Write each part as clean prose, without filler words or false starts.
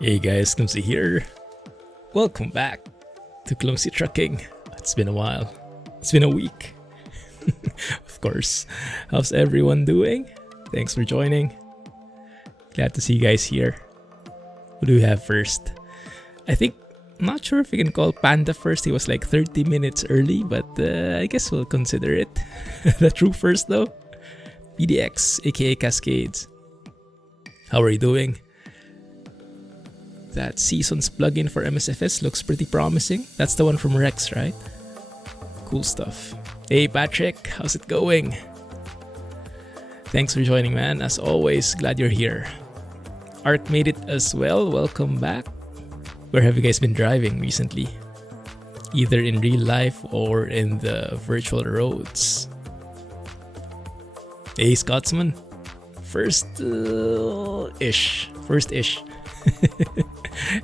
Hey guys, Clumsy here. Welcome back to Clumsy Trucking. It's been a while. It's been a week. Of course. How's everyone doing? Thanks for joining. Glad to see you guys here. What do we have first? I'm not sure if we can call Panda first. He was like 30 minutes early, but I guess we'll consider it. The true first though. PDX, aka Cascades. How are you doing? That Seasons plugin for MSFS looks pretty promising. That's the one from Rex, right? Cool stuff. Hey Patrick, how's it going? Thanks for joining, man. As always, glad you're here. Ark made it as well. Welcome back. Where have you guys been driving recently? Either in real life or in the virtual roads. Hey Scotsman. First-ish.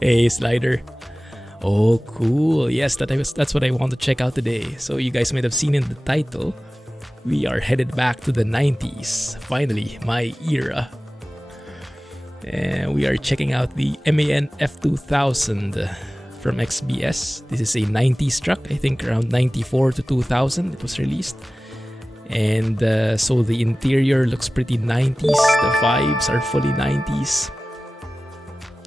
Hey Slider. Oh cool. Yes, that's what I want to check out today. So you guys might have seen in the title, we are headed back to the 90s. Finally, my era. And we are checking out the MAN F2000 from XBS. This is a 90s truck. I think around 94 to 2000 it was released. And so the interior looks pretty 90s. The vibes are fully 90s.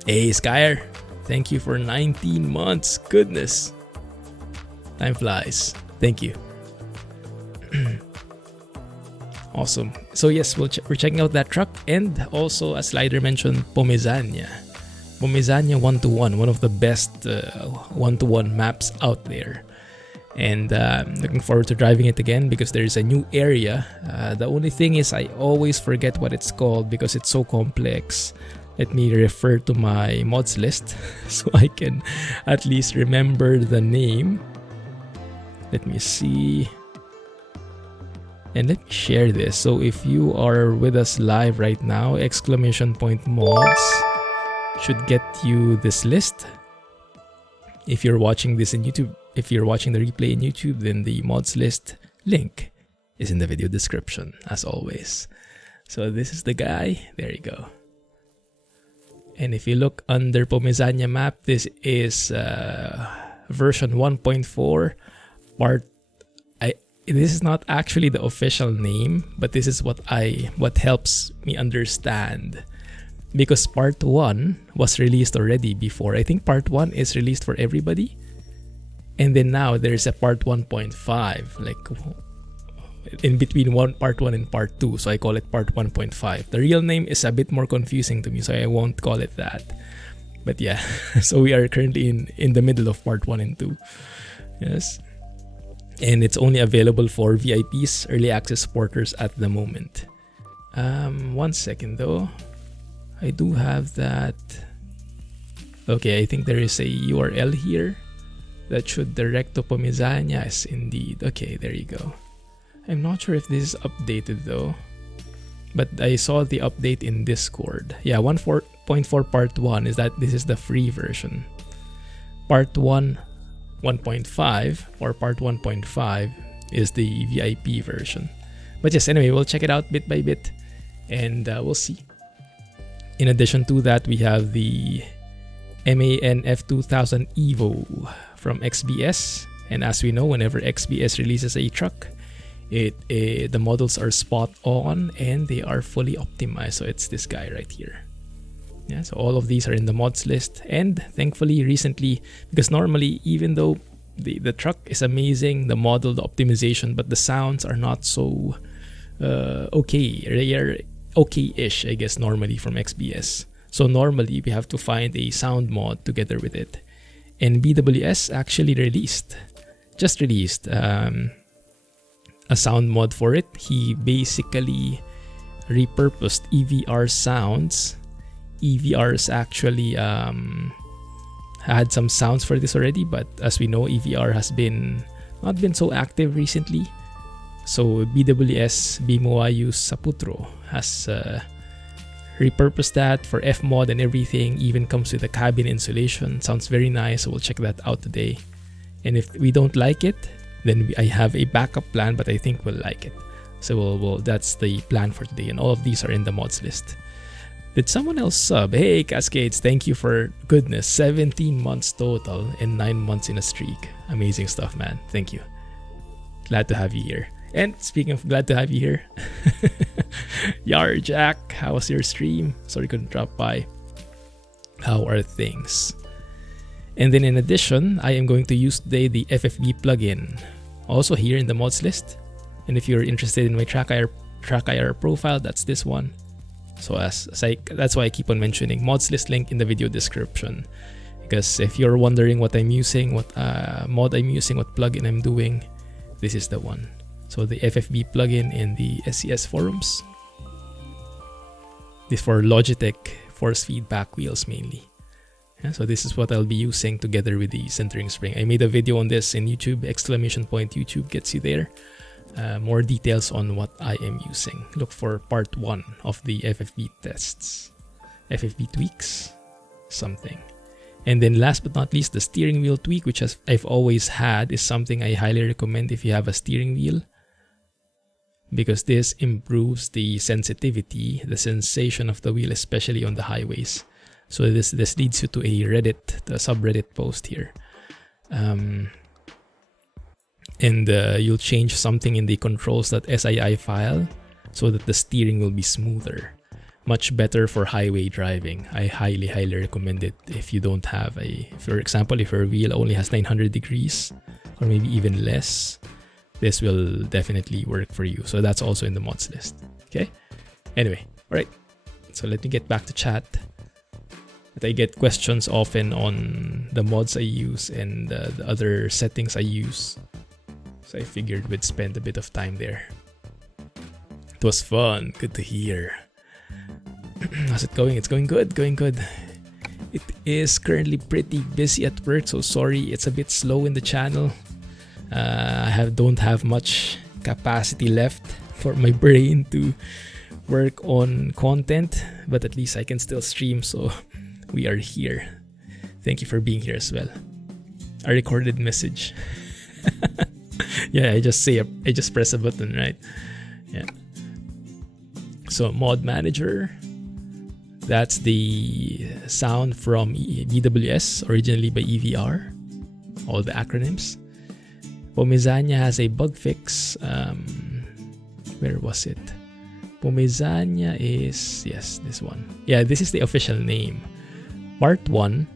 Hey Skyer, thank you for 19 months. Goodness. Time flies. Thank you. Awesome. So yes, we're checking out that truck, and also as Slider mentioned, Pomezania 1-to-1, one of the best 1-to-1 maps out there. And looking forward to driving it again because there is a new area. The only thing is I always forget what it's called because it's so complex. Let me refer to my mods list so I can at least remember the name. Let me see. And let me share this. So if you are with us live right now, !mods should get you this list. If you're watching this in YouTube, if you're watching the replay in YouTube, then the mods list link is in the video description as always. So this is the guy. There you go. And if you look under Pomezania Map, this is version 1.4 part. This is not actually the official name, but this is what helps me understand, because part 1 was released already before. I think part 1 is released for everybody, and then now there's a part 1.5, like in between part 1 and part 2, so I call it part 1.5. The real name is a bit more confusing to me, so I won't call it that. But yeah, so we are currently in the middle of part 1 and 2. Yes. And it's only available for VIPs, early access supporters at the moment. 1 second though. I do have that. Okay, I think there is a URL here that should direct to Pomezania. Yes, indeed. Okay, there you go. I'm not sure if this is updated though, but I saw the update in Discord. Yeah, 1.4 part 1 is that this is the free version. Part 1 1.5 or part 1.5 is the VIP version. But yes, anyway, we'll check it out bit by bit and we'll see. In addition to that, we have the MAN F2000 Evo from XBS. And as we know, whenever XBS releases a truck, the models are spot on and they are fully optimized. So it's this guy right here. Yeah, so all of these are in the mods list, and thankfully recently, because normally even though the truck is amazing, the model, the optimization, but the sounds are not so okay. They are okay-ish, I guess, normally from XBS. So normally we have to find a sound mod together with it. And BWS actually just released a sound mod for it. He basically repurposed EVR sounds. EVRs actually had some sounds for this already, but as we know, EVR has not been so active recently. So BWS Bimoayu Saputro has repurposed that for F mod and everything. Even comes with a cabin insulation. Sounds very nice. So we'll check that out today. And if we don't like it, then I have a backup plan, but I think we'll like it. So that's the plan for today, and all of these are in the mods list. Did someone else sub? Hey, Cascades, thank you for goodness. 17 months total and 9 months in a streak. Amazing stuff, man. Thank you. Glad to have you here. And speaking of glad to have you here, Yar Jack, how was your stream? Sorry couldn't drop by. How are things? And then in addition, I am going to use today the FFB plugin, also here in the mods list. And if you're interested in my track IR profile, that's this one. So that's why I keep on mentioning mods list link in the video description. Because if you're wondering what I'm using, what mod I'm using, what plugin I'm doing, this is the one. So the FFB plugin in the SCS forums. This for Logitech force feedback wheels mainly. Yeah, so this is what I'll be using together with the centering spring. I made a video on this in YouTube, ! YouTube gets you there. More details on what I am using. Look for part 1 of the FFB tests. FFB tweaks, something. And then last but not least, the steering wheel tweak, which I've always had, is something I highly recommend if you have a steering wheel. Because this improves the sensitivity, the sensation of the wheel, especially on the highways. So this leads you to a the subreddit post here. And you'll change something in the controls.sii file so that the steering will be smoother. Much better for highway driving. I highly recommend it if you don't have for example, if your wheel only has 900 degrees or maybe even less, this will definitely work for you. So that's also in the mods list. Okay. Anyway, all right. So let me get back to chat. But I get questions often on the mods I use and the other settings I use. So I figured we'd spend a bit of time there. It was fun. Good to hear. How's it going? It's going good. Going good. It is currently pretty busy at work, so sorry it's a bit slow in the channel. I don't have much capacity left for my brain to work on content, but at least I can still stream, so we are here. Thank you for being here as well. A recorded message. Yeah, I just press a button, right? Yeah. So mod manager, that's the sound from BWS, originally by EVR, all the acronyms. Pomezania has a bug fix. Where was it? Pomezania is, yes, this one. Yeah, this is the official name. Part 1,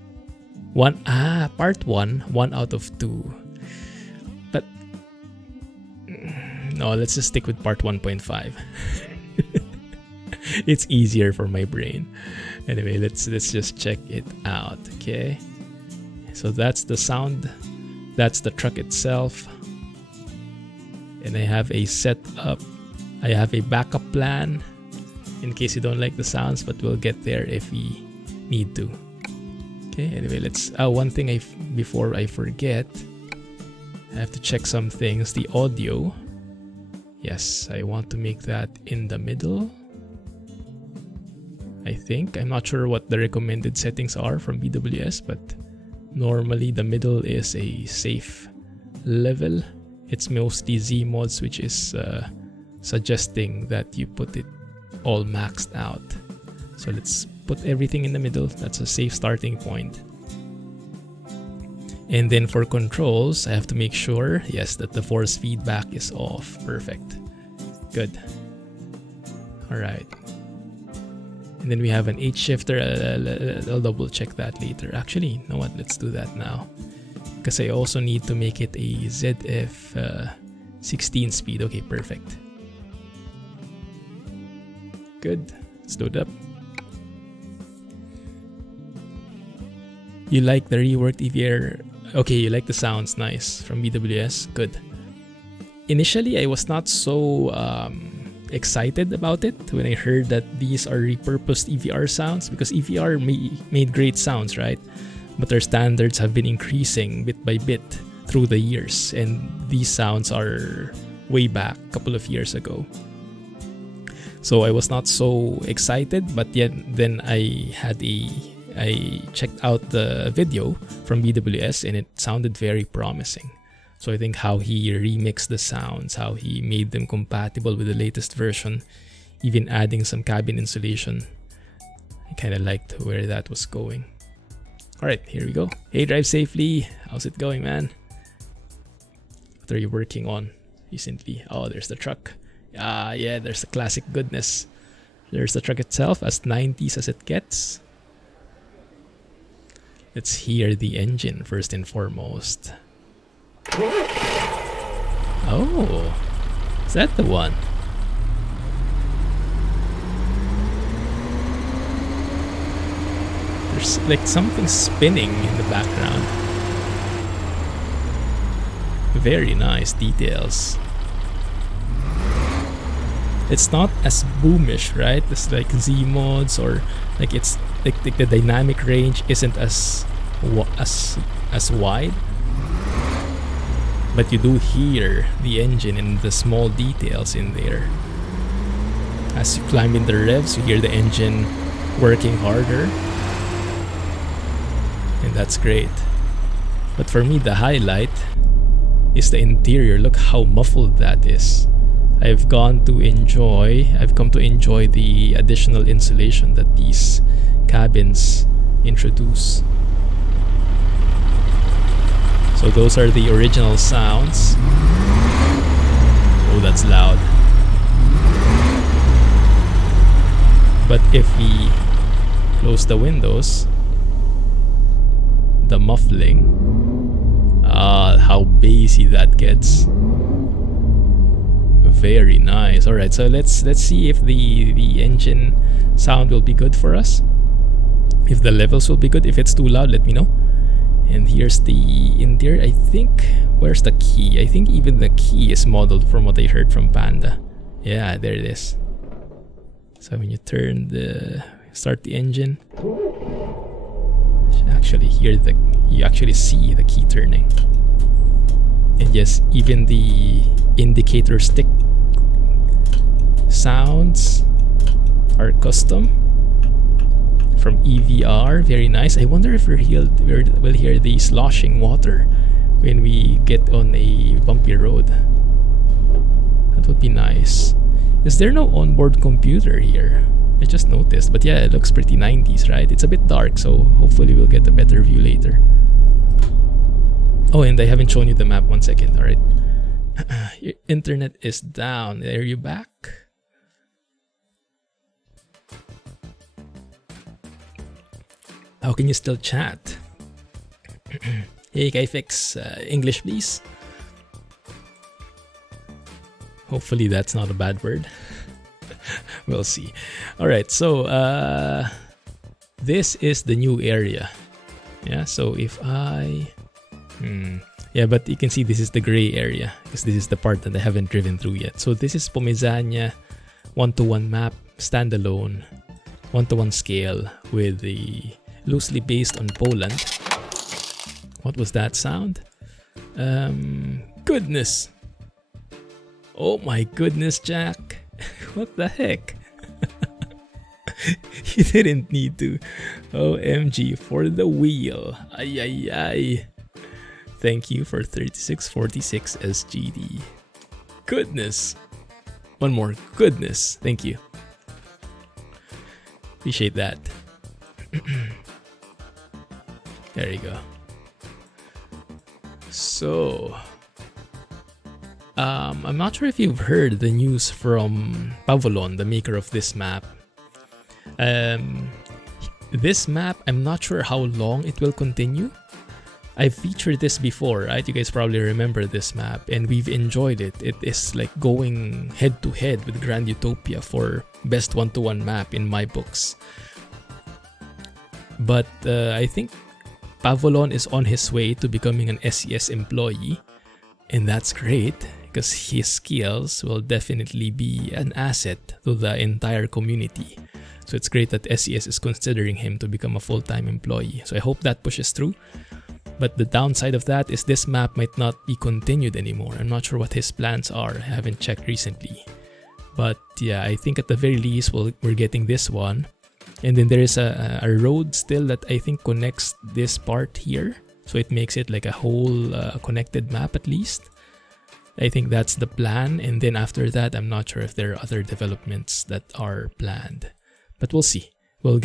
1 out of 2. But no, let's just stick with part 1.5. It's easier for my brain. Anyway, let's just check it out. Okay, so that's the sound, that's the truck itself, and I have a setup. I have a backup plan in case you don't like the sounds, but we'll get there if we need to. Okay, anyway, let's one thing before I forget, I have to check some things. The audio, yes, I want to make that in the middle. I think. I'm not sure what the recommended settings are from BWS, but normally the middle is a safe level. It's mostly Zmods, which is suggesting that you put it all maxed out. So let's put everything in the middle. That's a safe starting point. And then for controls, I have to make sure, yes, that the force feedback is off. Perfect. Good. All right. And then we have an H shifter. I'll double check that later. Actually, you know what? Let's do that now. Because I also need to make it a ZF 16 speed. Okay, perfect. Good. Let's load up. You like the reworked EVR? Okay, you like the sounds. Nice. From BWS. Good. Initially, I was not so excited about it when I heard that these are repurposed EVR sounds, because EVR made great sounds, right? But their standards have been increasing bit by bit through the years, and these sounds are way back a couple of years ago. So I was not so excited, but yet then I checked out the video from BWS and it sounded very promising. So I think how he remixed the sounds, how he made them compatible with the latest version, even adding some cabin insulation, kind of liked where that was going. All right, here we go. Hey, drive safely. How's it going, man? What are you working on recently? Oh, there's the truck. Yeah, there's the classic goodness. There's the truck itself, as 90s as it gets. Let's hear the engine first and foremost. Oh, is that the one? There's like something spinning in the background. Very nice details. It's not as boomish, right? It's like Z mods, or like it's like the dynamic range isn't as wide. But you do hear the engine and the small details in there. As you climb in the revs, you hear the engine working harder. And that's great. But for me, the highlight is the interior. Look how muffled that is. I've come to enjoy the additional insulation that these cabins introduce. So those are the original sounds. Oh, that's loud. But if we close the windows, the muffling, how bassy that gets. Very nice. All right, so let's see if the engine sound will be good for us. If the levels will be good. If it's too loud, let me know. And here's the interior. I think, where's the key? I think even the key is modeled from what I heard from Panda. Yeah, there it is. So when you start the engine, you actually see the key turning. And yes, even the indicator stick sounds are custom from EVR. Very nice. I wonder if we'll hear the sloshing water when we get on a bumpy road. That would be nice. Is there no onboard computer here? I just noticed, but yeah, it looks pretty 90s, right? It's a bit dark, so hopefully we'll get a better view later. Oh, and I haven't shown you the map. 1 second. All right. Your internet is down. Are you back? How can you still chat? Hey, Kaifix, English please. Hopefully that's not a bad word. We'll see. Alright, so this is the new area. Yeah, so if I... yeah, but you can see this is the gray area because this is the part that I haven't driven through yet. So this is Pomezania 1:1 map, standalone, 1:1 scale with the loosely based on Poland. What was that sound? Goodness. Oh my goodness, Jack. What the heck? You didn't need to. OMG for the wheel. Ay ay ay. Thank you for 3646 SGD. Goodness. One more. Goodness. Thank you. Appreciate that. There you go. So, I'm not sure if you've heard the news from Pavolon, the maker of this map. This map, I'm not sure how long it will continue. I've featured this before, right? You guys probably remember this map, and we've enjoyed it. It is like going head to head with Grand Utopia for best 1:1 map in my books. But I think Pavolon is on his way to becoming an SCS employee, and that's great because his skills will definitely be an asset to the entire community. So it's great that SCS is considering him to become a full-time employee. So I hope that pushes through. But the downside of that is this map might not be continued anymore. I'm not sure what his plans are. I haven't checked recently. But yeah, I think at the very least we're getting this one. And then there is a road still that I think connects this part here. So it makes it like a whole connected map at least. I think that's the plan. And then after that, I'm not sure if there are other developments that are planned. But we'll see. we'll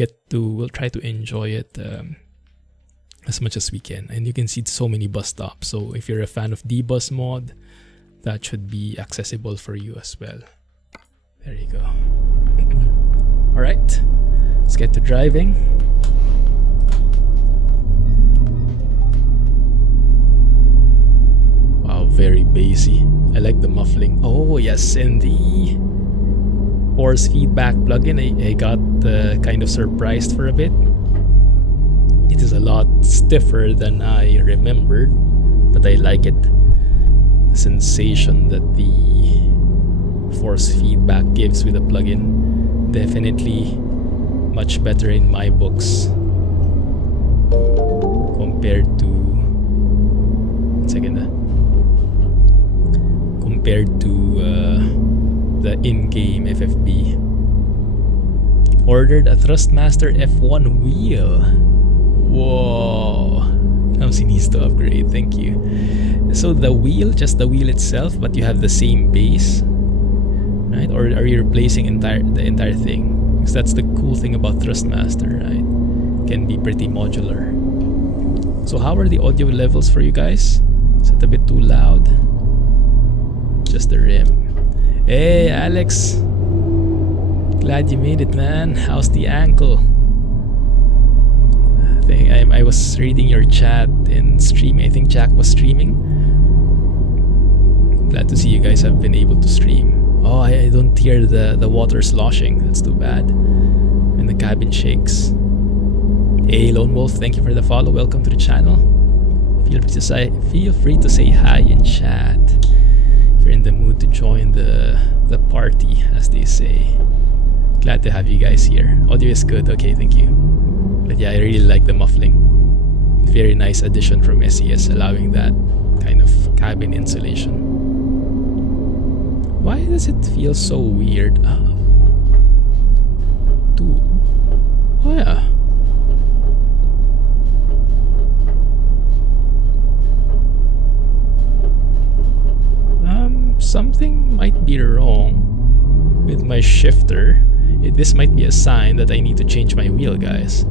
try to enjoy it as much as we can. And you can see so many bus stops. So if you're a fan of D-Bus mod, that should be accessible for you as well. There you go. All right, let's get to driving. Wow, very bassy. I like the muffling. Oh yes, and the force feedback plugin, I got kind of surprised for a bit. It is a lot stiffer than I remembered, but I like it. The sensation that the force feedback gives with the plugin, definitely much better in my books compared to the in-game FFB. Ordered a Thrustmaster F1 wheel. Whoa, Clumsy needs to upgrade, thank you. So the wheel, just the wheel itself, but you have the same base, right? Or are you replacing the entire thing? Because that's the cool thing about Thrustmaster, right? Can be pretty modular. So how are the audio levels for you guys? Is it a bit too loud? Just the rim. Hey Alex, glad you made it, man. How's the ankle? I was reading your chat and streaming. I think Jack was streaming. Glad to see you guys have been able to stream. Oh, I don't hear the water sloshing. That's too bad. And the cabin shakes. Hey Lone Wolf, thank you for the follow. Welcome to the channel. Feel free to say hi in chat if you're in the mood to join the party, as they say. Glad to have you guys here. Audio is good. Okay, thank you. But yeah, I really like the muffling. Very nice addition from SCS, allowing that kind of cabin insulation. Why does it feel so weird? Dude. Oh yeah. Something might be wrong with my shifter. This might be a sign that I need to change my wheel, guys.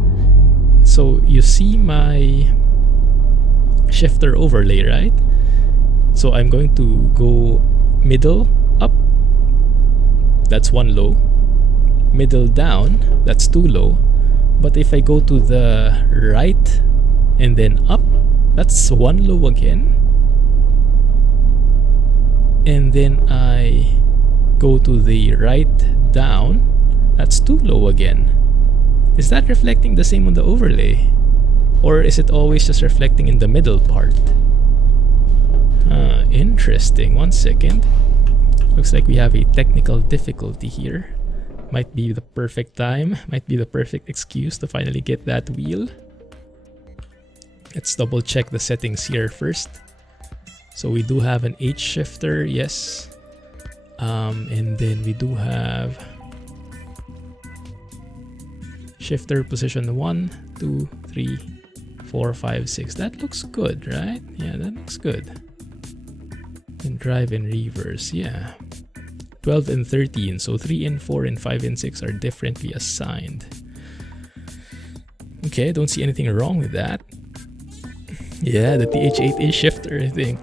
So you see my shifter overlay, right? So I'm going to go middle up, that's one low. Middle down, that's two low. But if I go to the right and then up, that's one low again. And then I go to the right down, that's too low again. Is that reflecting the same on the overlay? Or is it always just reflecting in the middle part? Interesting. One second. Looks like we have a technical difficulty here. Might be the perfect time, might be the perfect excuse to finally get that wheel. Let's double check the settings here first. So we do have an H shifter, yes. And then we do have shifter position 1, 2, 3, 4, 5, 6. That looks good, right? Yeah, that looks good. And drive and reverse, yeah. 12 and 13, so 3 and 4 and 5 and 6 are differently assigned. Okay, don't see anything wrong with that. Yeah, the TH8A shifter, I think.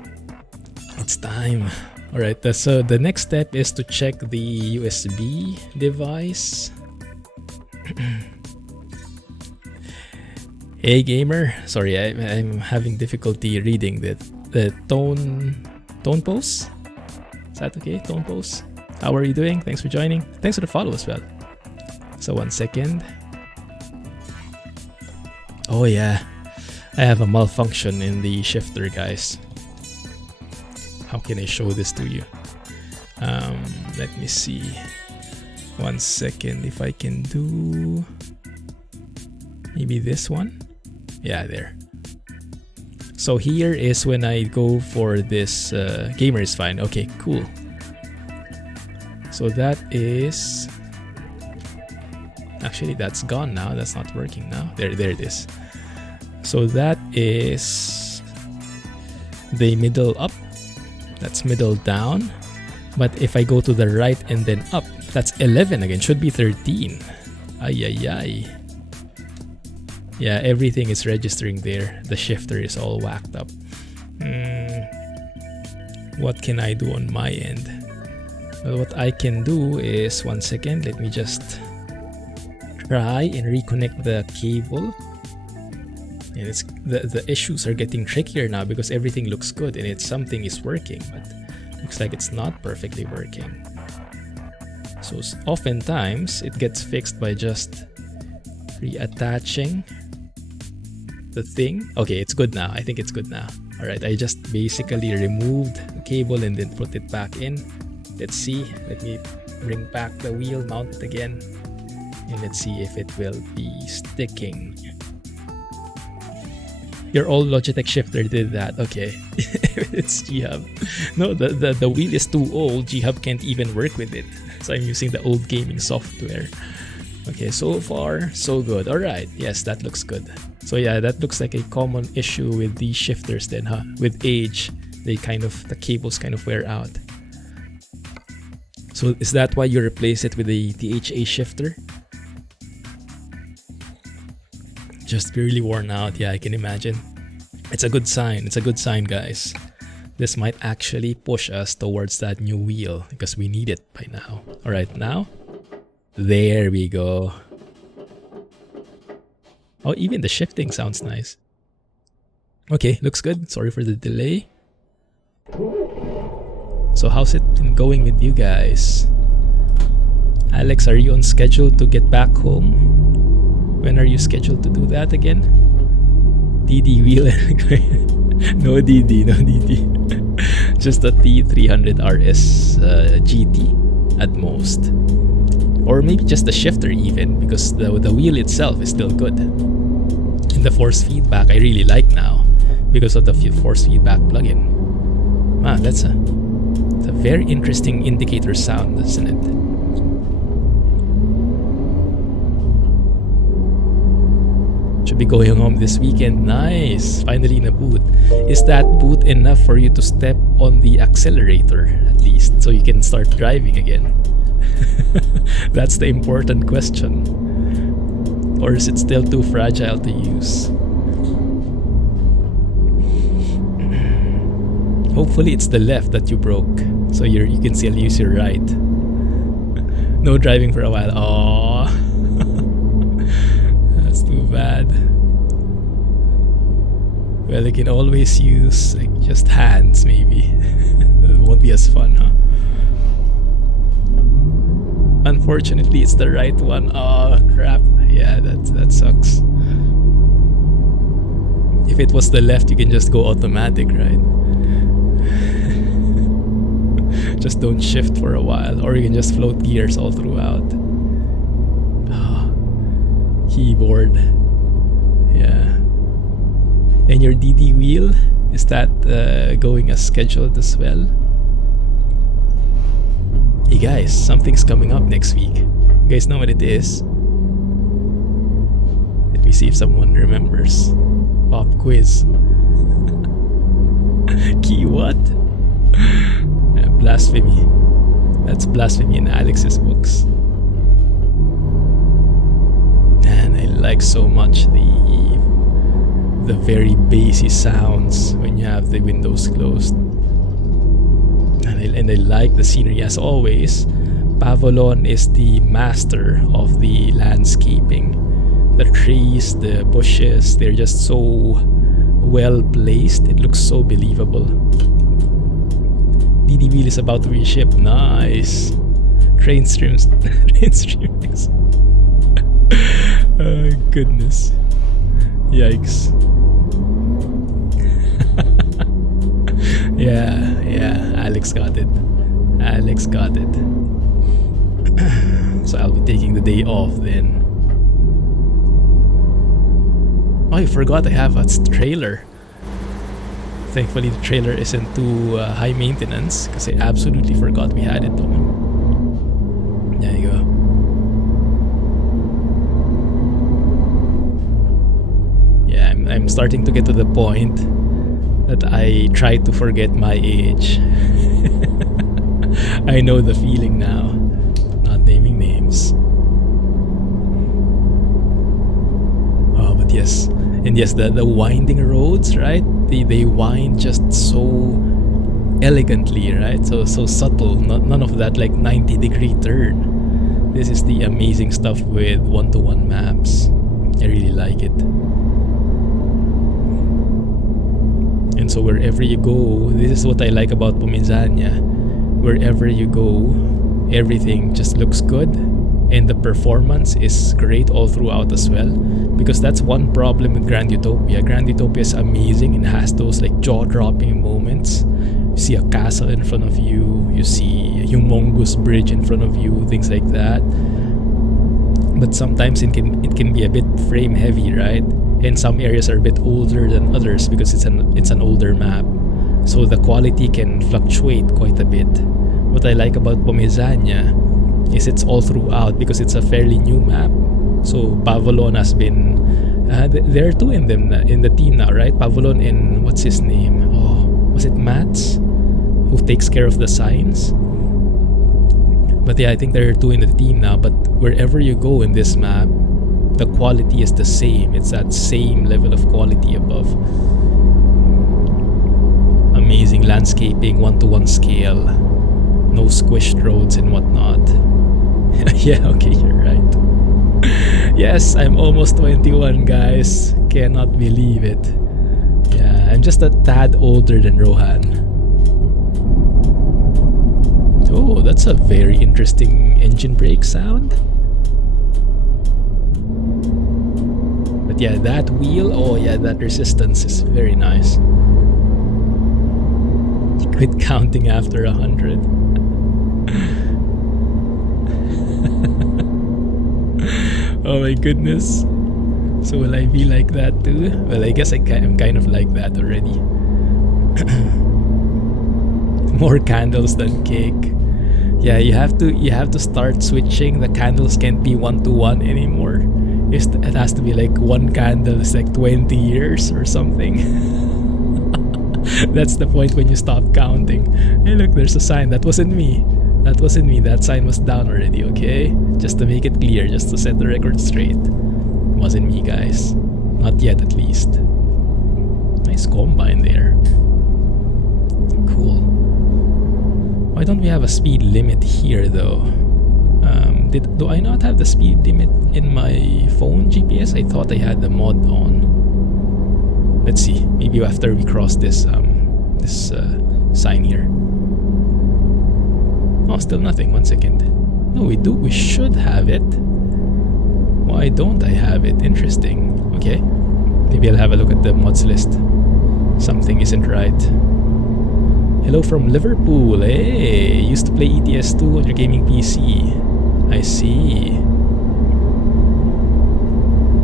It's time. Alright, so the next step is to check the USB device. Hey gamer, sorry, I'm having difficulty reading the tone pose. Is that okay? Tone pose. How are you doing? Thanks for joining. Thanks for the follow as well. So 1 second. Oh yeah, I have a malfunction in the shifter, guys. How can I show this to you? Let me see. 1 second if I can do maybe this one. Yeah, there. So here is when I go for this gamer is fine. Okay, cool. So that is actually that's gone now. That's not working now. There it is. So that is the middle up. That's middle down. But if I go to the right and then up, that's 11 again. Should be 13. Ay, ay, ay. Yeah, everything is registering there. The shifter is all whacked up. What can I do on my end? Well, what I can do is, 1 second, let me just try and reconnect the cable. And it's the issues are getting trickier now because everything looks good and it's something is working, but looks like it's not perfectly working. So oftentimes it gets fixed by just reattaching the thing. Okay, it's good now. I think it's good now. All right, I just basically removed the cable and then put it back in. Let's see. Let me bring back the wheel, mount it again, and let's see if it will be sticking. Your old Logitech shifter did that. Okay. It's G-Hub. No, the wheel is too old. G-Hub can't even work with it. So I'm using the old gaming software. Okay, so far, so good. Alright, yes, that looks good. So yeah, that looks like a common issue with these shifters then, huh? With age, the cables kind of wear out. So is that why you replace it with the HA shifter? Just really worn out. Yeah, I can imagine. It's a good sign. It's a good sign, guys. This might actually push us towards that new wheel because we need it by now. All right, now. There we go. Oh, even the shifting sounds nice. Okay, looks good. Sorry for the delay. So how's it been going with you guys? Alex, are you on schedule to get back home? When are you scheduled to do that again? DD wheel. No DD, no DD. Just a T300RS GT at most. Or maybe just the shifter even, because the wheel itself is still good. And the force feedback I really like now because of the force feedback plugin. Ah, that's a very interesting indicator sound, isn't it? Should be going home this weekend. Nice! Finally in a boot. Is that boot enough for you to step on the accelerator at least so you can start driving again? That's the important question. Or is it still too fragile to use? Hopefully it's the left that you broke, so you can still use your right. No driving for a while. Aww. That's too bad. Well, you can always use like just hands maybe. It won't be as fun, huh? Unfortunately, it's the right one. Oh, crap. Yeah, that sucks. If it was the left, you can just go automatic, right? Just don't shift for a while, or you can just float gears all throughout. Oh, keyboard. Yeah. And your DD wheel, is that going as scheduled as well? Hey guys, something's coming up next week. You guys know what it is? Let me see if someone remembers. Pop quiz. Key what? Yeah, blasphemy. That's blasphemy in Alex's books. And I like so much the very bassy sounds when you have the windows closed. And I like the scenery as always. Pavolon is the master of the landscaping. The trees, the bushes, they're just so well placed. It looks so believable. DD wheel is about to be shipped. Nice. Train streams. Train streams. Oh goodness. Yikes. Yeah, Alex got it. Alex got it. So I'll be taking the day off then. Oh, I forgot I have a trailer. Thankfully the trailer isn't too high maintenance, because I absolutely forgot we had it on. There you go. Yeah, I'm starting to get to the point that I try to forget my age. I know the feeling now. Not naming names. god, yes. And yes, the winding roads, right? They wind just so elegantly, right? So subtle. None of that like 90-degree turn. This is the amazing stuff with one-to-one maps. I really like it. And so wherever you go, this is what I like about Pomezania. Wherever you go, everything just looks good, and the performance is great all throughout as well. Because that's one problem with Grand Utopia. Grand Utopia is amazing and has those like jaw-dropping moments. You see a castle in front of you, you see a humongous bridge in front of you, things like that. But sometimes it can be a bit frame heavy, right? And some areas are a bit older than others because it's an older map. So the quality can fluctuate quite a bit. What I like about Pomezania is it's all throughout because it's a fairly new map. So Pavolon has been there are two in the team now, right? Pavolon and what's his name? Oh, was it Mats, who takes care of the signs? But yeah, I think there are two in the team now. But wherever you go in this map, the quality is the same. It's that same level of quality above. Amazing landscaping, one-to-one scale, no squished roads and whatnot. Yeah, okay, you're right. Yes, I'm almost 21, guys. Cannot believe it. Yeah, I'm just a tad older than Rohan. Oh, that's a very interesting engine brake sound. But yeah, that wheel, oh yeah, that resistance is very nice. Quit counting after 100. Oh my goodness. So will I be like that too? Well, I guess I'm kind of like that already. More candles than cake. Yeah, you have to start switching. The candles can't be one-to-one anymore. It has to be like one candle is like 20 years or something. That's the point when you stop counting. Hey look, there's a sign. That wasn't me. That wasn't me. That sign was down already, okay? Just to make it clear, just to set the record straight. It wasn't me, guys. Not yet, at least. Nice combine there. Cool. Why don't we have a speed limit here, though? Do I not have the speed limit in my phone GPS? I thought I had the mod on. Let's see. Maybe after we cross this sign here. Oh, still nothing. 1 second. No, we do. We should have it. Why don't I have it? Interesting. Okay. Maybe I'll have a look at the mods list. Something isn't right. Hello from Liverpool. Hey, used to play ETS2 on your gaming PC. I see.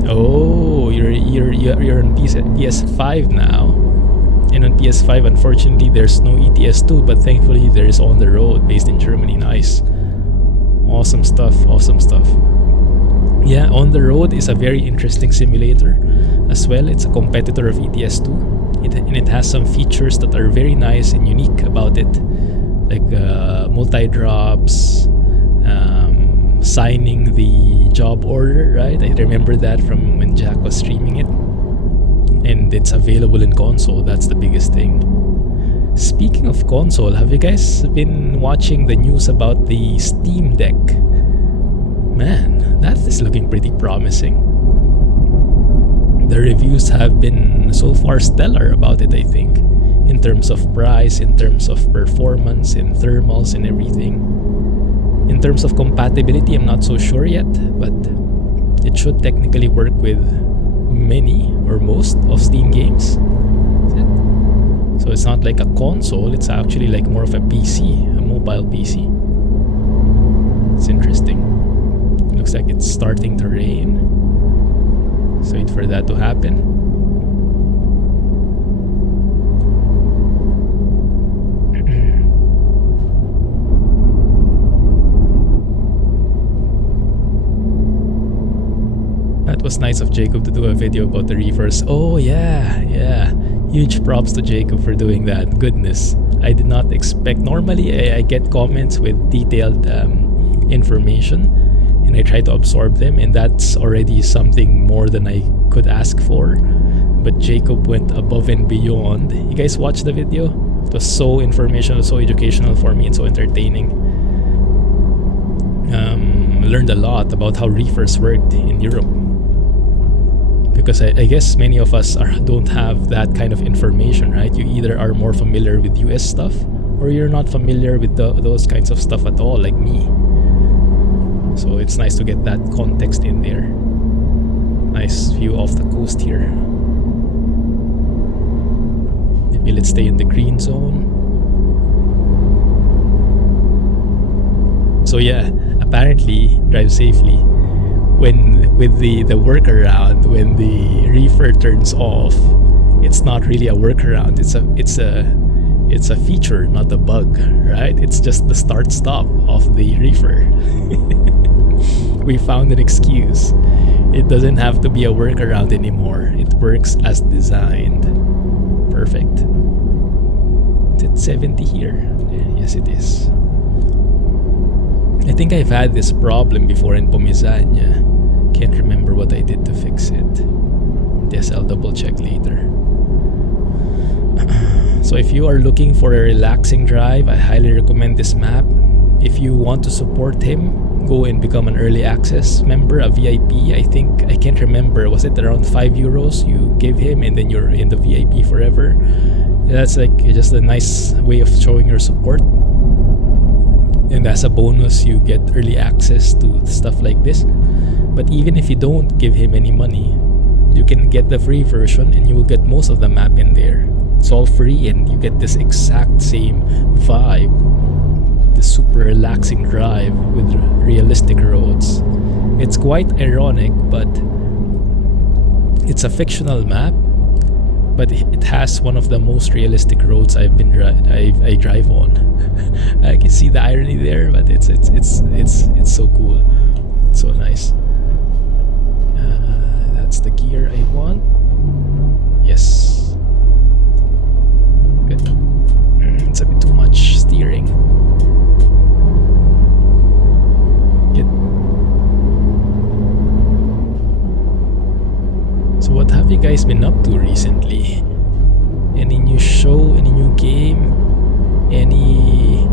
Oh, you're on PS5 now. And on PS5, unfortunately, there's no ETS2, but thankfully there is On the Road, based in Germany. Nice. Awesome stuff. Awesome stuff. Yeah, On the Road is a very interesting simulator as well. It's a competitor of ETS2. And it has some features that are very nice and unique about it, like multi-drops, signing the job order, right? I remember that from when Jack was streaming it. And it's available in console. That's the biggest thing. Speaking of console, have you guys been watching the news about the Steam Deck? Man, that is looking pretty promising. The reviews have been so far stellar about it, I think, in terms of price, in terms of performance, in thermals and everything. In terms of compatibility, I'm not so sure yet, but it should technically work with many or most of Steam games. So it's not like a console, it's actually like more of a PC, a mobile PC. It's interesting. It looks like it's starting to rain. So wait for that to happen. That was nice of Jacob to do a video about the reefers. Oh yeah. Huge props to Jacob for doing that. Goodness. I did not expect. Normally I get comments with detailed information. And and I try to absorb them, and that's already something more than I could ask for. But Jacob went above and beyond. You guys watched the video? It was so informational, so educational for me, and so entertaining. Learned a lot about how reefers worked in Europe, because I guess many of us don't have that kind of information, right? You either are more familiar with US stuff, or you're not familiar with those kinds of stuff at all, like me. So it's nice to get that context in there. Nice view off the coast here. Maybe let's stay in the green zone. So yeah, apparently drive safely. When with the workaround, when the reefer turns off, it's not really a workaround. It's a feature, not a bug, right? It's just the start-stop of the reefer. We found an excuse. It doesn't have to be a workaround anymore. It works as designed. Perfect. Is it 70 here? Yes, it is. I think I've had this problem before in Pomezania. Can't remember what I did to fix it. Yes, I'll double check later. So if you are looking for a relaxing drive, I highly recommend this map. If you want to support him, go and become an early access member, a VIP. I think, I can't remember, was it around €5 you give him, and then you're in the VIP forever? That's like just a nice way of showing your support. And as a bonus, you get early access to stuff like this. But even if you don't give him any money, you can get the free version and you will get most of the map in there. It's all free and you get this exact same vibe. This super relaxing drive with realistic roads. It's quite ironic, but it's a fictional map, but it has one of the most realistic roads I drive on. I can see the irony there, but it's so cool. It's so nice. That's the gear I want. Yes. Good. It's a bit too much steering. Good. So what have you guys been up to recently? Any new show? Any new game? Any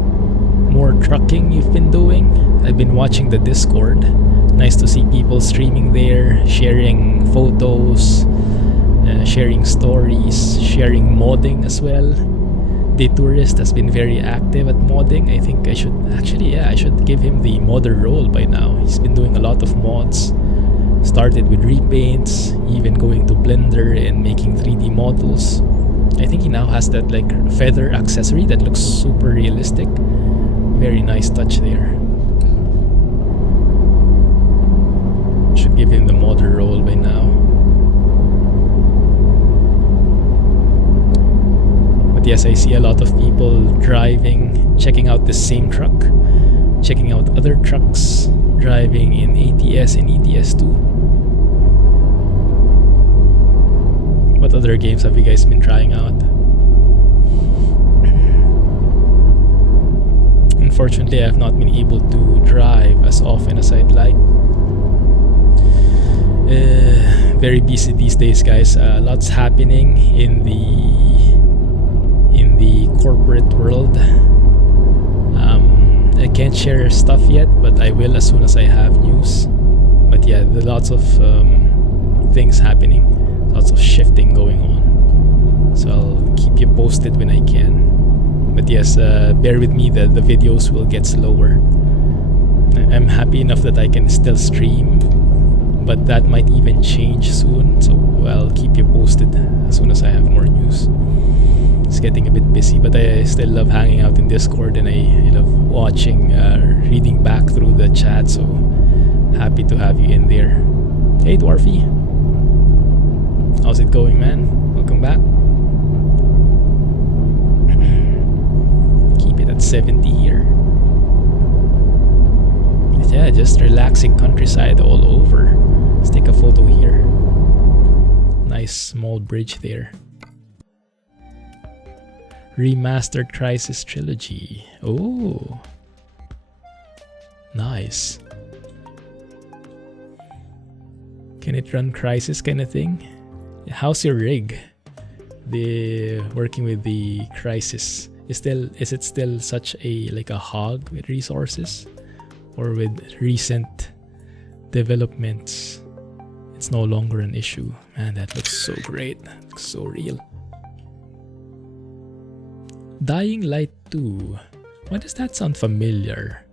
more trucking you've been doing? I've been watching the Discord. Nice to see people streaming there, sharing photos, sharing stories, sharing modding as well. The Tourist has been very active at modding. I think I should give him the modder role by now. He's been doing a lot of mods. Started with repaints, even going to Blender and making 3D models. I think he now has that like feather accessory that looks super realistic. Very nice touch there. Should give him the modder role by now. But yes, I see a lot of people driving, checking out the same truck, checking out other trucks, driving in ATS and ETS2. What other games have you guys been trying out? Unfortunately, I have not been able to drive as often as I'd like. Very busy these days, guys. Lots happening in the corporate world. I can't share stuff yet, but I will as soon as I have news. But yeah, there are lots of things happening, lots of shifting going on. So I'll keep you posted when I can. But yes, bear with me that the videos will get slower. I'm happy enough that I can still stream, but that might even change soon. So I'll keep you posted as soon as I have more news. It's getting a bit busy, but I still love hanging out in Discord, and I love watching, reading back through the chat. So happy to have you in there. Hey Dwarfy, how's it going, man? Welcome back. Keep it at 70 here. But yeah, just relaxing countryside all over. Let's take a photo here. Nice small bridge there. Remastered Crisis Trilogy. Oh, nice. Can it run Crisis kind of thing? How's your rig? The working with the Crisis. Is it still such a hog with resources? Or with recent developments, it's no longer an issue? Man, that looks so great. That looks so real. Dying Light 2. Why does that sound familiar?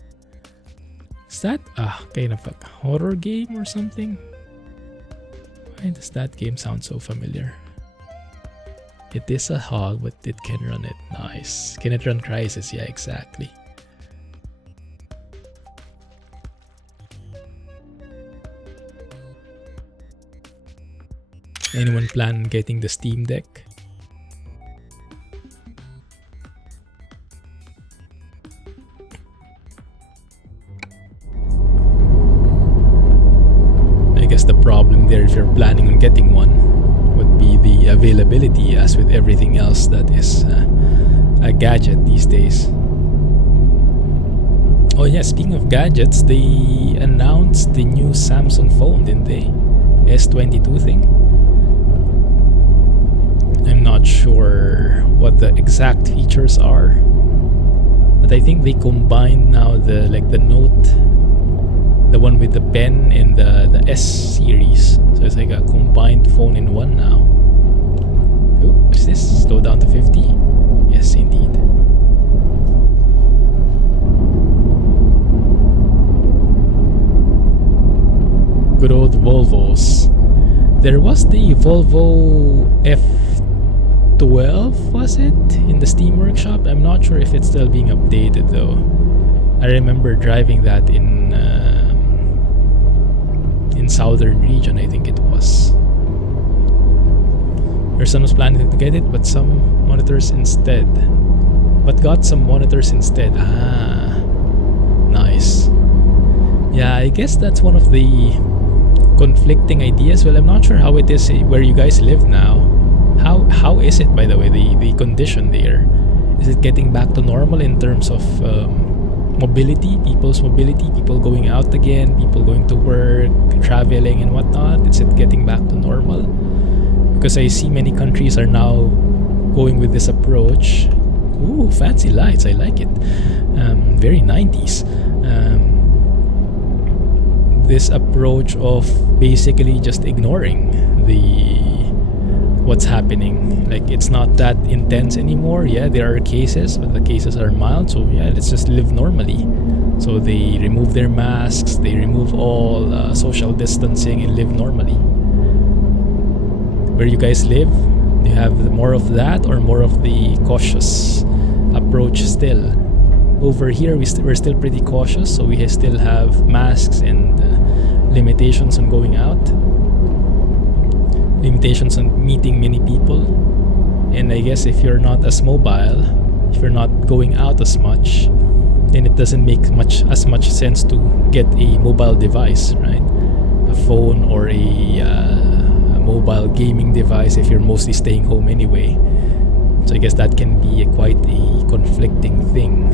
Is that kind of a horror game or something? Why does that game sound so familiar? It is a hog, but it can run it. Nice. Can it run Crisis? Yeah, exactly. Anyone plan getting the Steam Deck? I guess the problem there, if you're planning on getting one, would be the availability, as with everything else that is a gadget these days. Oh yeah, speaking of gadgets, they announced the new Samsung phone, didn't they? S22 thing. I'm not sure what the exact features are, but I think they combined now the Note, the one with the pen, and the S series. So it's like a combined phone in one now. Oh, what's this? Slow down to 50? Yes, indeed. Good old Volvos. There was the Volvo F2000, was it? In the Steam Workshop? I'm not sure if it's still being updated though. I remember driving that in southern region, I think it was. Your son was planning to get it, but some monitors instead. But got some monitors instead. Ah, nice. Yeah, I guess that's one of the conflicting ideas. Well, I'm not sure how it is where you guys live now. How is it, by the way, the condition there? Is it getting back to normal in terms of mobility, people's mobility, people going out again, people going to work, traveling and whatnot? Is it getting back to normal? Because I see many countries are now going with this approach. Ooh, fancy lights, I like it. Very 90's. This approach of basically just ignoring what's happening. Like, it's not that intense anymore. Yeah, there are cases, but the cases are mild, so yeah, let's just live normally. So they remove their masks, they remove all social distancing, and live normally. Where you guys live, do you have more of that or more of the cautious approach still? Over here, we're still pretty cautious, so we still have masks and limitations on going out, limitations on meeting many people. And I guess if you're not as mobile, if you're not going out as much, then it doesn't make as much sense to get a mobile device, right? A phone or a mobile gaming device if you're mostly staying home anyway. So I guess that can be quite a conflicting thing.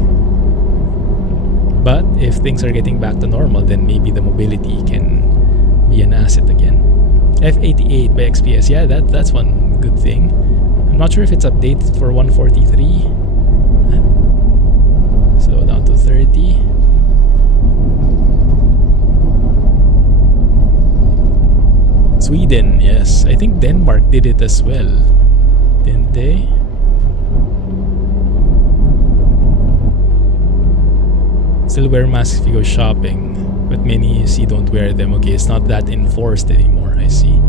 But if things are getting back to normal, then maybe the mobility can be an asset again. F88 by XPS, yeah, that's one good thing. I'm not sure if it's updated for 143. So down to 30. Sweden, yes. I think Denmark did it as well, didn't they? Still wear masks if you go shopping, but many see don't wear them. Okay, it's not that enforced anymore, I see.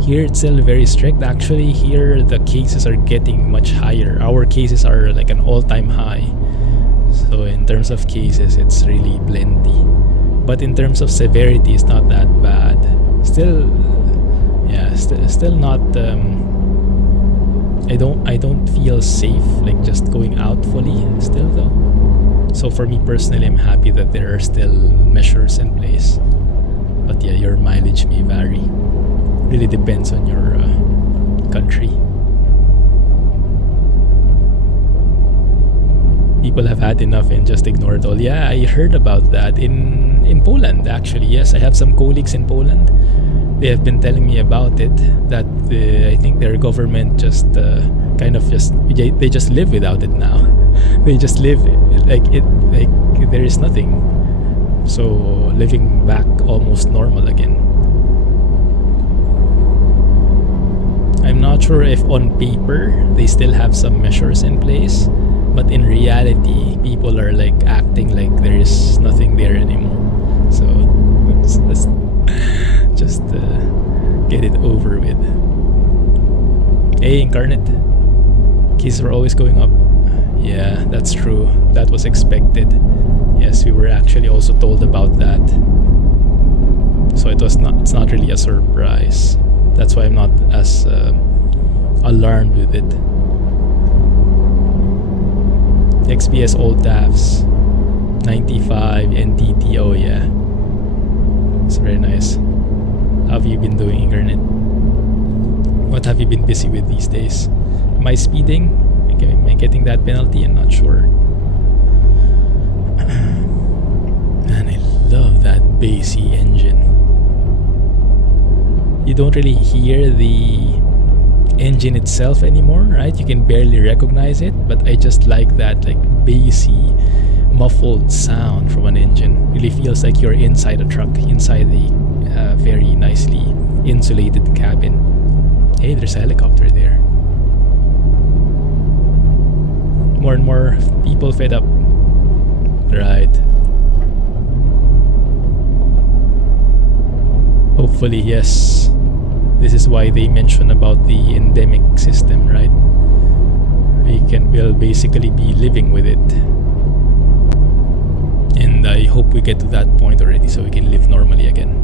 Here it's still very strict. Actually, here the cases are getting much higher. Our cases are like an all-time high. So in terms of cases, it's really plenty. But in terms of severity, it's not that bad. Still, yeah, still not. I don't feel safe like just going out fully. Still though. So for me personally, I'm happy that there are still measures in place. But yeah, your mileage may vary. Really depends on your country. People have had enough and just ignored all. Yeah, I heard about that in Poland actually. Yes, I have some colleagues in Poland. they have been telling me about it, that I think their government just they just live without it now. They just live like there is nothing. So living back almost normal again. I'm not sure if on paper they still have some measures in place, but in reality, people are like acting like there is nothing there anymore. So let's just get it over with. Hey, Incarnate. Keys were always going up. Yeah, that's true. That was expected. Yes, we were actually also told about that. So it's not really a surprise. That's why I'm not as alarmed with it. XPS old TAFs 95 NTT. Oh yeah, it's very nice. How have you been doing, Incarnate? What have you been busy with these days? Am I speeding? Am I getting that penalty? I'm not sure. Man, I love that bassy engine. You don't really hear the engine itself anymore, right? You can barely recognize it, but I just like that like bassy, muffled sound from an engine. Really feels like you're inside a truck, inside the very nicely insulated cabin. Hey, there's a helicopter there. More and more people fed up. Right. Hopefully, yes. This is why they mention about the endemic system, right? We'll basically be living with it. And I hope we get to that point already so we can live normally again.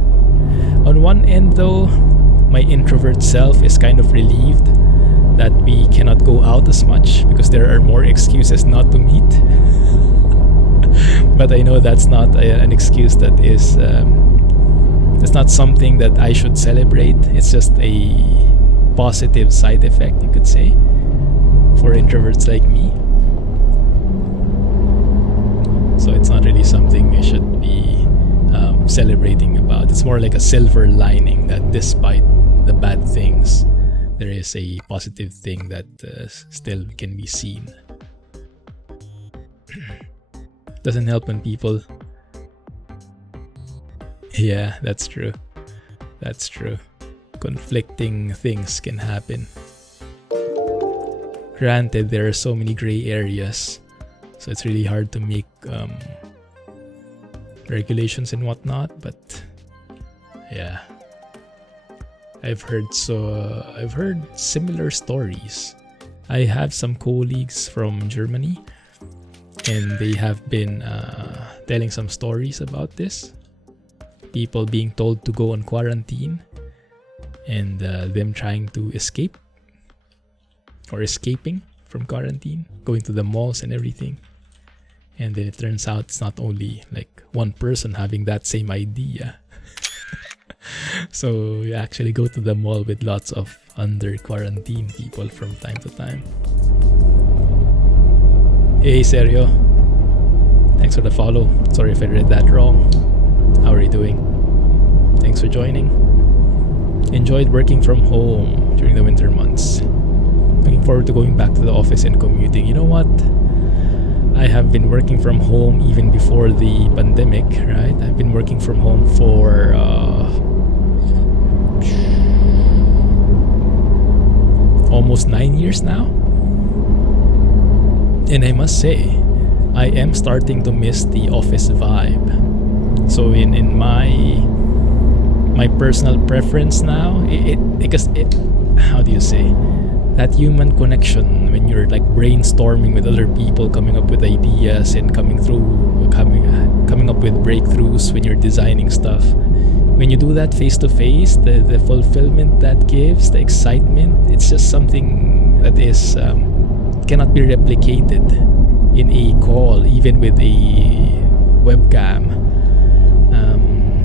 On one end though, my introvert self is kind of relieved that we cannot go out as much because there are more excuses not to meet. But I know that's not an excuse that is it's not something that I should celebrate. It's just a positive side effect, you could say, for introverts like me. So it's not really something I should be celebrating about. It's more like a silver lining that despite the bad things, there is a positive thing that still can be seen. Doesn't help when people... Yeah, that's true. That's true. Conflicting things can happen. Granted, there are so many gray areas, so it's really hard to make regulations and whatnot, but yeah. I've heard similar stories. I have some colleagues from Germany, and they have been telling some stories about this. People being told to go on quarantine, and them trying to escape or escaping from quarantine, going to the malls and everything. And then it turns out it's not only like one person having that same idea. So you actually go to the mall with lots of under quarantine people from time to time. Hey Sergio, thanks for the follow. Sorry if I read that wrong. How are you doing? Thanks for joining. Enjoyed working from home during the winter months. Looking forward to going back to the office and commuting. You know what? I have been working from home even before the pandemic, right? I've been working from home for almost 9 years now. And I must say, I am starting to miss the office vibe. So in my personal preference now, because how do you say, that human connection when you're like brainstorming with other people, coming up with ideas and coming up with breakthroughs when you're designing stuff. When you do that face to face, the fulfillment that gives, the excitement, it's just something that is cannot be replicated in a call, even with a webcam.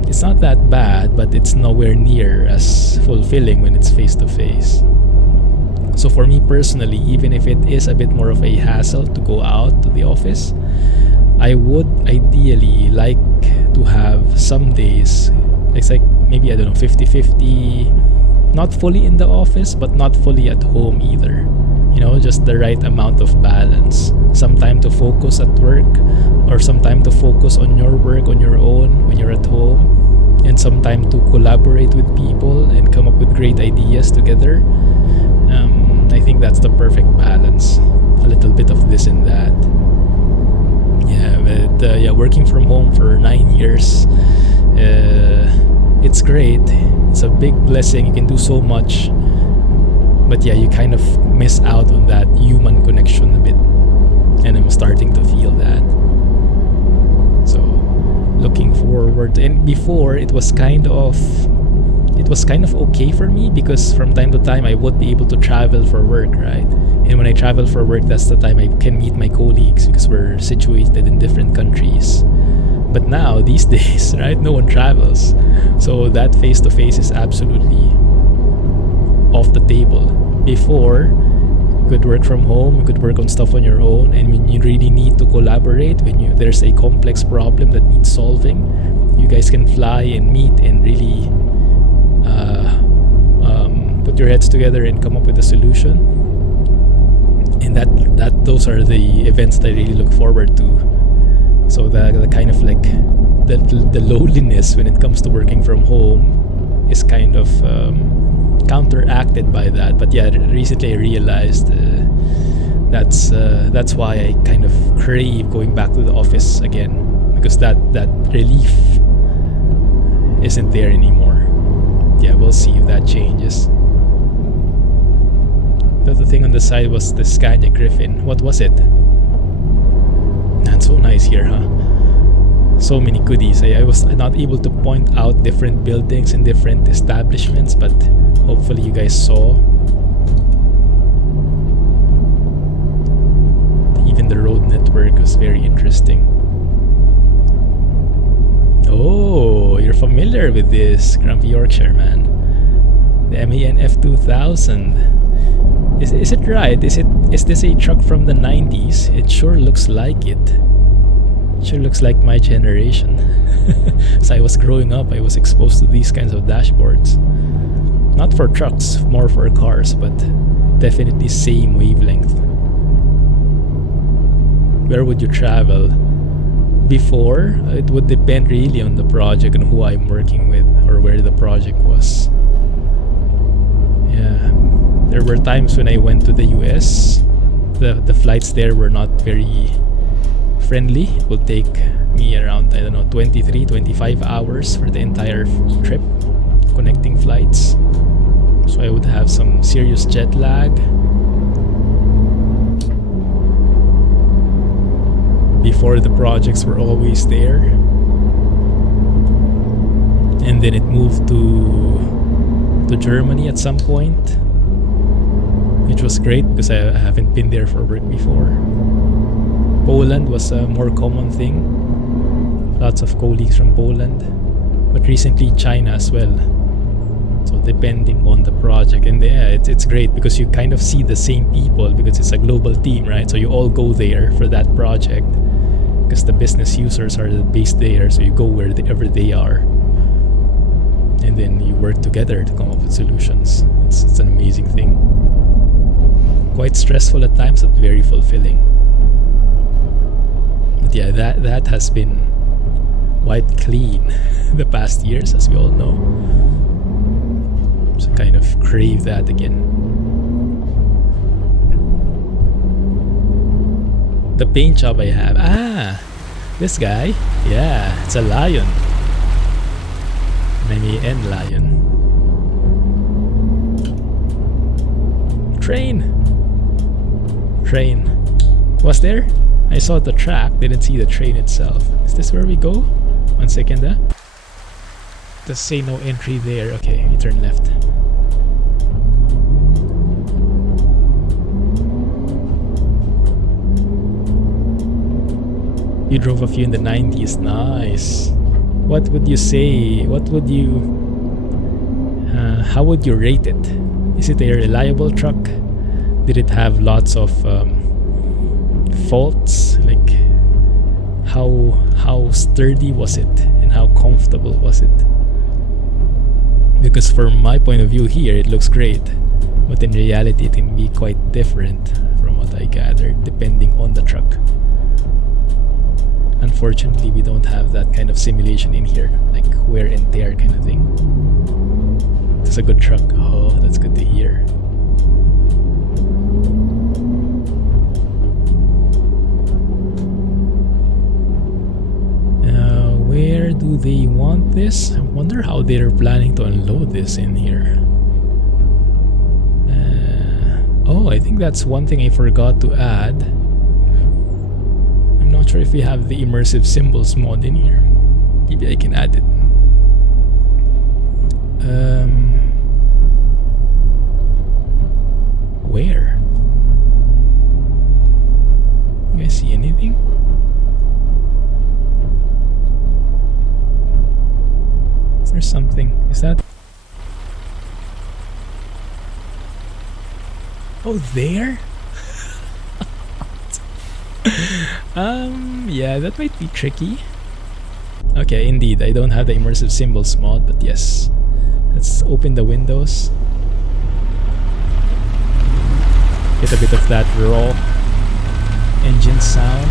It's not that bad, but it's nowhere near as fulfilling when it's face to face. So for me personally, even if it is a bit more of a hassle to go out to the office, I would ideally like to have some days It's like maybe, I don't know, 50-50. Not fully in the office, but not fully at home either. You know, just the right amount of balance. Some time to focus at work, or some time to focus on your work on your own when you're at home, and some time to collaborate with people and come up with great ideas together. I think that's the perfect balance. A little bit of this and that. Yeah, but working from home for 9 years, it's great. It's a big blessing. You can do so much. But yeah, you kind of miss out on that human connection a bit. And I'm starting to feel that. So, looking forward. And before, it was kind of okay for me, because from time to time I would be able to travel for work, right? And when I travel for work, that's the time I can meet my colleagues, because we're situated in different countries. But now, these days, right, no one travels. So that face-to-face is absolutely off the table. Before, you could work from home, you could work on stuff on your own, and when you really need to collaborate, when there's a complex problem that needs solving, you guys can fly and meet and really put your heads together and come up with a solution. And those are the events that I really look forward to. So the kind of like the loneliness when it comes to working from home is kind of counteracted by that. But yeah, recently I realized that's why I kind of crave going back to the office again, because that relief isn't there anymore. Yeah, we'll see if that changes. The other thing on the side was the Scania Griffin. What was it? Man, so nice here, huh? So many goodies. I was not able to point out different buildings and different establishments, but hopefully you guys saw. Even the road network was very interesting. Oh, you're familiar with this, Grumpy Yorkshire man. The MAN F2000. Is it right? Is this a truck from the 90's? It sure looks like it. Sure looks like my generation. So I was growing up, I was exposed to these kinds of dashboards. Not for trucks, more for cars, but definitely same wavelength. Where would you travel? Before, it would depend really on the project and who I'm working with, or where the project was. Yeah. There were times when I went to the US, the flights there were not very friendly. It would take me around, 23-25 hours for the entire trip, connecting flights. So I would have some serious jet lag. Before, the projects were always there. And then it moved to Germany at some point, which was great because I haven't been there for work before. Poland was a more common thing. Lots of colleagues from Poland. But recently China as well. So depending on the project. And yeah, it's great because you kind of see the same people because it's a global team, right? So you all go there for that project because the business users are based there. So you go wherever they are. And then you work together to come up with solutions. It's an amazing thing. Quite stressful at times, but very fulfilling. But yeah, that has been quite clean the past years, as we all know. So kind of crave that again. The paint job I have. This guy. Yeah, it's a lion. MAN lion. Train. Was there? I saw the track, didn't see the train itself. Is this where we go? 1 second, Does say no entry there. Okay, you turn left. You drove a few in the 90's. Nice. What would you say? How would you rate it? Is it a reliable truck? Did it have lots of faults? Like how sturdy was it and how comfortable was it? Because from my point of view here, it looks great. But in reality, it can be quite different from what I gathered, depending on the truck. Unfortunately, we don't have that kind of simulation in here, like wear and tear kind of thing. It's a good truck. Oh, that's good to hear. Where do they want this? I wonder how they're planning to unload this in here. Oh, I think that's one thing I forgot to add. I'm not sure if we have the immersive symbols mod in here. Maybe I can add it. Where? You guys see anything? Is there something? Is that? Oh, there? Yeah, that might be tricky. Okay, indeed, I don't have the immersive symbols mod, but yes. Let's open the windows. Get a bit of that raw engine sound.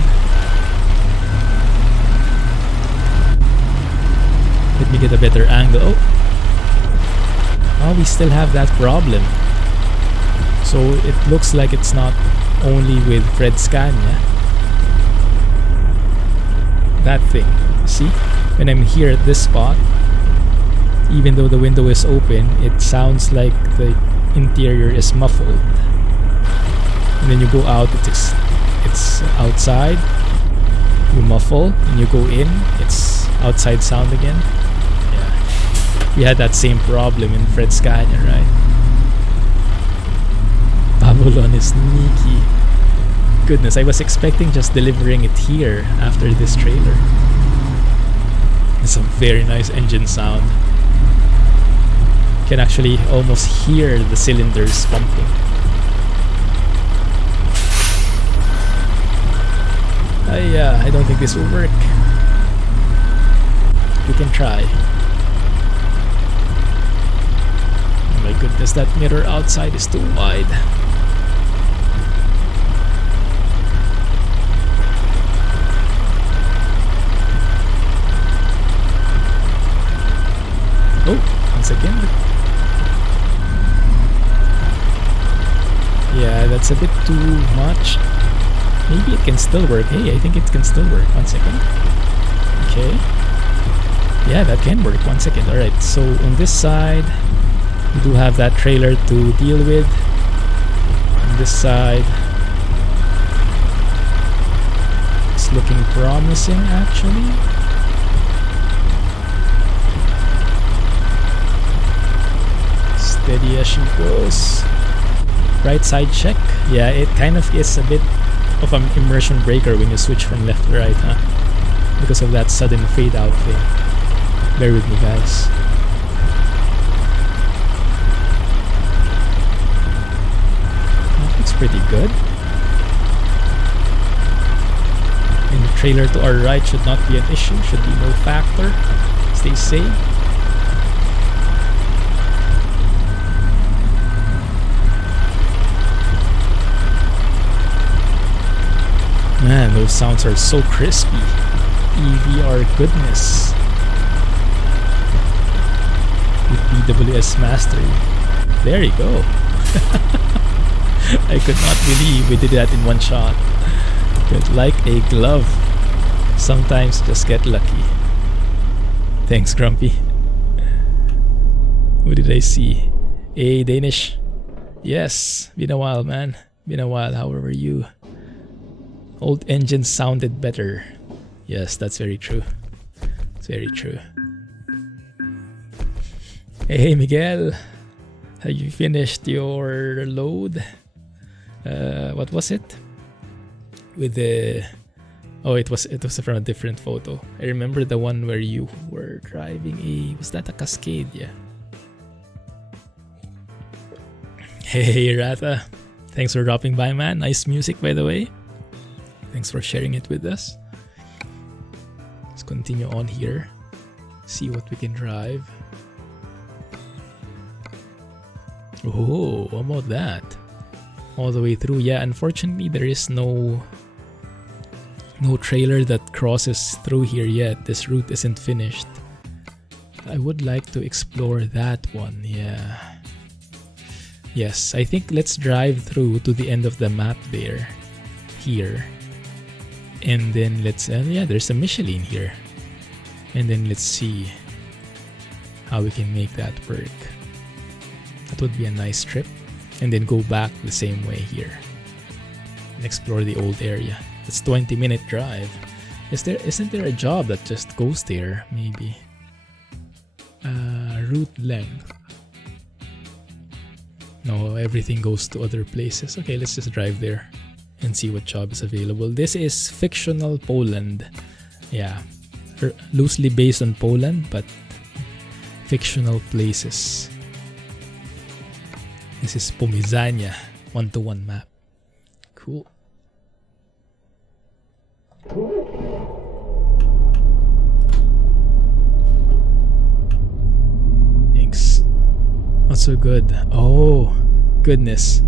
Let me get a better angle. Oh, we still have that problem. So it looks like it's not only with Fred Scania. That thing, see? When I'm here at this spot, even though the window is open, it sounds like the interior is muffled. And then you go out, it's outside, you muffle, and you go in, it's outside sound again. Yeah, we had that same problem in Fred Scania, right? Babylon is sneaky. Goodness, I was expecting just delivering it here after this trailer. It's a very nice engine sound. You can actually almost hear the cylinders pumping. I don't think this will work. We can try. Oh my goodness, that mirror outside is too wide. Oh, once again. Yeah, that's a bit too much. Maybe it can still work. Hey, I think it can still work. 1 second. Okay. Yeah, that can work. 1 second. Alright, so on this side, we do have that trailer to deal with. On this side, it's looking promising actually. Steady as she goes. Right side check. Yeah, it kind of is a bit of an immersion breaker when you switch from left to right, huh? Because of that sudden fade out thing. Bear with me, guys. That looks pretty good. And the trailer to our right should not be an issue, should be no factor, as they say. Man, those sounds are so crispy. EVR goodness. With BWS mastery. There you go. I could not believe we did that in one shot. But like a glove, sometimes just get lucky. Thanks, Grumpy. What did I see? Hey, Danish. Yes, been a while, man. Been a while. How are you? Old engines sounded better. Yes, that's very true. It's very true. Hey, Miguel. Have you finished your load? What was it? With the... Oh, it was from a different photo. I remember the one where you were driving a... Was that a Cascade? Yeah. Hey, Rata. Thanks for dropping by, man. Nice music, by the way. Thanks for sharing it with us. Let's continue on here. See what we can drive. Oh, how about that? All the way through. Yeah, unfortunately there is no trailer that crosses through here yet. This route isn't finished. I would like to explore that one. Yeah. Yes, I think let's drive through to the end of the map there. Here. And then let's yeah, there's a Michelin here. And then let's see how we can make that work. That would be a nice trip. And then go back the same way here and explore the old area. It's 20-minute drive. Isn't there a job that just goes there? Maybe. Route length. No, everything goes to other places. Okay, let's just drive there and see what job is available. This is fictional Poland. Yeah, loosely based on Poland, but fictional places. This is Pomezania 1-to-1 map. Cool. Thanks. Not so good. Oh, goodness.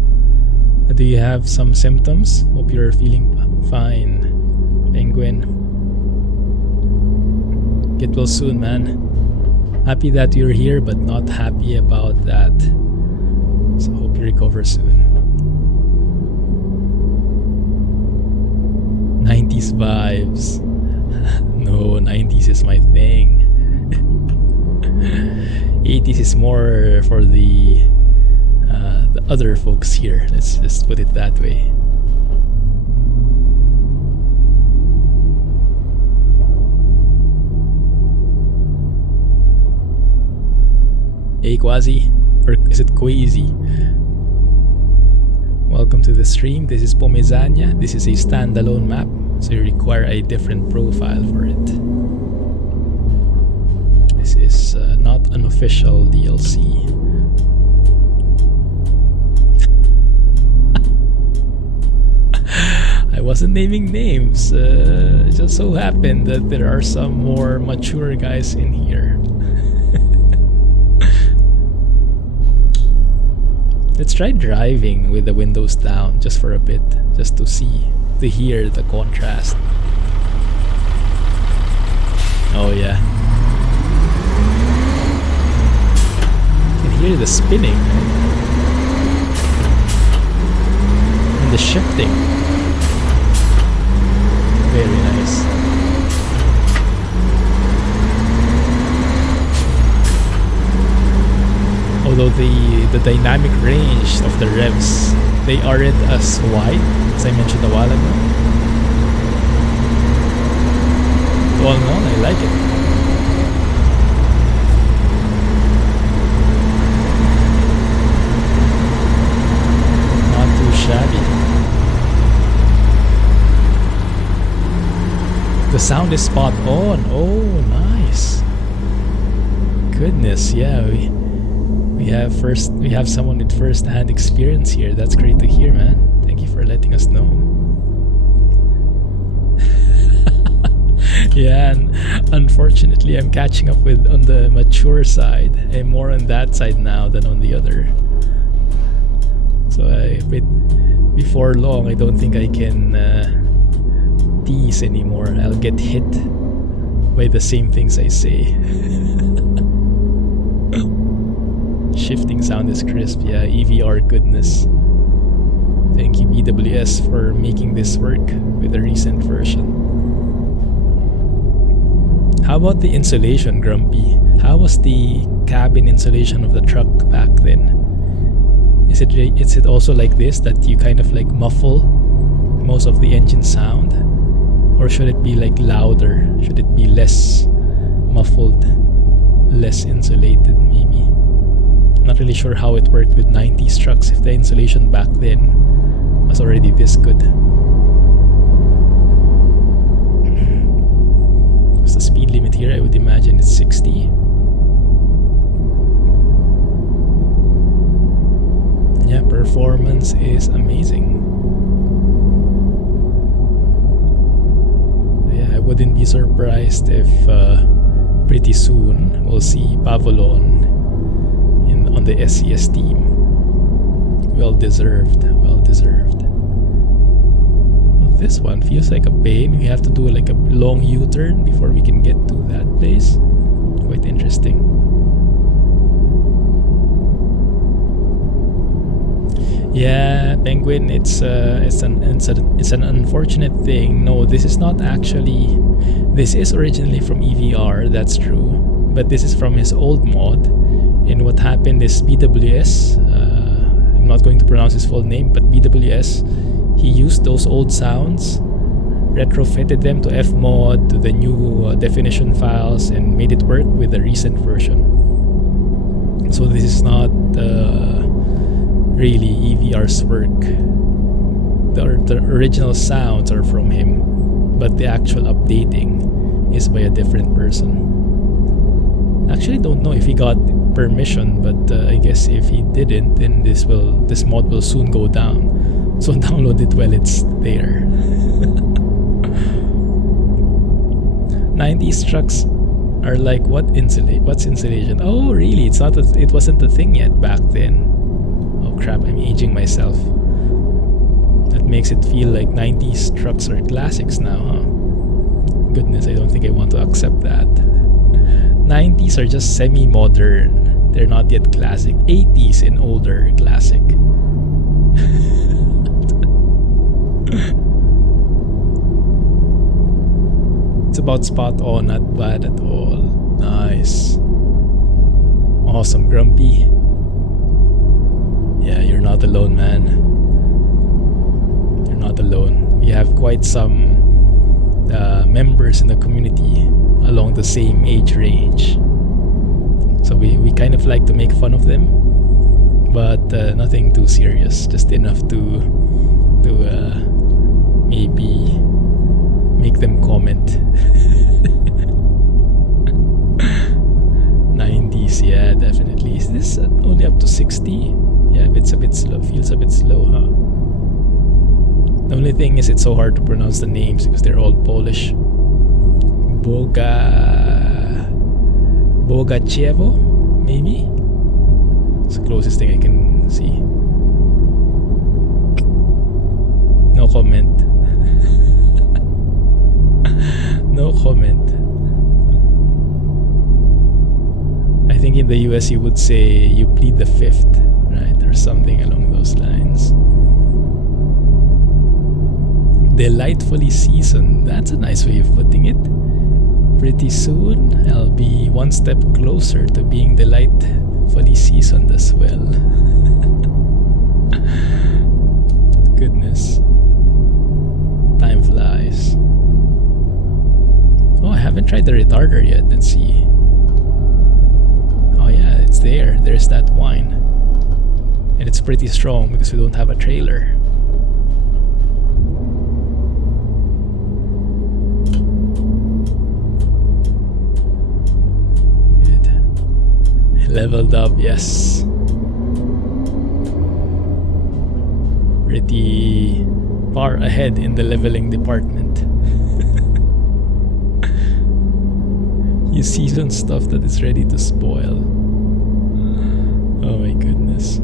Do you have some symptoms? Hope you're feeling fine, Penguin. Get well soon, man. Happy that you're here, but not happy about that. So hope you recover soon. 90's vibes. No, 90's is my thing. 80's is more for the other folks here. Let's just put it that way. Hey Quasi, or is it Quasi? Welcome to the stream. This is Pomezania. This is a standalone map, so you require a different profile for it. This is not an official DLC. I wasn't naming names. It just so happened that there are some more mature guys in here. Let's try driving with the windows down just for a bit, just to hear the contrast. Oh yeah. You can hear the spinning and the shifting. Very nice. Although the dynamic range of the revs, they aren't as wide as I mentioned a while ago. All in all, I like it. Not too shabby. The sound is spot on. Oh, nice. Goodness, yeah. We have someone with first-hand experience here. That's great to hear, man. Thank you for letting us know. Yeah, and unfortunately I'm catching up on the mature side. I'm more on that side now than on the other. So before long I don't think I can tease anymore. I'll get hit by the same things I say. Shifting sound is crisp. Yeah, EVR goodness. Thank you BWS for making this work with the recent version. How about the insulation, Grumpy? How was the cabin insulation of the truck back then? Is it also like this, that you kind of like muffle most of the engine sound? Or should it be like louder? Should it be less muffled, less insulated maybe? Not really sure how it worked with 90's trucks, if the insulation back then was already this good. What's the speed limit here? I would imagine it's 60. Yeah, performance is amazing. Yeah, I wouldn't be surprised if pretty soon we'll see Pavolon on the SCS team. deserved. Well deserved. Well, this one feels like a pain. We have to do like a long U-turn before we can get to that place. Quite interesting. Yeah, Penguin, it's an unfortunate thing. No, this is not actually. This is originally from EVR, that's true, but this is from his old mod. And what happened is BWS. I'm not going to pronounce his full name, but BWS. He used those old sounds, retrofitted them to Fmod, to the new definition files, and made it work with the recent version. So this is not really EVR's work. The original sounds are from him, but the actual updating is by a different person. Actually, don't know if he got permission, but I guess if he didn't, then this mod will soon go down. So download it while it's there. 90's trucks are like what's insulation? Oh, really? It wasn't a thing yet back then. Oh crap! I'm aging myself. That makes it feel like 90's trucks are classics now, huh? Goodness, I don't think I want to accept that. 90's are just semi-modern. They're not yet classic. 80's and older classic. It's about spot on, not bad at all. Nice. Awesome, Grumpy. Yeah, you're not alone, man. You're not alone. We have quite some members in the community along the same age range. So we kind of like to make fun of them, but nothing too serious. Just enough to maybe make them comment. 90's, yeah, definitely. Is this only up to 60? Yeah, it's a bit slow. Feels a bit slow, huh? The only thing is it's so hard to pronounce the names because they're all Polish. Bogaciewo, maybe? It's the closest thing I can see. No comment. No comment. I think in the US you would say you plead the fifth, right? Or something along those lines. Delightfully seasoned. That's a nice way of putting it. Pretty soon, I'll be one step closer to being delightfully seasoned as well. Goodness. Time flies. Oh, I haven't tried the retarder yet. Let's see. Oh yeah, it's there. There's that wine. And it's pretty strong because we don't have a trailer. Good. Leveled up, yes. Pretty far ahead in the leveling department. You season stuff that is ready to spoil. Oh my goodness.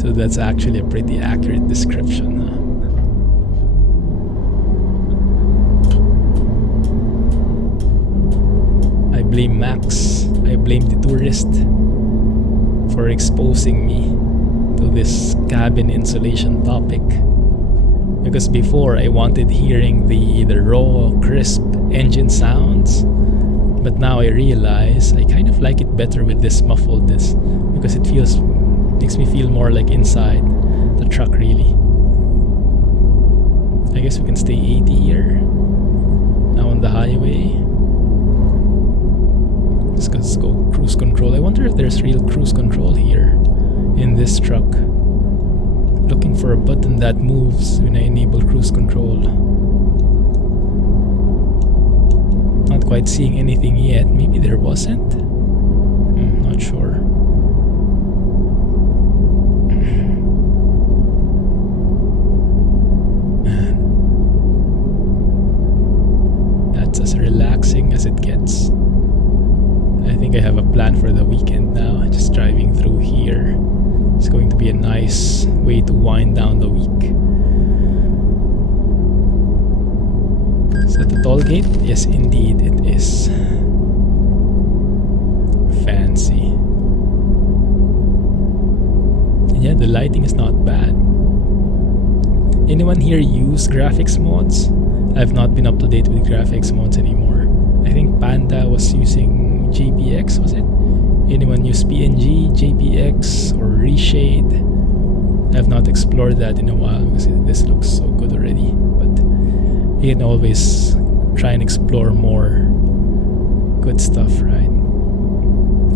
So that's actually a pretty accurate description, huh? I blame Max. I blame the tourist for exposing me to this cabin insulation topic. Because before I wanted hearing the raw, crisp engine sounds, but now I realize I kind of like it better with this muffledness because it makes me feel more like inside the truck really. I guess we can stay 80 here, now on the highway. Let's go cruise control. I wonder if there's real cruise control here in this truck. Looking for a button that moves when I enable cruise control. Not quite seeing anything yet. Maybe there wasn't? Not sure. Man. That's as relaxing as it gets. I think I have a plan for for the weekend now. Just driving through here. It's going to be a nice way to wind down the week. Is that the toll gate? Yes, indeed it is. Fancy. And yeah, the lighting is not bad. Anyone here use graphics mods? I've not been up to date with graphics mods anymore. I think Panda was using JPX, was it? Anyone use PNG, JPX, or Reshade? I've not explored that in a while because this looks so good already. But you can always try and explore more good stuff, right?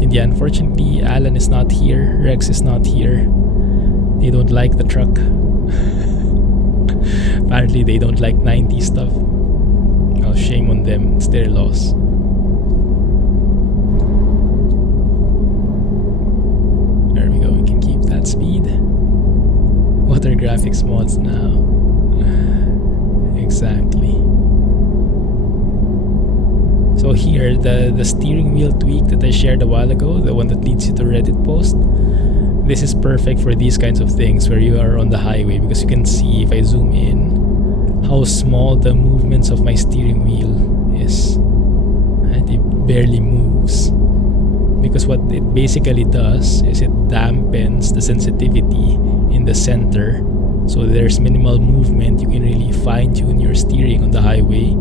And yeah, unfortunately, Alan is not here. Rex is not here. They don't like the truck. Apparently, they don't like 90s stuff. Well, shame on them. It's their loss. There we go. We can keep that speed. What are graphics mods now? Exactly. So here, the steering wheel tweak that I shared a while ago, the one that leads you to Reddit post, this is perfect for these kinds of things where you are on the highway, because you can see, if I zoom in, how small the movements of my steering wheel is. And it barely moves. Because what it basically does is it dampens the sensitivity in the center. So there's minimal movement. You can really fine-tune your steering on the highway.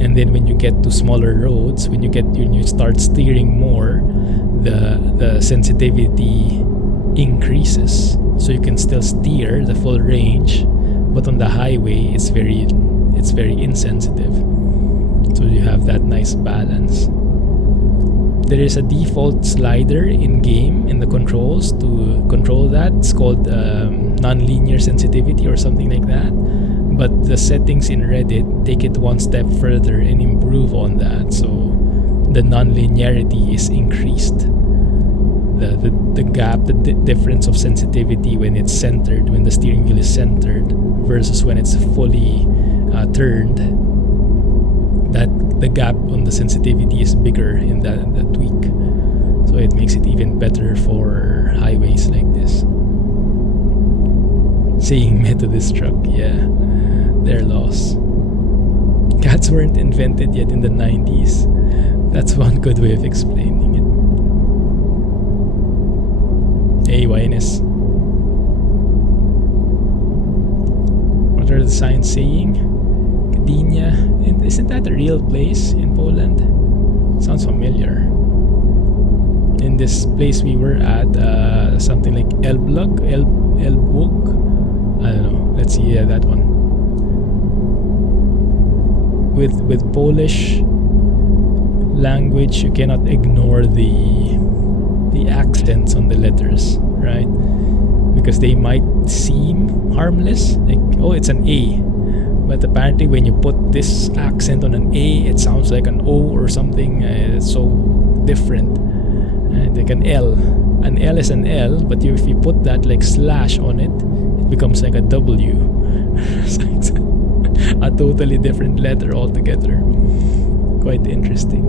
And then when you get to smaller roads, when you start steering more, the sensitivity increases, so you can still steer the full range, but on the highway it's very insensitive. So you have that nice balance. There is a default slider in game in the controls to control that. It's called non-linear sensitivity or something like that. But the settings in Reddit take it one step further and improve on that. So the non-linearity is increased. The gap, the difference of sensitivity when it's centered, when the steering wheel is centered versus when it's fully turned, that the gap on the sensitivity is bigger in that tweak. So it makes it even better for highways like this. Saying Methodist truck, yeah, their loss. Cats weren't invented yet in the 90s. That's one good way of explaining it. Hey, YNS. What are the signs saying? Gdynia. Isn't that a real place in Poland? Sounds familiar. In this place we were at, something like Elbląg. I don't know. Let's see. Yeah, that one. With Polish language, you cannot ignore the accents on the letters, right? Because they might seem harmless, like, oh, it's an A, but apparently when you put this accent on an A, it sounds like an O or something. It's so different. Like an L is an L, but if you put that like slash on it, it becomes like a W. It's like a totally different letter altogether. Quite interesting.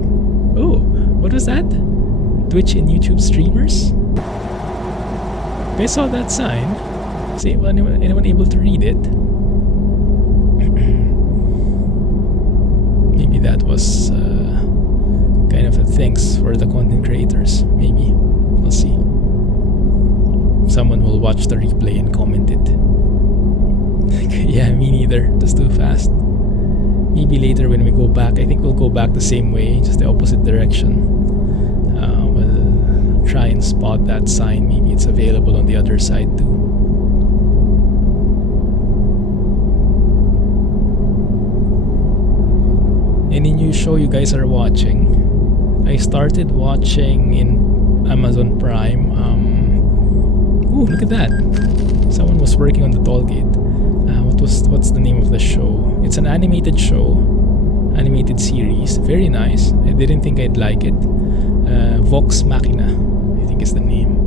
Oh, what was that? Twitch and YouTube streamers? I saw that sign. See, anyone able to read it? Maybe that was kind of a thanks for the content creators. Maybe. We'll see. Someone will watch the replay and comment it. Yeah, me neither. That's too fast. Maybe later when we go back, I think we'll go back the same way, just the opposite direction. We'll try and spot that sign. Maybe it's available on the other side too. Any new show you guys are watching? I started watching in Amazon Prime. Ooh, look at that! Someone was working on the toll gate. What's the name of the show? It's an animated show, animated series. Very nice. I didn't think I'd like it. Vox Machina, I think is the name.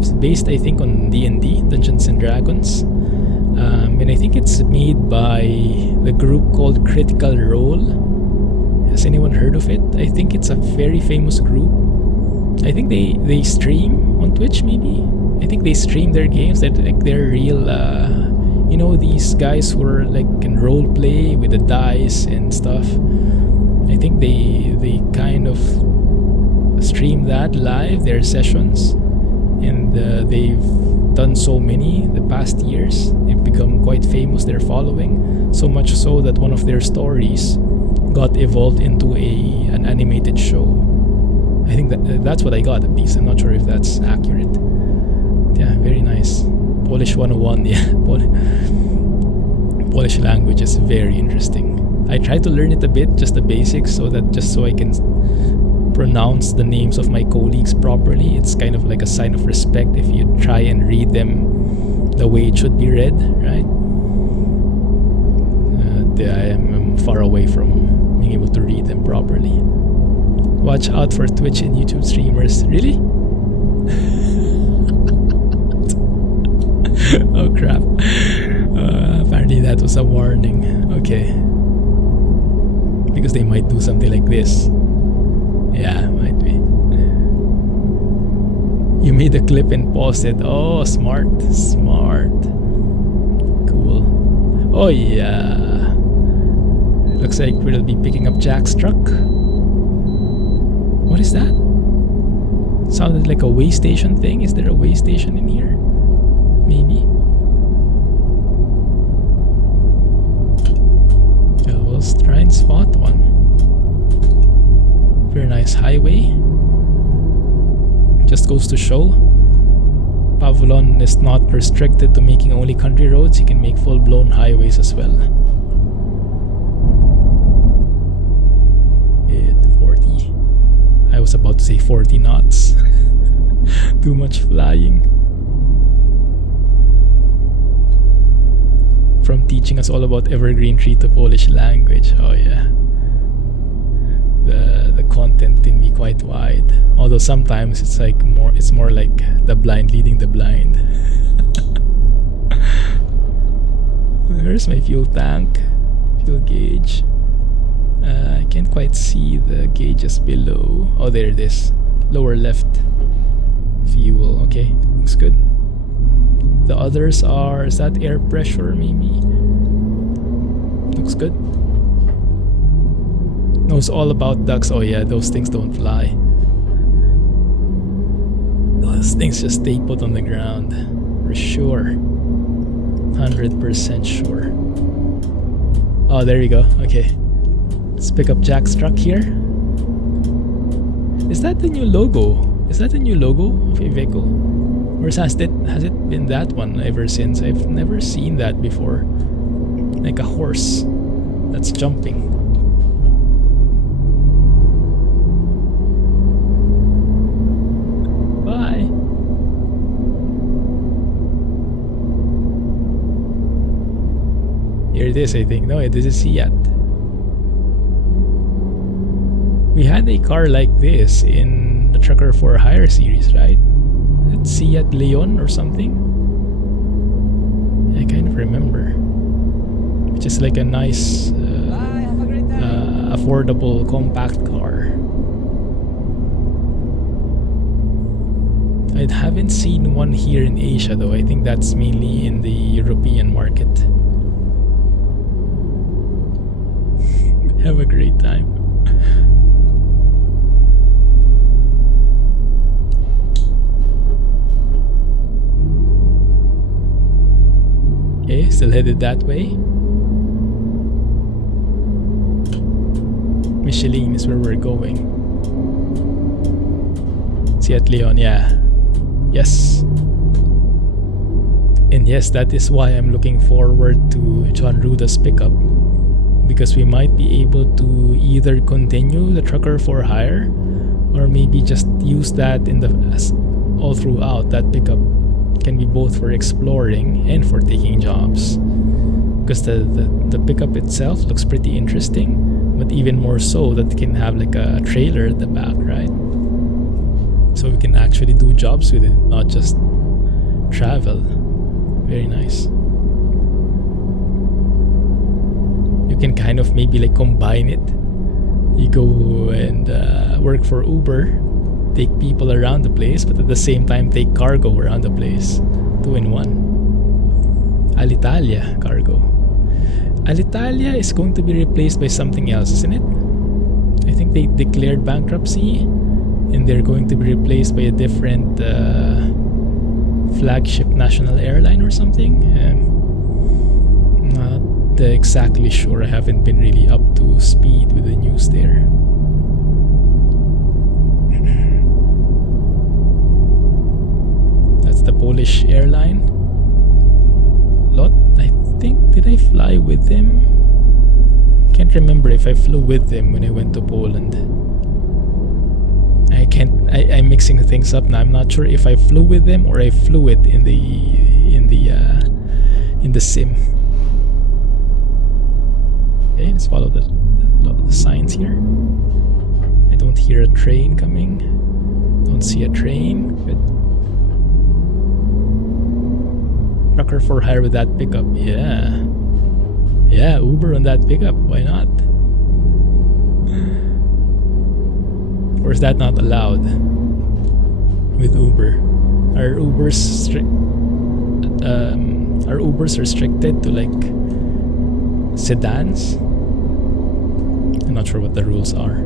It's based, I think, on D&D, Dungeons and Dragons. And I think it's made by the group called Critical Role. Has anyone heard of it? I think it's a very famous group. I think they stream on Twitch, maybe. I think they stream their games. They're real. You know, these guys who are like can role play with the dice and stuff. I think they kind of stream that live, their sessions, and they've done so many the past years. They've become quite famous, their following, so much so that one of their stories got evolved into an animated show. I think that's what I got, at least. I'm not sure if that's accurate. Yeah, very nice. Polish 101, yeah. Polish language is very interesting. I try to learn it a bit, just the basics, so I can pronounce the names of my colleagues properly. It's kind of like a sign of respect if you try and read them the way it should be read, right? I am far away from being able to read them properly. Watch out for Twitch and YouTube streamers. Really? Oh crap. Apparently that was a warning. Okay. Because they might do something like this. Yeah, might be. You made a clip and posted. Oh, smart. Cool. Oh yeah. Looks like we'll be picking up Jack's truck. What is that? Sounded like a way station thing. Is there a way station in here? Maybe. Well, we'll try and spot one. Very nice highway. Just goes to show Pavlon is not restricted to making only country roads. He can make full-blown highways as well. 40. I was about to say 40 knots. Too much flying. From teaching us all about evergreen tree to Polish language. Oh yeah. The content can be quite wide. Although sometimes it's more like the blind leading the blind. Where's my fuel tank? Fuel gauge. I can't quite see the gauges below. Oh, there it is. Lower left. Fuel. Okay, looks good. The others are... Is that air pressure maybe? Looks good. Knows all about ducks. Oh yeah, those things don't fly. Those things just stay put on the ground. For sure. 100% sure. Oh, there you go. Okay. Let's pick up Jack's truck here. Is that the new logo? Is that the new logo of Iveco? Or has it been that one ever since? I've never seen that before. Like a horse that's jumping. Bye. Here it is, I think. No, this is Seat. We had a car like this in the Trucker for Hire series, right? It's Seat Leon or something. I kind of remember. Which is like a nice, affordable compact car. I haven't seen one here in Asia though. I think that's mainly in the European market. Have a great time. Okay, still headed that way. Michelin is where we're going. Seat Leon, yeah. Yes. And yes, that is why I'm looking forward to John Ruda's pickup. Because we might be able to either continue the Trucker for Hire or maybe just use that all throughout. That pickup can be both for exploring and for taking jobs. Because the pickup itself looks pretty interesting, but even more so that it can have like a trailer at the back, right? So we can actually do jobs with it, not just travel. Very nice. You can kind of maybe like combine it. You go and work for Uber take people around the place, but at the same time take cargo around the place. 2 in 1. Alitalia cargo. Alitalia is going to be replaced by something else, isn't it? I think they declared bankruptcy and they're going to be replaced by a different flagship national airline or something. Not exactly sure. I haven't been really up to speed with the news there. That's the Polish airline. Lot, I think, did I fly with them? Can't remember if I flew with them when I went to Poland. I'm mixing things up now. I'm not sure if I flew with them or I flew it in the sim. Okay, let's follow the signs here. I don't hear a train coming. Don't see a train. Good. Trucker for hire with that pickup. Yeah, Uber on that pickup. Why not? Or is that not allowed with Uber? Are Ubers restricted to like sedans? I'm not sure what the rules are.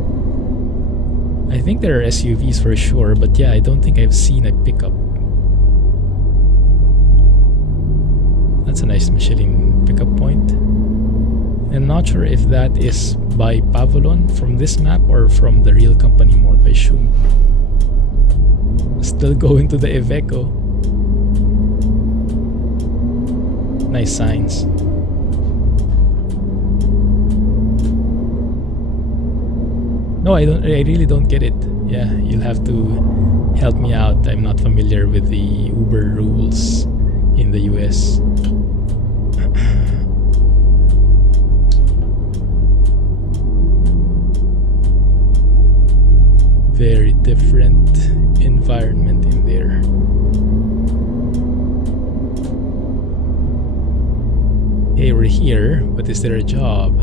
I think there are SUVs for sure, but yeah, I don't think I've seen a pickup. That's a nice Michelin pickup point. I'm not sure if that is by Pavolon from this map or from the real company mode by Shum. Still going to the Iveco. Nice signs. No, I really don't get it. Yeah, you'll have to help me out. I'm not familiar with the Uber rules in the US. Very different environment in there. Hey, we're here, but is there a job?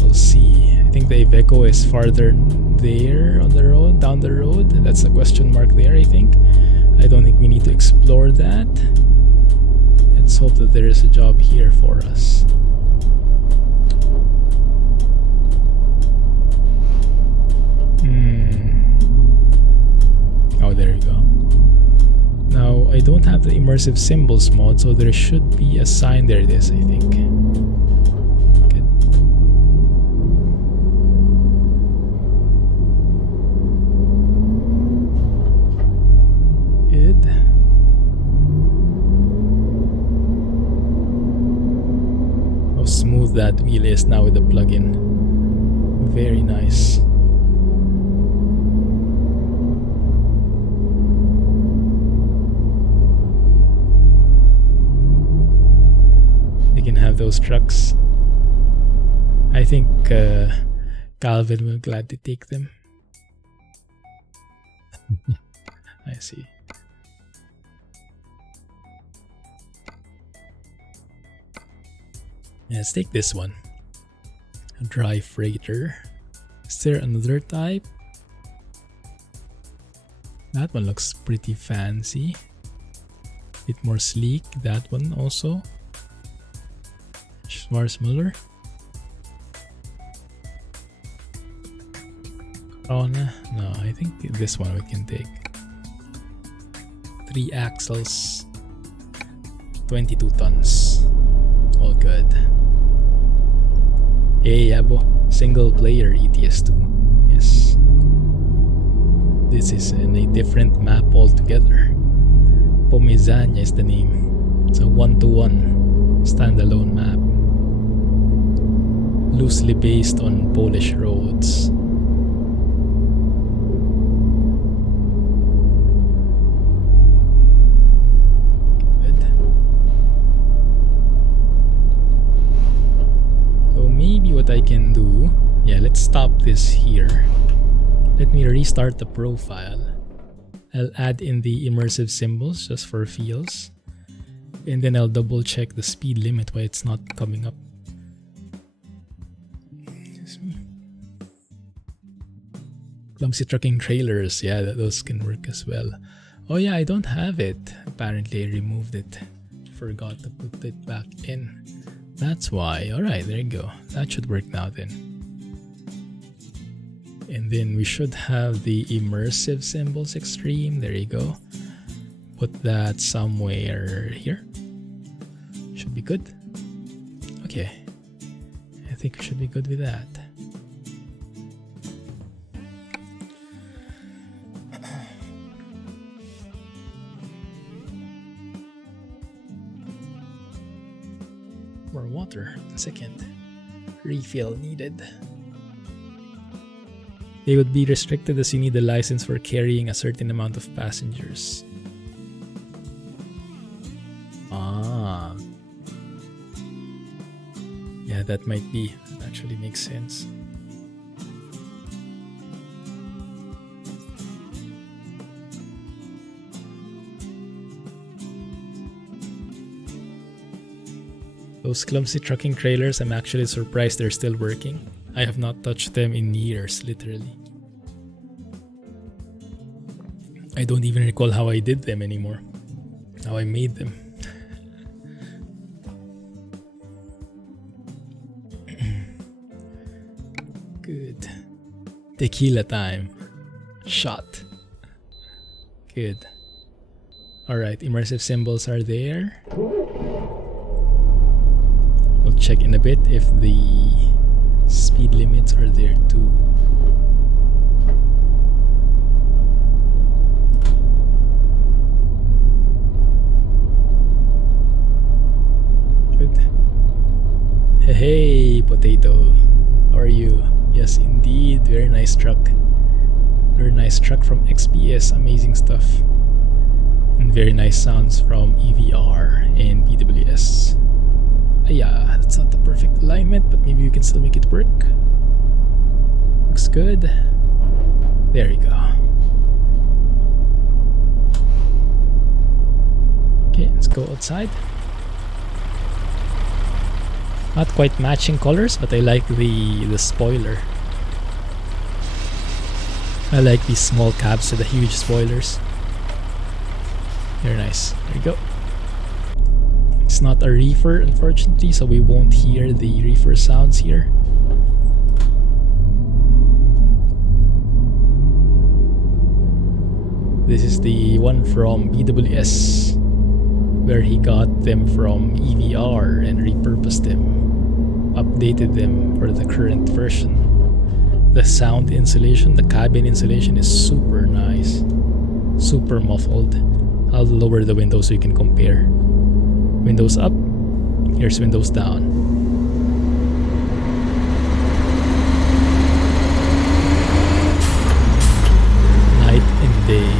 We'll see. I think the Iveco is farther there on the road, down the road. That's a question mark there, I think. I don't think we need to explore that. Let's hope that there is a job here for us. Oh, there you go. Now, I don't have the immersive symbols mod, so there should be a sign. There it is, I think. Good. Good. How smooth that wheel is now with the plugin. Very nice. Have those trucks. I think Calvin will gladly take them. I see. Yeah, let's take this one. A dry freighter. Is there another type? That one looks pretty fancy. Bit more sleek. That one also. Schwarzmüller. Corona. No, I think this one we can take. 3 axles. 22 tons. All good. Hey, Yabo. Single player ETS2. Yes. This is in a different map altogether. Pomezania is the name. It's a 1-to-1 standalone map. Loosely based on Polish roads. Good. So maybe what I can do, yeah, let's stop this here. Let me restart the profile. I'll add in the immersive symbols just for feels. And then I'll double check the speed limit why it's not coming up. Clumsy trucking trailers, yeah, those can work as well. Oh yeah, I don't have it. Apparently I removed it. Forgot to put it back in. That's why. Alright, there you go. That should work now then. And then we should have the immersive symbols extreme. There you go. Put that somewhere here. Should be good. Okay. I think we should be good with that. More water. A second. Refill needed. They would be restricted as you need a license for carrying a certain amount of passengers. Ah. Yeah, that might be. That actually makes sense. Those clumsy trucking trailers, I'm actually surprised they're still working. I have not touched them in years, literally. I don't even recall how I did them anymore. How I made them. Good. Tequila time. Shot. Good. Alright, immersive symbols are there. We'll check in a bit if the speed limits are there too. Good. Hey, potato. How are you? Yes, indeed. Very nice truck. Very nice truck from XPS. Amazing stuff. And very nice sounds from EVR and BWS. Yeah, that's not the perfect alignment, but maybe we can still make it work. Looks good. There you go. Okay, let's go outside. Not quite matching colors, but I like the spoiler. I like these small cabs with the huge spoilers. Very nice. There you go. It's not a reefer, unfortunately, so we won't hear the reefer sounds here. This is the one from BWS, where he got them from EVR and repurposed them, updated them for the current version. The sound insulation, the cabin insulation is super nice, super muffled. I'll lower the windows so you can compare. Windows up, here's windows down. Night and day.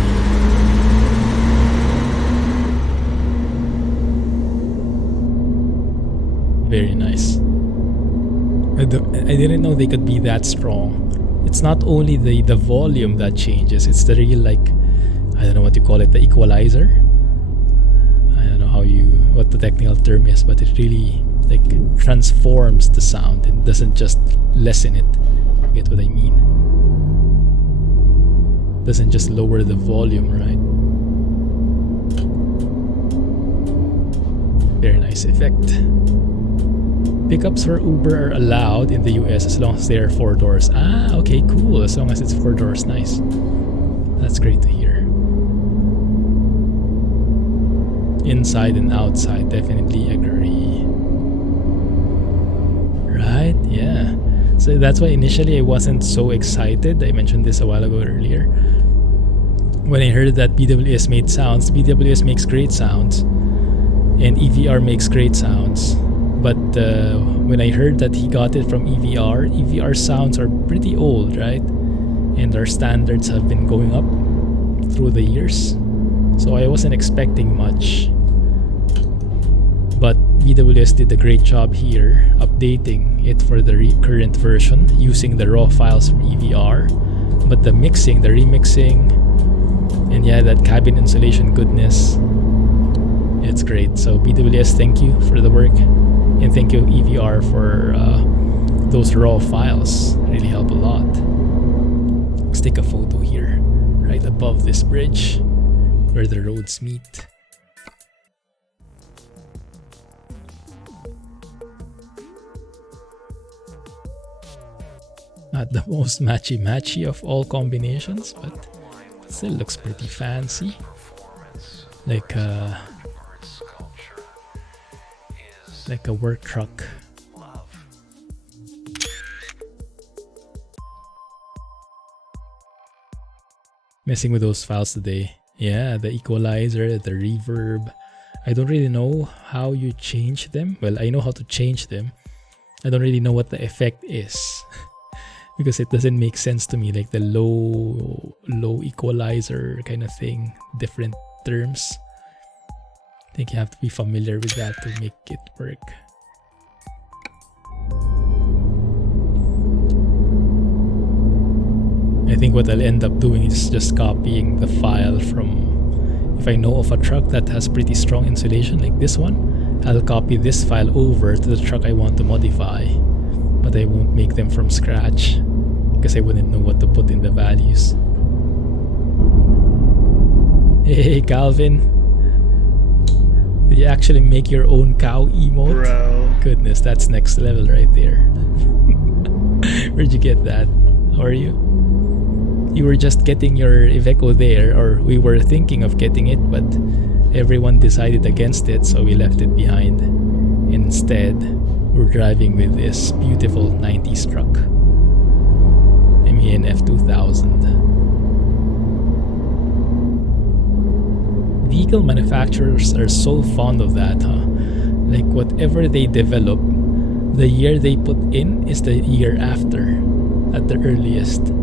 Very nice. I didn't know they could be that strong. It's not only the volume that changes, it's the real, like, I don't know what you call it, the equalizer. I don't know what the technical term is, but it really like transforms the sound and doesn't just lessen it. You get what I mean? Doesn't just lower the volume, right? Very nice effect. Pickups for Uber are allowed in the US as long as they are 4 doors. Ah, okay, cool. As long as it's 4 doors, nice. That's great to hear. Inside and outside, definitely agree. Right? Yeah. So that's why initially I wasn't so excited. I mentioned this a while ago earlier. When I heard that BWS made sounds, BWS makes great sounds, and EVR makes great sounds. But when I heard that he got it from EVR, EVR sounds are pretty old, right? And our standards have been going up through the years. So I wasn't expecting much. But BWS did a great job here updating it for the current version using the raw files from EVR. But the mixing, the remixing, and yeah, that cabin insulation goodness, it's great. So BWS, thank you for the work, and thank you EVR for those raw files. Really help a lot. Let's take a photo here, right above this bridge where the roads meet. Not the most matchy-matchy of all combinations, but still looks pretty fancy. Like a work truck. Messing with those files today. Yeah, the equalizer, the reverb. I don't really know how you change them. Well, I know how to change them. I don't really know what the effect is. Because it doesn't make sense to me, like the low equalizer kind of thing, different terms. I think you have to be familiar with that to make it work. I think what I'll end up doing is just copying the file from, if I know of a truck that has pretty strong insulation like this one, I'll copy this file over to the truck I want to modify. But I won't make them from scratch because I wouldn't know what to put in the values. Hey Calvin, did you actually make your own cow emote? Bro. Goodness, that's next level right there. Where'd you get that? How are you? You were just getting your Iveco there, or we were thinking of getting it, but everyone decided against it, so we left it behind. Instead, we're driving with this beautiful 90s truck, MAN F2000. Vehicle manufacturers are so fond of that, huh? Like whatever they develop, the year they put in is the year after, at the earliest.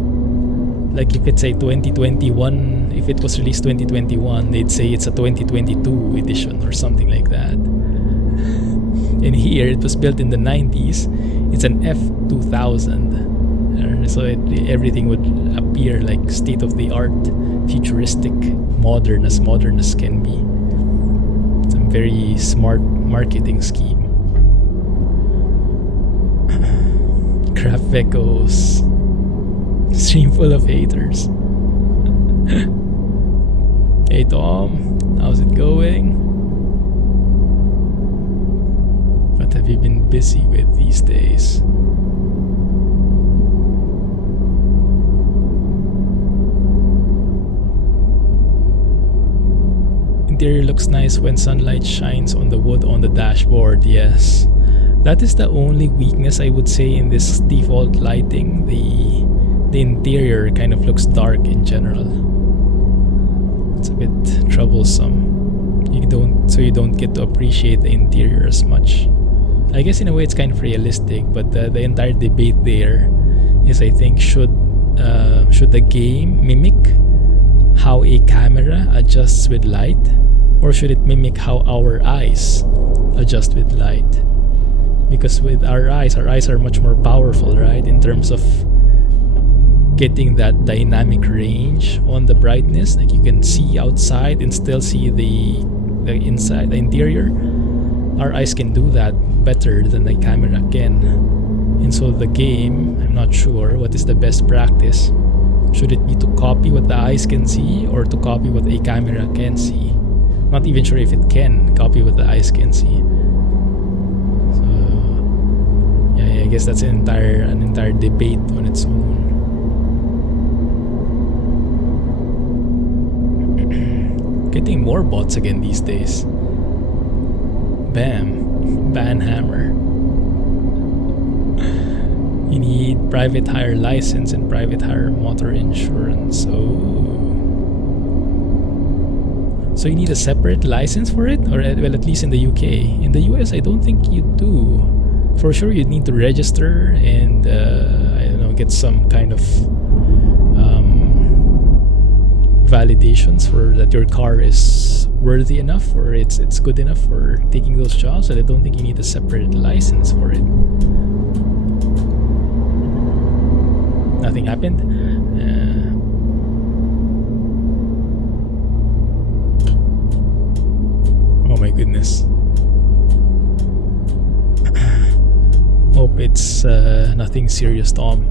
Like you could say 2021, if it was released 2021, they'd say it's a 2022 edition or something like that. And here, it was built in the 90s. It's an F2000. So everything would appear like state-of-the-art, futuristic, modern as can be. It's a very smart marketing scheme. Crap Vecos. Stream full of haters. Hey Tom, how's it going? What have you been busy with these days? Interior looks nice when sunlight shines on the wood on the dashboard, yes. That is the only weakness I would say in this default lighting. The interior kind of looks dark in general. It's a bit troublesome. You don't get to appreciate the interior as much. I guess in a way it's kind of realistic, but the entire debate there is, I think, should the game mimic how a camera adjusts with light, or should it mimic how our eyes adjust with light? Because with our eyes are much more powerful, right? In terms of getting that dynamic range on the brightness, like you can see outside and still see the inside, the interior. Our eyes can do that better than the camera can. And so the game, I'm not sure what is the best practice. Should it be to copy what the eyes can see, or to copy what a camera can see? Not even sure if it can copy what the eyes can see. So yeah, I guess that's an entire debate on its own. Getting more bots again these days. Bam, ban hammer. You need private hire license and private hire motor insurance. So you need a separate license for it? Or well, at least in the UK. In the US, I don't think you do. For sure, you'd need to register and I don't know, get some kind of validations for that your car is worthy enough, or it's good enough for taking those jobs. And I don't think you need a separate license for it. Nothing happened. Oh my goodness. Hope it's nothing serious, Tom.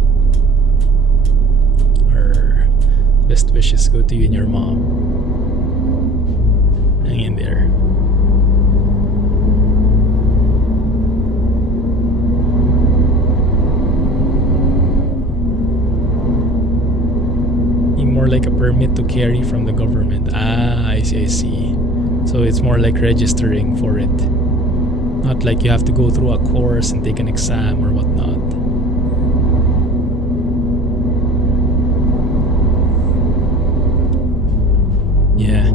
Or Best wishes go to you and your mom. Hang in there. More like a permit to carry from the government. Ah, I see. So it's more like registering for it. Not like you have to go through a course and take an exam or whatnot. Yeah.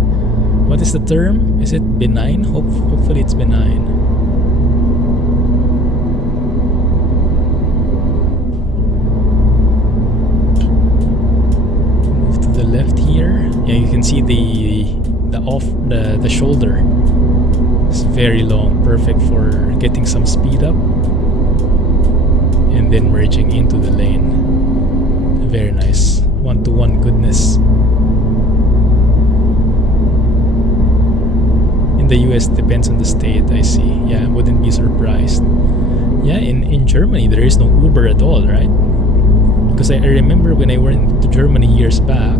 What is the term? Is it benign? Hopefully it's benign. Left here, yeah, you can see the shoulder is very long, perfect for getting some speed up and then merging into the lane. Very nice, one-to-one goodness. In the US, depends on the state. I see. Yeah, wouldn't be surprised. Yeah, in Germany there is no Uber at all, right? Because I remember when I went to Germany years back,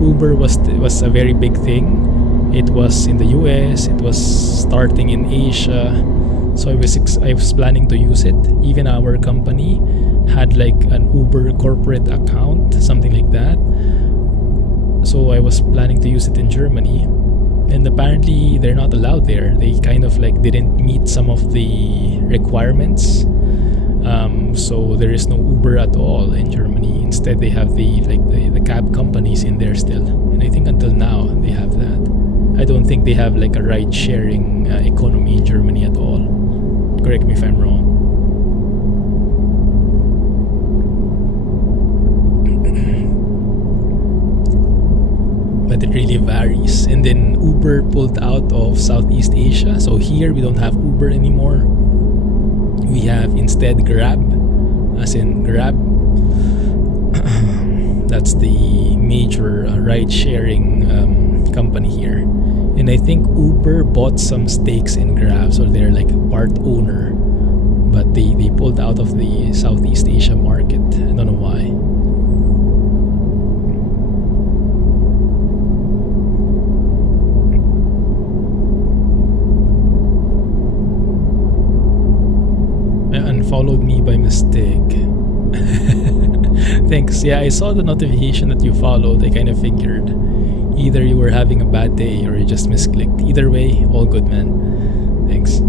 Uber was a very big thing. It was in the US, it was starting in Asia, so I was planning to use it. Even our company had like an Uber corporate account, something like that. So I was planning to use it in Germany, and apparently they're not allowed there. They kind of like didn't meet some of the requirements. So there is no Uber at all in Germany. Instead, they have the cab companies in there still, and I think until now they have that. I don't think they have like a ride-sharing economy in Germany at all. Correct me if I'm wrong. But it really varies. And then Uber pulled out of Southeast Asia, so here we don't have Uber anymore. We have instead Grab, as in Grab. That's the major ride-sharing company here. And I think Uber bought some stakes in Grab, so they're like a part owner. But they pulled out of the Southeast Asia market. I don't know why. Unfollowed me by mistake. Thanks. Yeah, I saw the notification that you followed. I kind of figured either you were having a bad day or you just misclicked. Either way, all good, man. Thanks.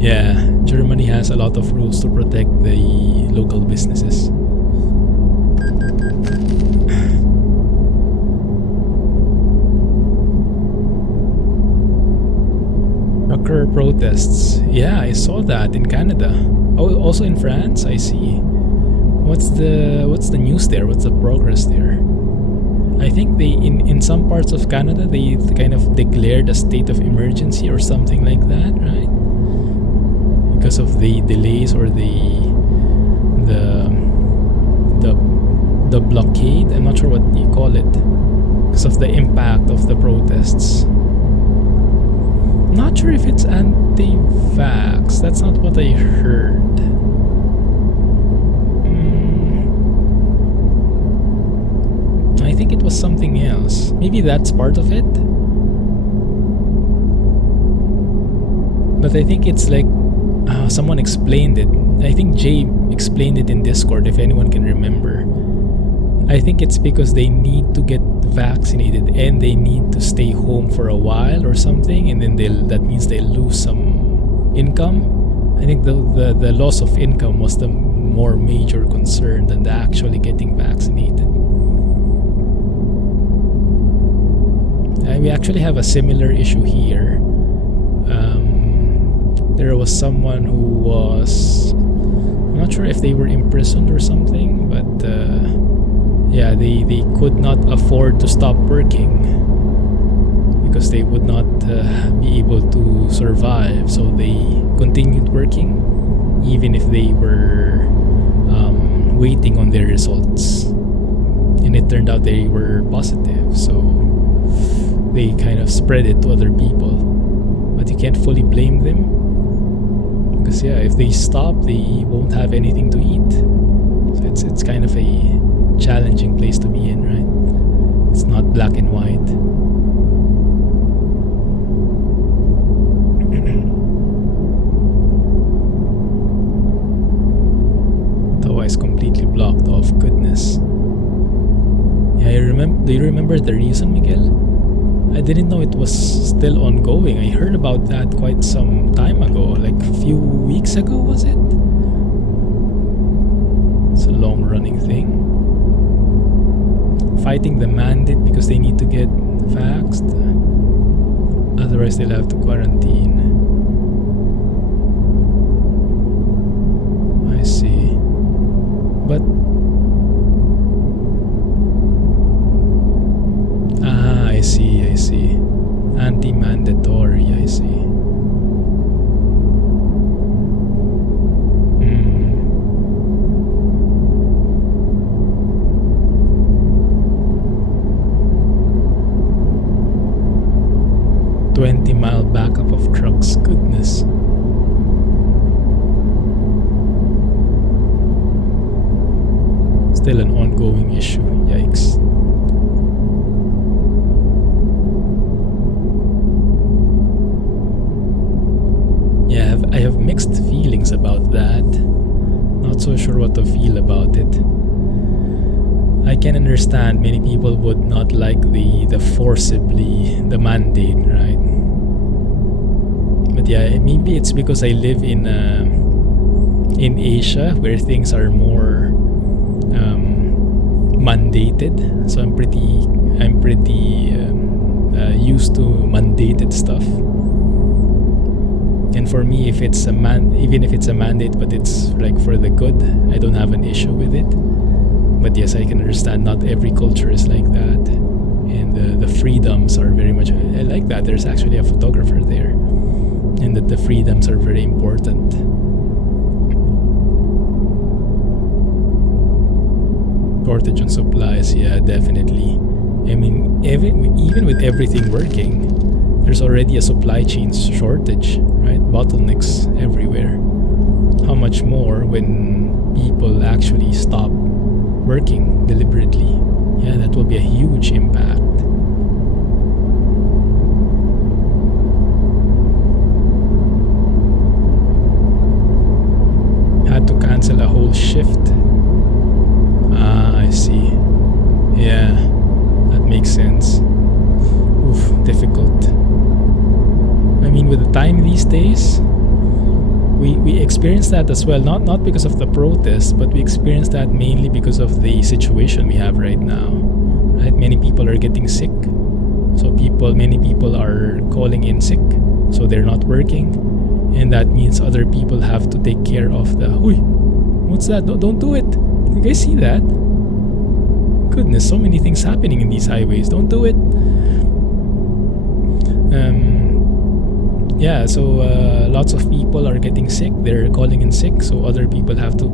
Yeah, Germany has a lot of rules to protect the local businesses. Trucker protests. Yeah, I saw that in Canada. Oh, also in France. I see. What's the news there? What's the progress there? I think they in some parts of Canada they kind of declared a state of emergency or something like that, right? Because of the delays or the blockade. I'm not sure what you call it. Because of the impact of the protests. Not sure if it's anti-vax. That's not what I heard. I think it was something else. Maybe that's part of it. But I think it's like someone explained it. I think Jay explained it in Discord, if anyone can remember. I think it's because they need to get vaccinated and they need to stay home for a while or something, and then that means they'll lose some income. I think the loss of income was the more major concern than the actually getting vaccinated. We actually have a similar issue here. There was someone who was, I'm not sure if they were imprisoned or something, but yeah, they could not afford to stop working because they would not be able to survive, so they continued working even if they were waiting on their results, and it turned out they were positive, so they kind of spread it to other people. But you can't fully blame them Because yeah, if they stop, they won't have anything to eat. So it's kind of a challenging place to be in, right? It's not black and white. Tawa is completely blocked off. Goodness. Yeah, do you remember the reason, Miguel? I didn't know it was still ongoing. I heard about that quite some time ago, like a few weeks ago, was it? It's a long-running thing. Fighting the mandate because they need to get vaxxed. Otherwise, they'll have to quarantine. I see. But I see. Anti-mandatory, I see. 20-mile backup of trucks, goodness. Still an ongoing issue, yikes. Yeah, I have mixed feelings about that. Not so sure what to feel about it. I can understand many people would not like the forcibly the mandate, right? But yeah, maybe it's because I live in Asia where things are more mandated. So I'm pretty used to mandated stuff. And for me, if it's even if it's a mandate, but it's like for the good, I don't have an issue with it. But yes, I can understand not every culture is like that, and the freedoms are very much. I like that. There's actually a photographer there, and that the freedoms are very important. Shortage on supplies, yeah, definitely. I mean, even with everything working, there's already a supply chain shortage, right? Bottlenecks everywhere. How much more when people actually stop working deliberately? Yeah, that will be a huge impact. Had to cancel a whole shift. I see. Yeah, that makes sense. Oof, difficult. I mean, with the time these days, we experience that as well. Not because of the protest, but we experience that mainly because of the situation we have right now. Right? Many people are getting sick. So many people are calling in sick. So they're not working. And that means other people have to take care of the... Uy, what's that? Don't do it. You guys see that? Goodness, so many things happening in these highways. Don't do it. Yeah, so lots of people are getting sick. They're calling in sick, so other people have to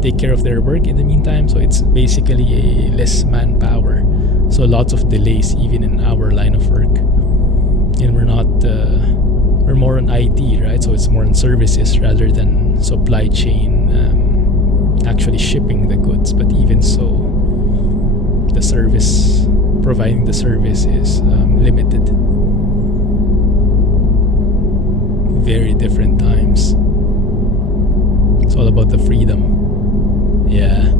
take care of their work in the meantime. So it's basically a less manpower. So lots of delays even in our line of work. And we're more on IT, right? So it's more on services rather than supply chain, actually shipping the goods. But even so, providing the service is limited. Very different times. It's all about the freedom. Yeah,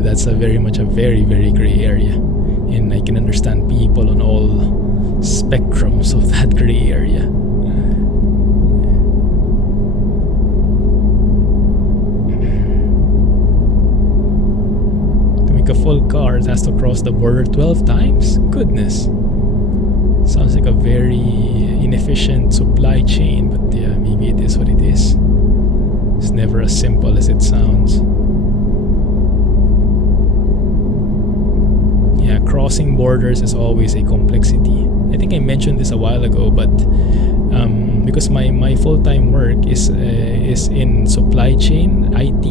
that's very much a very, very gray area. And I can understand people on all spectrums of that gray area. To make a full car, it has to cross the border 12 times? Goodness. Sounds like a very inefficient supply chain, but yeah, maybe it is what it is. It's never as simple as it sounds. Yeah, crossing borders is always a complexity. I think I mentioned this a while ago, but because my full-time work is in supply chain IT,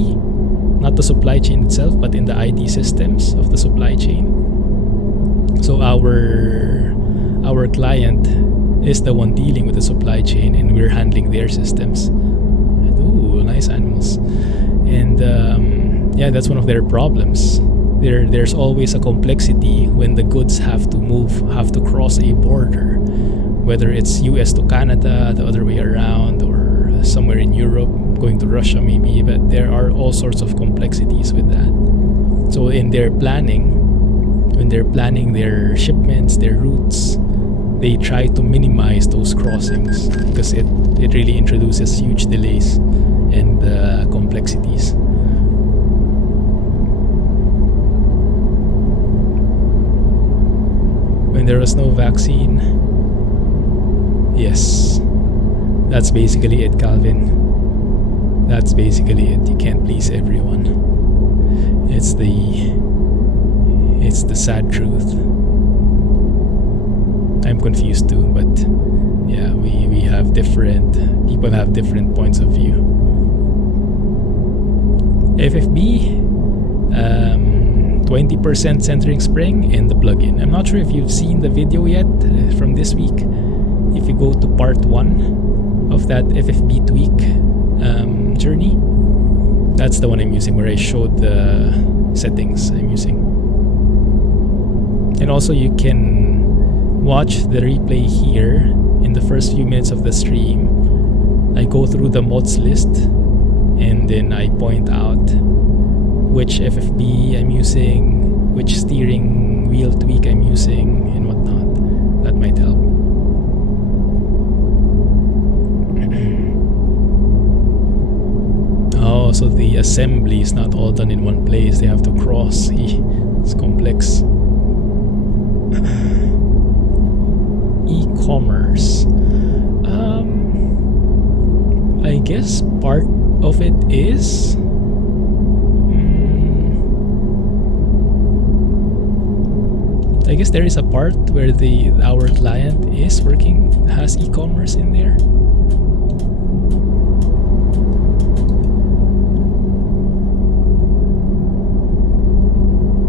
not the supply chain itself, but in the IT systems of the supply chain. So our client is the one dealing with the supply chain, and we're handling their systems. Ooh, nice animals. And yeah, that's one of their problems. There's always a complexity when the goods have to cross a border, whether it's US to Canada, the other way around, or somewhere in Europe going to Russia maybe. But there are all sorts of complexities with that. So in their planning, when they're planning their shipments, their routes, they try to minimize those crossings because it really introduces huge delays and complexities. When there was no vaccine, yes, that's basically it, Calvin. That's basically it. You can't please everyone. It's the sad truth. I'm confused too, but yeah, we have people have different points of view. FFB, 20% centering spring in the plugin. I'm not sure if you've seen the video yet from this week. If you go to part 1 of that FFB tweak journey, that's the one I'm using, where I showed the settings I'm using. And also you can watch the replay here in the first few minutes of the stream. I go through the mods list and then I point out which FFB I'm using, which steering wheel tweak I'm using, and whatnot. That might help. Oh, so the assembly is not all done in one place. They have to cross. It's complex. E-commerce. I guess part of it is I guess there is a part where our client has e-commerce in there.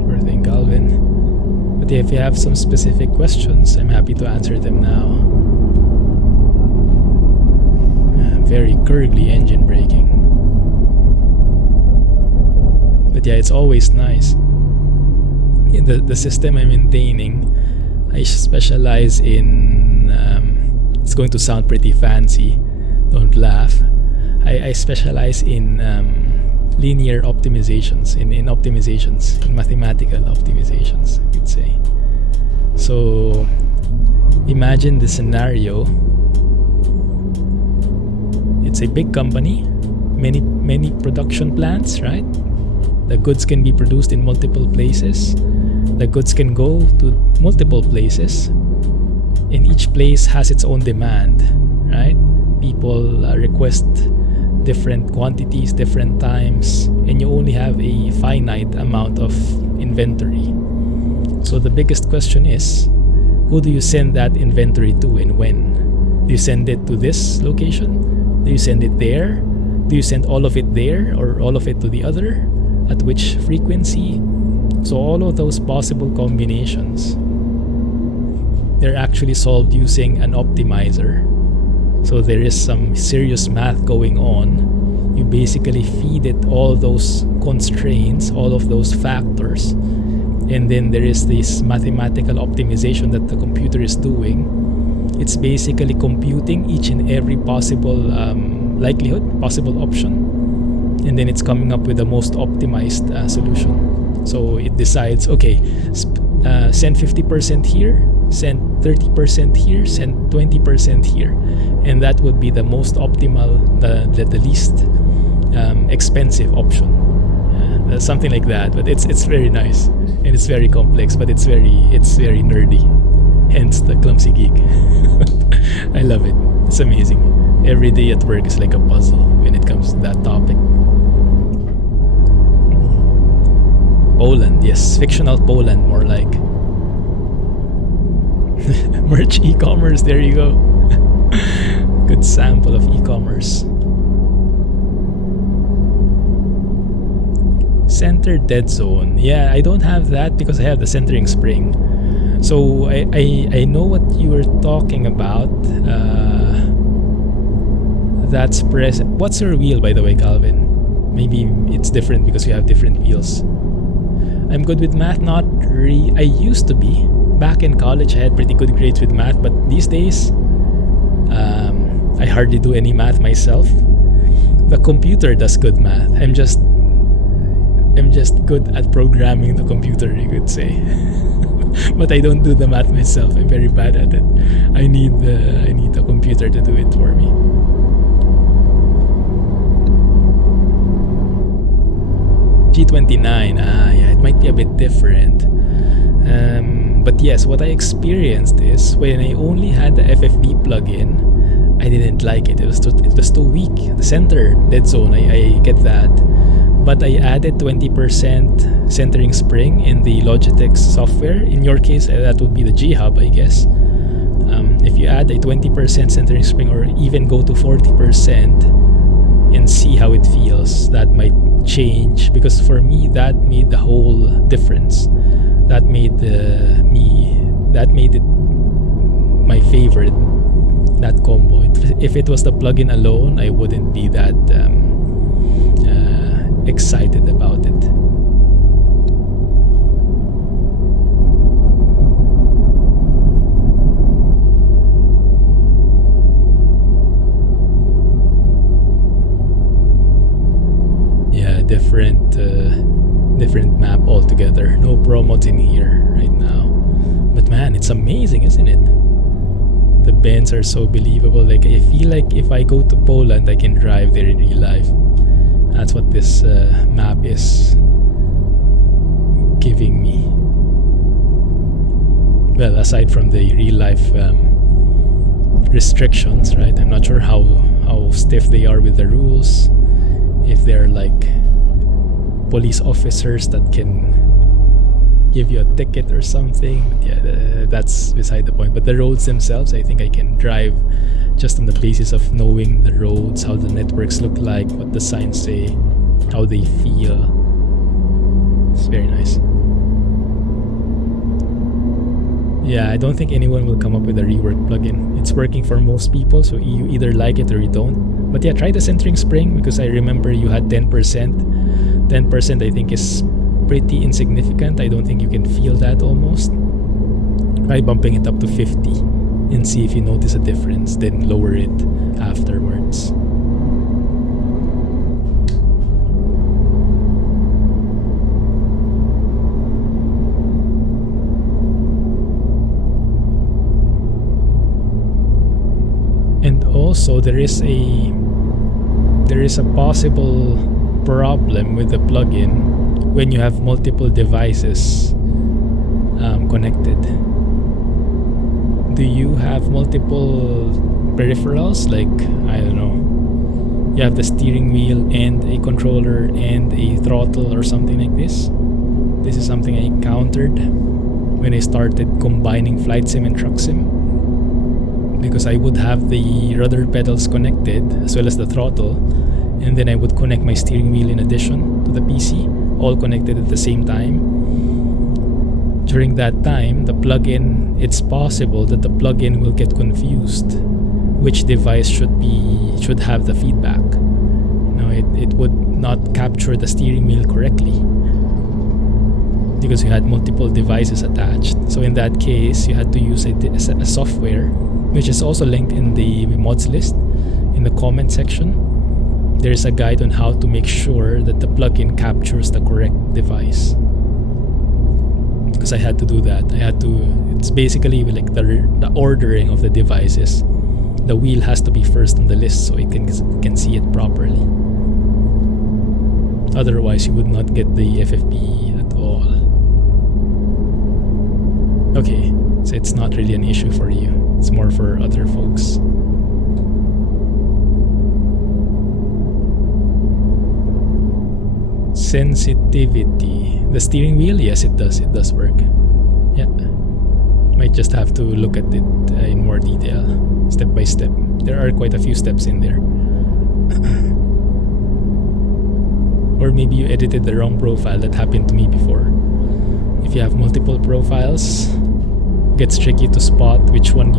Poor thing, Calvin. But if you have some specific questions, I'm happy to answer them now. Very gurgly engine braking. But yeah, it's always nice. The system I'm maintaining, I specialize in it's going to sound pretty fancy, don't laugh. I specialize in linear optimizations, in optimizations, in mathematical optimizations, you'd say. So imagine the scenario. It's a big company, many production plants, right? The goods can be produced in multiple places. The goods can go to multiple places, and each place has its own demand, right? People request different quantities, different times, and you only have a finite amount of inventory. So the biggest question is, who do you send that inventory to and when? Do you send it to this location? Do you send it there? Do you send all of it there or all of it to the other? At which frequency? So all of those possible combinations, they're actually solved using an optimizer. So there is some serious math going on. You basically feed it all those constraints, all of those factors, and then there is this mathematical optimization that the computer is doing. It's basically computing each and every possible likelihood, possible option, and then it's coming up with the most optimized solution. So it decides, okay, send 50% here, send 30% here, send 20% here, and that would be the most optimal, the least expensive option. Something like that. But it's very nice and it's very complex, but it's very nerdy. Hence the Clumsy geek. I love it. It's amazing. Every day at work is like a puzzle when it comes to that topic. Poland, yes, fictional Poland, more like. Merch e-commerce, there you go. Good sample of e-commerce. Center dead zone. Yeah, I don't have that because I have the centering spring. So I know what you were talking about. That's present. What's your wheel, by the way, Calvin? Maybe it's different because you have different wheels. I'm good with math, not really. I used to be. Back in college, I had pretty good grades with math, but these days, I hardly do any math myself. The computer does good math. I'm just good at programming the computer, you could say. But I don't do the math myself. I'm very bad at it. I need a computer to do it for me. G29, yeah, it might be a bit different. But yes, what I experienced is when I only had the FFD plugin, I didn't like it. It was too weak. The center dead zone, I get that. But I added 20% centering spring in the Logitech software. In your case, that would be the G Hub, I guess. If you add a 20% centering spring or even go to 40% and see how it feels, that might change, because for me that made the whole difference. That made it my favorite, that combo. If it was the plugin alone, I wouldn't be that excited about it. Yeah, different map altogether. No promos in here right now. But man, it's amazing, isn't it? The bends are so believable. Like, I feel like if I go to Poland, I can drive there in real life. That's what this map is giving me. Well, aside from the real life restrictions, right? I'm not sure how stiff they are with the rules. If they're like police officers that can give you a ticket or something. Yeah, that's beside the point. But the roads themselves, I think I can drive just on the basis of knowing the roads, how the networks look like, what the signs say, how they feel. It's very nice. Yeah, I don't think anyone will come up with a REWORK plugin. It's working for most people, so you either like it or you don't. But yeah, try the centering spring, because I remember you had 10%. 10% I think is pretty insignificant. I don't think you can feel that almost. Try bumping it up to 50 and see if you notice a difference, then lower it afterwards. And also there is a possible problem with the plugin when you have multiple devices connected. Do you have multiple peripherals? Like, I don't know, you have the steering wheel and a controller and a throttle or something like this? This is something I encountered when I started combining flight sim and truck sim, because I would have the rudder pedals connected as well as the throttle, and then I would connect my steering wheel in addition to the PC, all connected at the same time. During that time, the plugin, it's possible that the plugin will get confused which device should have the feedback. No, it would not capture the steering wheel correctly because you had multiple devices attached. So in that case, you had to use a software, which is also linked in the mods list in the comment section. There's a guide on how to make sure that the plugin captures the correct device. Because I had to do that. It's basically like the ordering of the devices. The wheel has to be first on the list so it can see it properly. Otherwise, you would not get the FFP at all. Okay, so it's not really an issue for you. It's more for other folks. Sensitivity. The steering wheel, yes, it does work. Yeah, might just have to look at it in more detail, step by step. There are quite a few steps in there. Or maybe you edited the wrong profile. That happened to me before. If you have multiple profiles, gets tricky to spot which one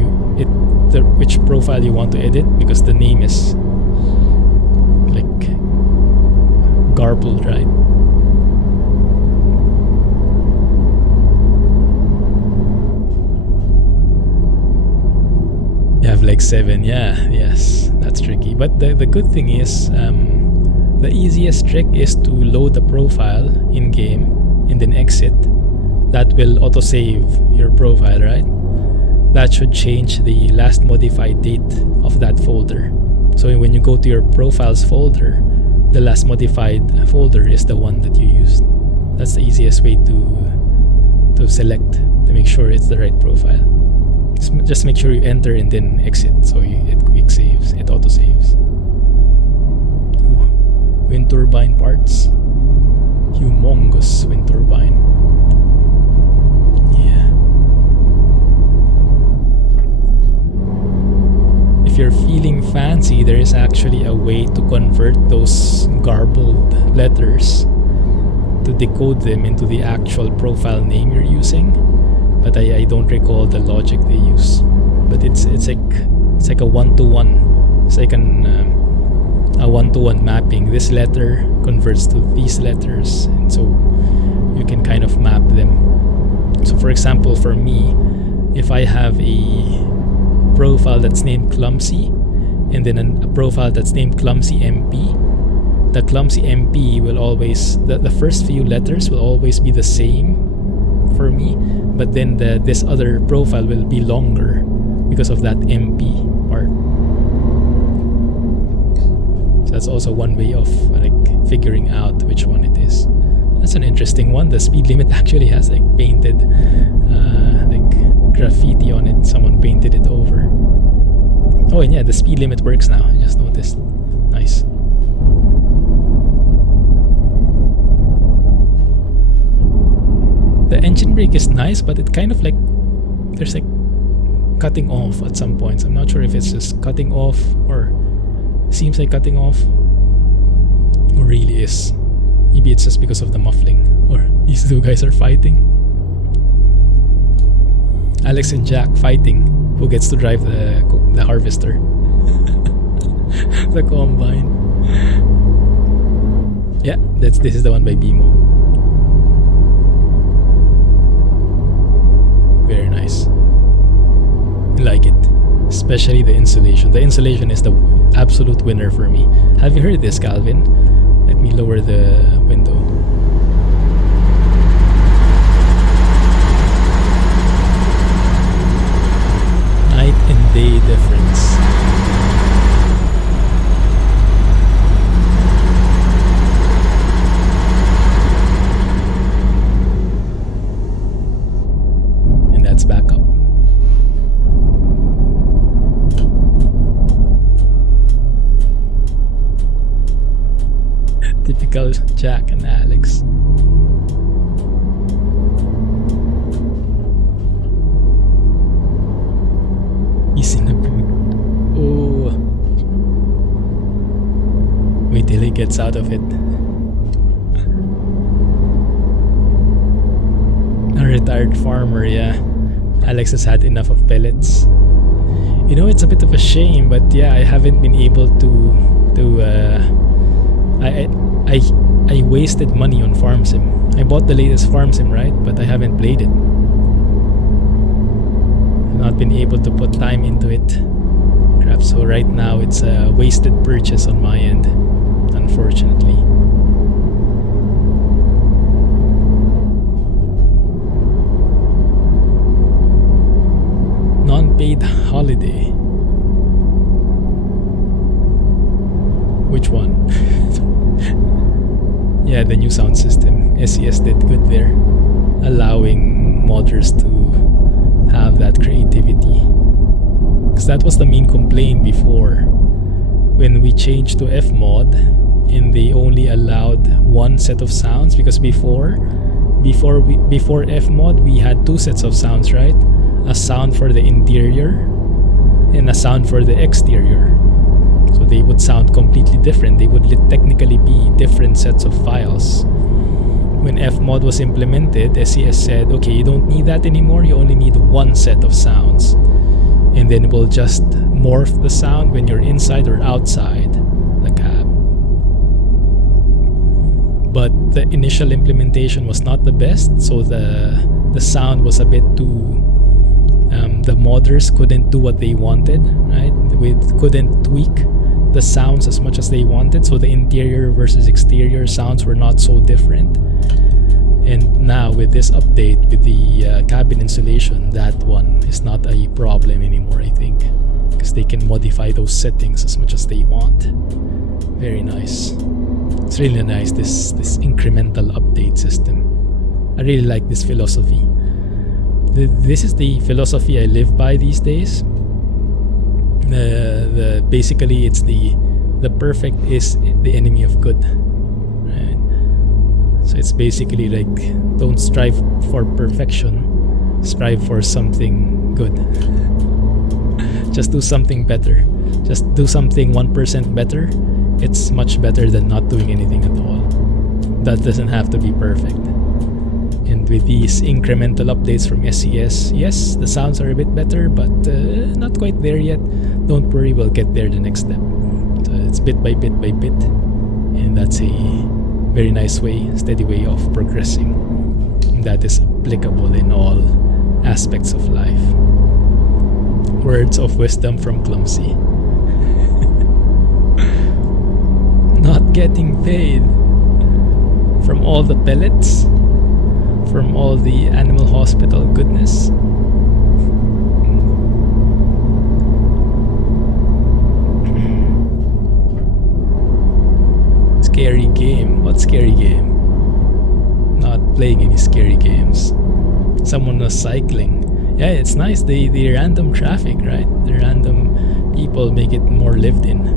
which profile you want to edit, because the name is like garbled, right? You have like 7, yes, that's tricky. But the good thing is, the easiest trick is to load the profile in game and then exit. That will autosave your profile, right? That should change the last modified date of that folder. So when you go to your profiles folder, the last modified folder is the one that you used. That's the easiest way to select, to make sure it's the right profile. Just make sure you enter and then exit, so it quick saves, it auto saves. Wind turbine parts, humongous wind turbine. Yeah. If you're feeling fancy, there is actually a way to convert those garbled letters, to decode them into the actual profile name you're using. But I don't recall the logic they use. But it's like a one-to-one. It's like a one-to-one mapping. This letter converts to these letters, and so you can kind of map them. So for example, for me, if I have a profile that's named Clumsy, and then a profile that's named Clumsy MP, the Clumsy MP will always, the first few letters will always be the same for me, but then this other profile will be longer because of that MP part. So that's also one way of like figuring out which one it is. That's an interesting one. The speed limit actually has like painted like graffiti on it. Someone painted it over. Oh, and yeah, the speed limit works now. I just noticed. Nice. The engine brake is nice, but it kind of like, there's like cutting off at some points. I'm not sure if it's just cutting off or seems like cutting off, or really is. Maybe it's just because of the muffling, or these two guys are fighting. Alex and Jack fighting. Who gets to drive the harvester? The combine. Yeah, this is the one by BMO. Very nice. I like it. Especially the insulation. The insulation is the absolute winner for me. Have you heard this, Calvin? Let me lower the window. Night and day difference. Back up. Typical Jack and Alex. He's in the boot. Oh. Wait till he gets out of it. A retired farmer, yeah. Alex has had enough of pellets. You know, it's a bit of a shame, but yeah, I haven't been able I wasted money on Farm Sim. I bought the latest Farm Sim, right? But I haven't played it. I've not been able to put time into it. Crap, so right now it's a wasted purchase on my end, unfortunately. Non-paid holiday. Which one? Yeah, the new sound system. SCS did good there, allowing modders to have that creativity. Because that was the main complaint before. When we changed to Fmod, and they only allowed one set of sounds, because before Fmod we had two sets of sounds, right? A sound for the interior and a sound for the exterior. So they would sound completely different. They would technically be different sets of files. When mod was implemented, SCS said, okay, you don't need that anymore, you only need one set of sounds. And then it will just morph the sound when you're inside or outside the cab. But the initial implementation was not the best, so the sound was a bit too... the modders couldn't do what they wanted, right? We couldn't tweak the sounds as much as they wanted, so the interior versus exterior sounds were not so different. And now with this update, with the cabin insulation, that one is not a problem anymore, I think, because they can modify those settings as much as they want. Very nice. It's really nice, this incremental update system. I really like this philosophy. This is the philosophy I live by these days. Basically, it's the perfect is the enemy of good, right? So it's basically like, don't strive for perfection, strive for something good. Just do something better. Just do something 1% better. It's much better than not doing anything at all. That doesn't have to be perfect. And with these incremental updates from SCS, yes, the sounds are a bit better, but not quite there yet. Don't worry, we'll get there the next step. So it's bit by bit by bit. And that's a very nice way, steady way of progressing. And that is applicable in all aspects of life. Words of wisdom from Clumsy. Not getting paid from all the pellets, from all the animal hospital goodness. Scary game. What scary game? Not playing any scary games. Someone was cycling. Yeah, it's nice. The random traffic, right? The random people make it more lived in.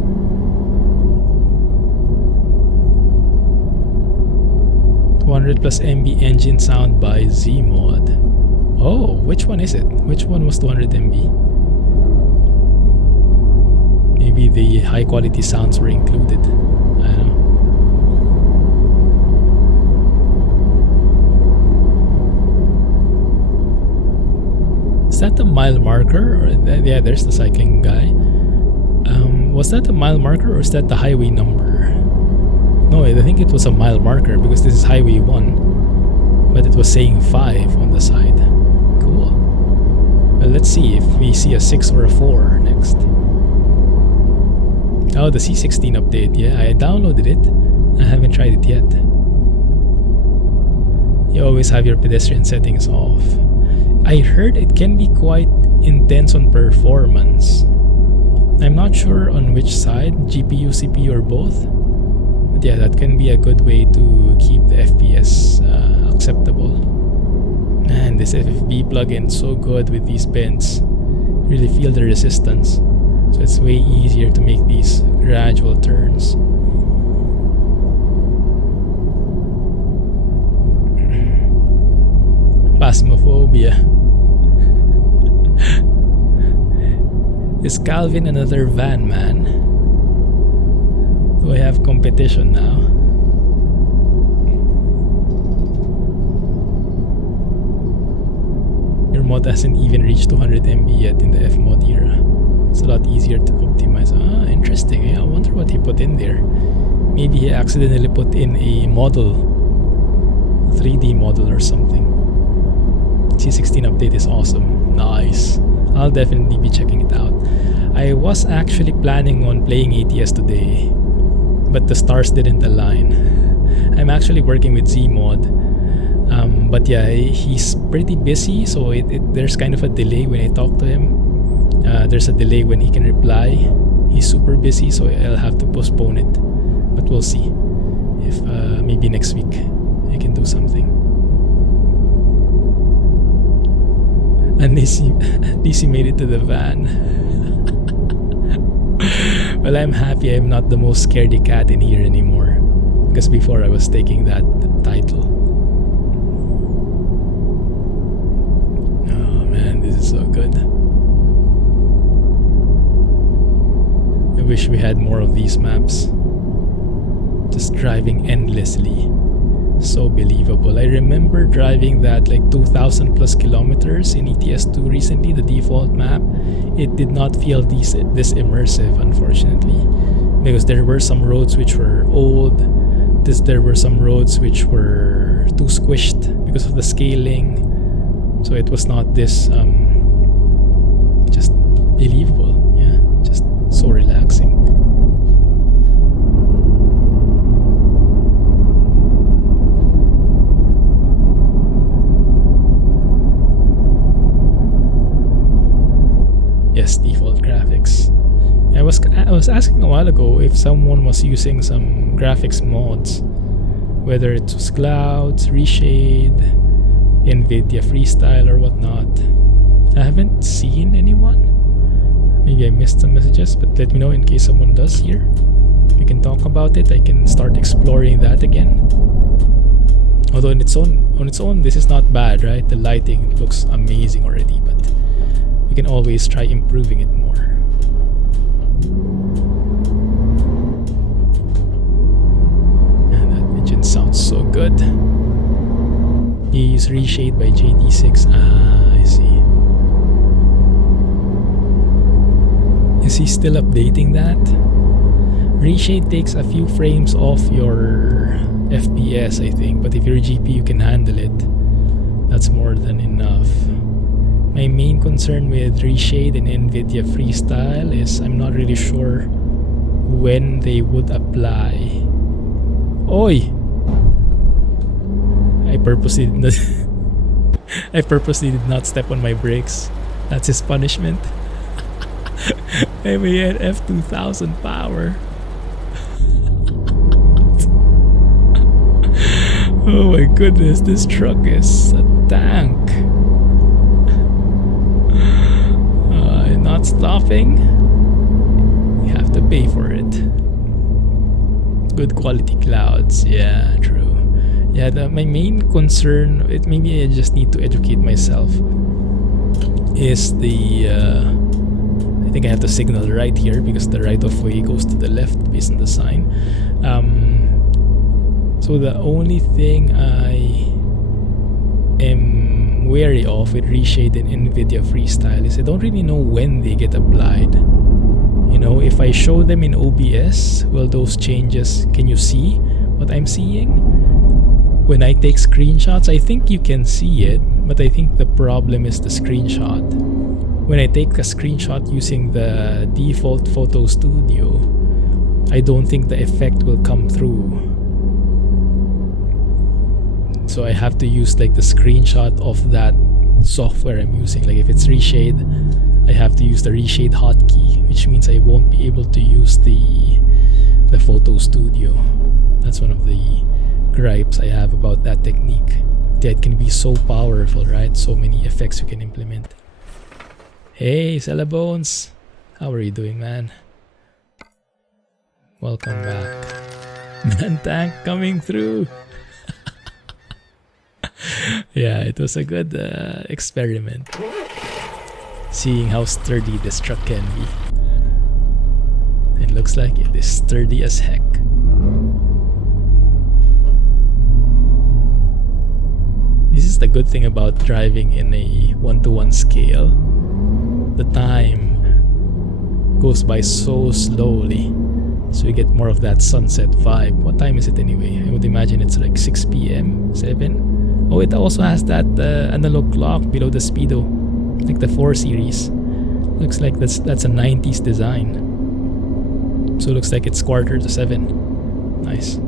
+100 MB engine sound by Zmod. Oh, which one is it? Which one was 200 MB? Maybe the high quality sounds were included. I don't know. Is that the mile marker? Or yeah, there's the cycling guy. Was that the mile marker or is that the highway number? No, I think it was a mile marker because this is Highway 1. But it was saying 5 on the side. Cool. Well, let's see if we see a 6 or a 4 next. Oh, the C16 update. Yeah, I downloaded it. I haven't tried it yet. You always have your pedestrian settings off. I heard it can be quite intense on performance. I'm not sure on which side, GPU, CPU, or both. But yeah, that can be a good way to keep the FPS acceptable. Man, this FFB plugin so good with these bends. Really feel the resistance. So it's way easier to make these gradual turns. Phasmophobia. Is Calvin another van man? Do I have competition now? Your mod hasn't even reached 200 MB yet in the F mod era. It's a lot easier to optimize. Ah, interesting. I wonder what he put in there. Maybe he accidentally put in a model, 3D model or something. C16 update is awesome. Nice. I'll definitely be checking it out. I was actually planning on playing ETS today, but the stars didn't align. I'm actually working with Zmod. But yeah, he's pretty busy, so there's kind of a delay when I talk to him. There's a delay when he can reply. He's super busy, so I'll have to postpone it. But we'll see if maybe next week I can do something. And DC made it to the van. Well, I'm happy I'm not the most scaredy cat in here anymore, because before I was taking that title. Oh man, this is so good. I wish we had more of these maps. Just driving endlessly. So believable. I remember driving that like 2,000 plus kilometers in ETS2 recently, the default map. It did not feel this immersive, unfortunately, because there were some roads which were old. There were some roads which were too squished because of the scaling. So it was not this just believable. Yeah, just so relaxing. Yes, default graphics. I was asking a while ago if someone was using some graphics mods, whether it was clouds, reshade, Nvidia freestyle or whatnot. I haven't seen anyone. Maybe I missed some messages, but let me know in case someone does here. We can talk about it. I can start exploring that again. Although on its own, this is not bad, right? The lighting looks amazing already, but we can always try improving it more. And that engine sounds so good. You use reshade by JD6. Ah, I see. Is he still updating that? Reshade takes a few frames off your FPS, I think, but if your GPU can handle it, that's more than enough. My main concern with reshade and Nvidia freestyle is I'm not really sure when they would apply. Oi! I purposely did not step on my brakes. That's his punishment. MAN F2000 power. Oh my goodness, this truck is a tank. Not stopping. You have to pay for it. Good quality clouds. Yeah, true. Yeah, my main concern, maybe I just need to educate myself, is I think I have to signal right here because the right of way goes to the left based on the sign. So the only thing I am wary of with reshade and Nvidia freestyle is I don't really know when they get applied. You know, if I show them in OBS, will those changes, can you see what I'm seeing? When I take screenshots, I think you can see it, but I think the problem is the screenshot. When I take a screenshot using the default photo studio, I don't think the effect will come through. So I have to use like the screenshot of that software I'm using. Like if it's reshade, I have to use the reshade hotkey, which means I won't be able to use the photo studio. That's one of the gripes I have about that technique. That can be so powerful, right? So many effects you can implement. Hey, Cellabones, how are you doing, man? Welcome back. Man Tank coming through. Yeah, it was a good experiment, seeing how sturdy this truck can be. It looks like it is sturdy as heck. This is the good thing about driving in a 1-to-1 scale. The time goes by so slowly, so you get more of that sunset vibe. What time is it anyway? I would imagine it's like 6 p.m, 7? Oh, it also has that analog clock below the speedo, like the 4 series. Looks like that's a 90's design. So it looks like it's 6:45. Nice.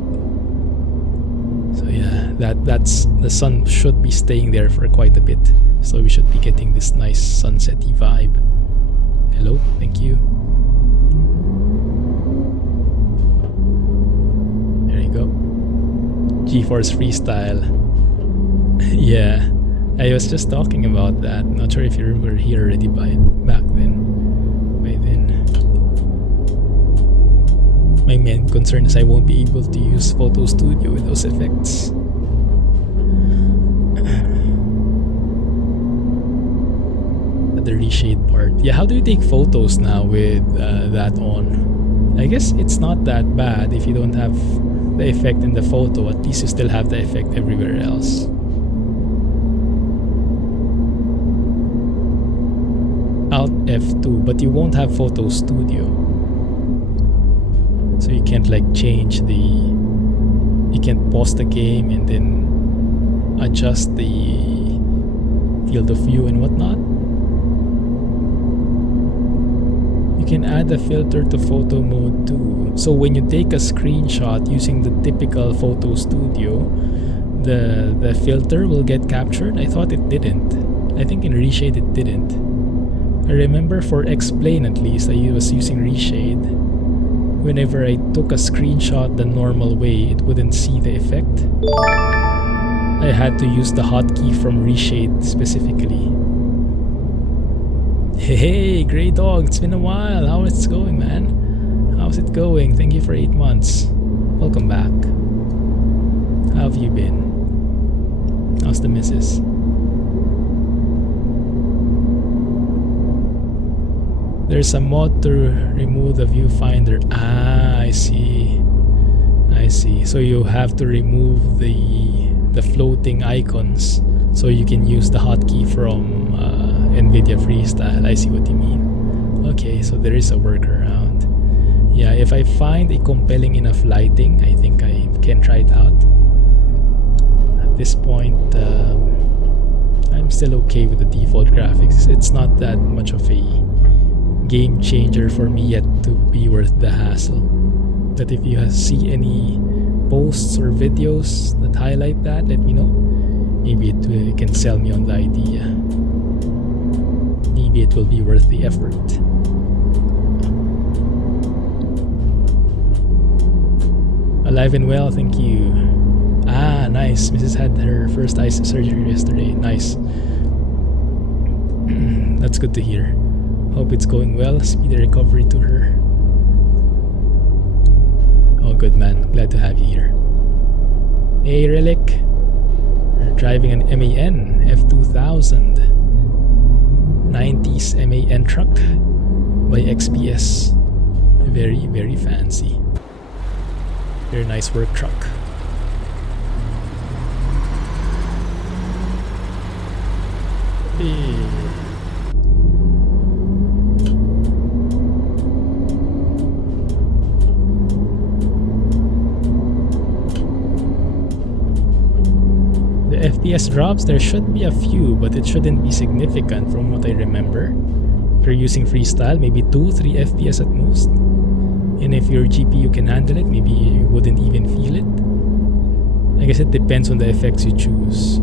So yeah, that's the sun should be staying there for quite a bit. So we should be getting this nice sunset-y vibe. Hello, thank you. There you go. GeForce Freestyle. Yeah, I was just talking about that. Not sure if you were here already back then. By then. My main concern is I won't be able to use Photo Studio with those effects. The reshade part. Yeah, how do you take photos now with that on? I guess it's not that bad if you don't have the effect in the photo, at least you still have the effect everywhere else. Alt F2, but you won't have Photo Studio, so you can't like change the, you can't pause the game and then adjust the field of view and whatnot. You can add a filter to photo mode too. So when you take a screenshot using the typical Photo Studio, the filter will get captured. I thought it didn't. I think in Reshade it didn't. I remember for Explain at least, I was using Reshade. Whenever I took a screenshot the normal way, it wouldn't see the effect. I had to use the hotkey from Reshade specifically. Hey, Grey Dog, it's been a while. How is it going, man? How's it going? Thank you for 8 months. Welcome back. How have you been? How's the missus? There's a mod to remove the viewfinder. Ah, I see. I see. So you have to remove the floating icons so you can use the hotkey from Nvidia Freestyle. I see what you mean. Okay, so there is a workaround. Yeah, if I find a compelling enough lighting, I think I can try it out. At this point, I'm still okay with the default graphics. It's not that much of a game changer for me yet to be worth the hassle. But if you see any posts or videos that highlight that, let me know. Maybe it can sell me on the idea. Maybe it will be worth the effort. Alive and well, thank you. Ah, nice. Mrs. had her first eye surgery yesterday. Nice. That's good to hear. Hope it's going well. Speedy recovery to her. Oh, good man. Glad to have you here. Hey, Relic. We're driving an MAN F2000 90's MAN truck by XPS. Very, very fancy. Very nice work truck. Hey. FPS drops, there should be a few, but it shouldn't be significant from what I remember. If you're using freestyle, maybe 2-3 FPS at most. And if your GPU can handle it, maybe you wouldn't even feel it. I guess it depends on the effects you choose.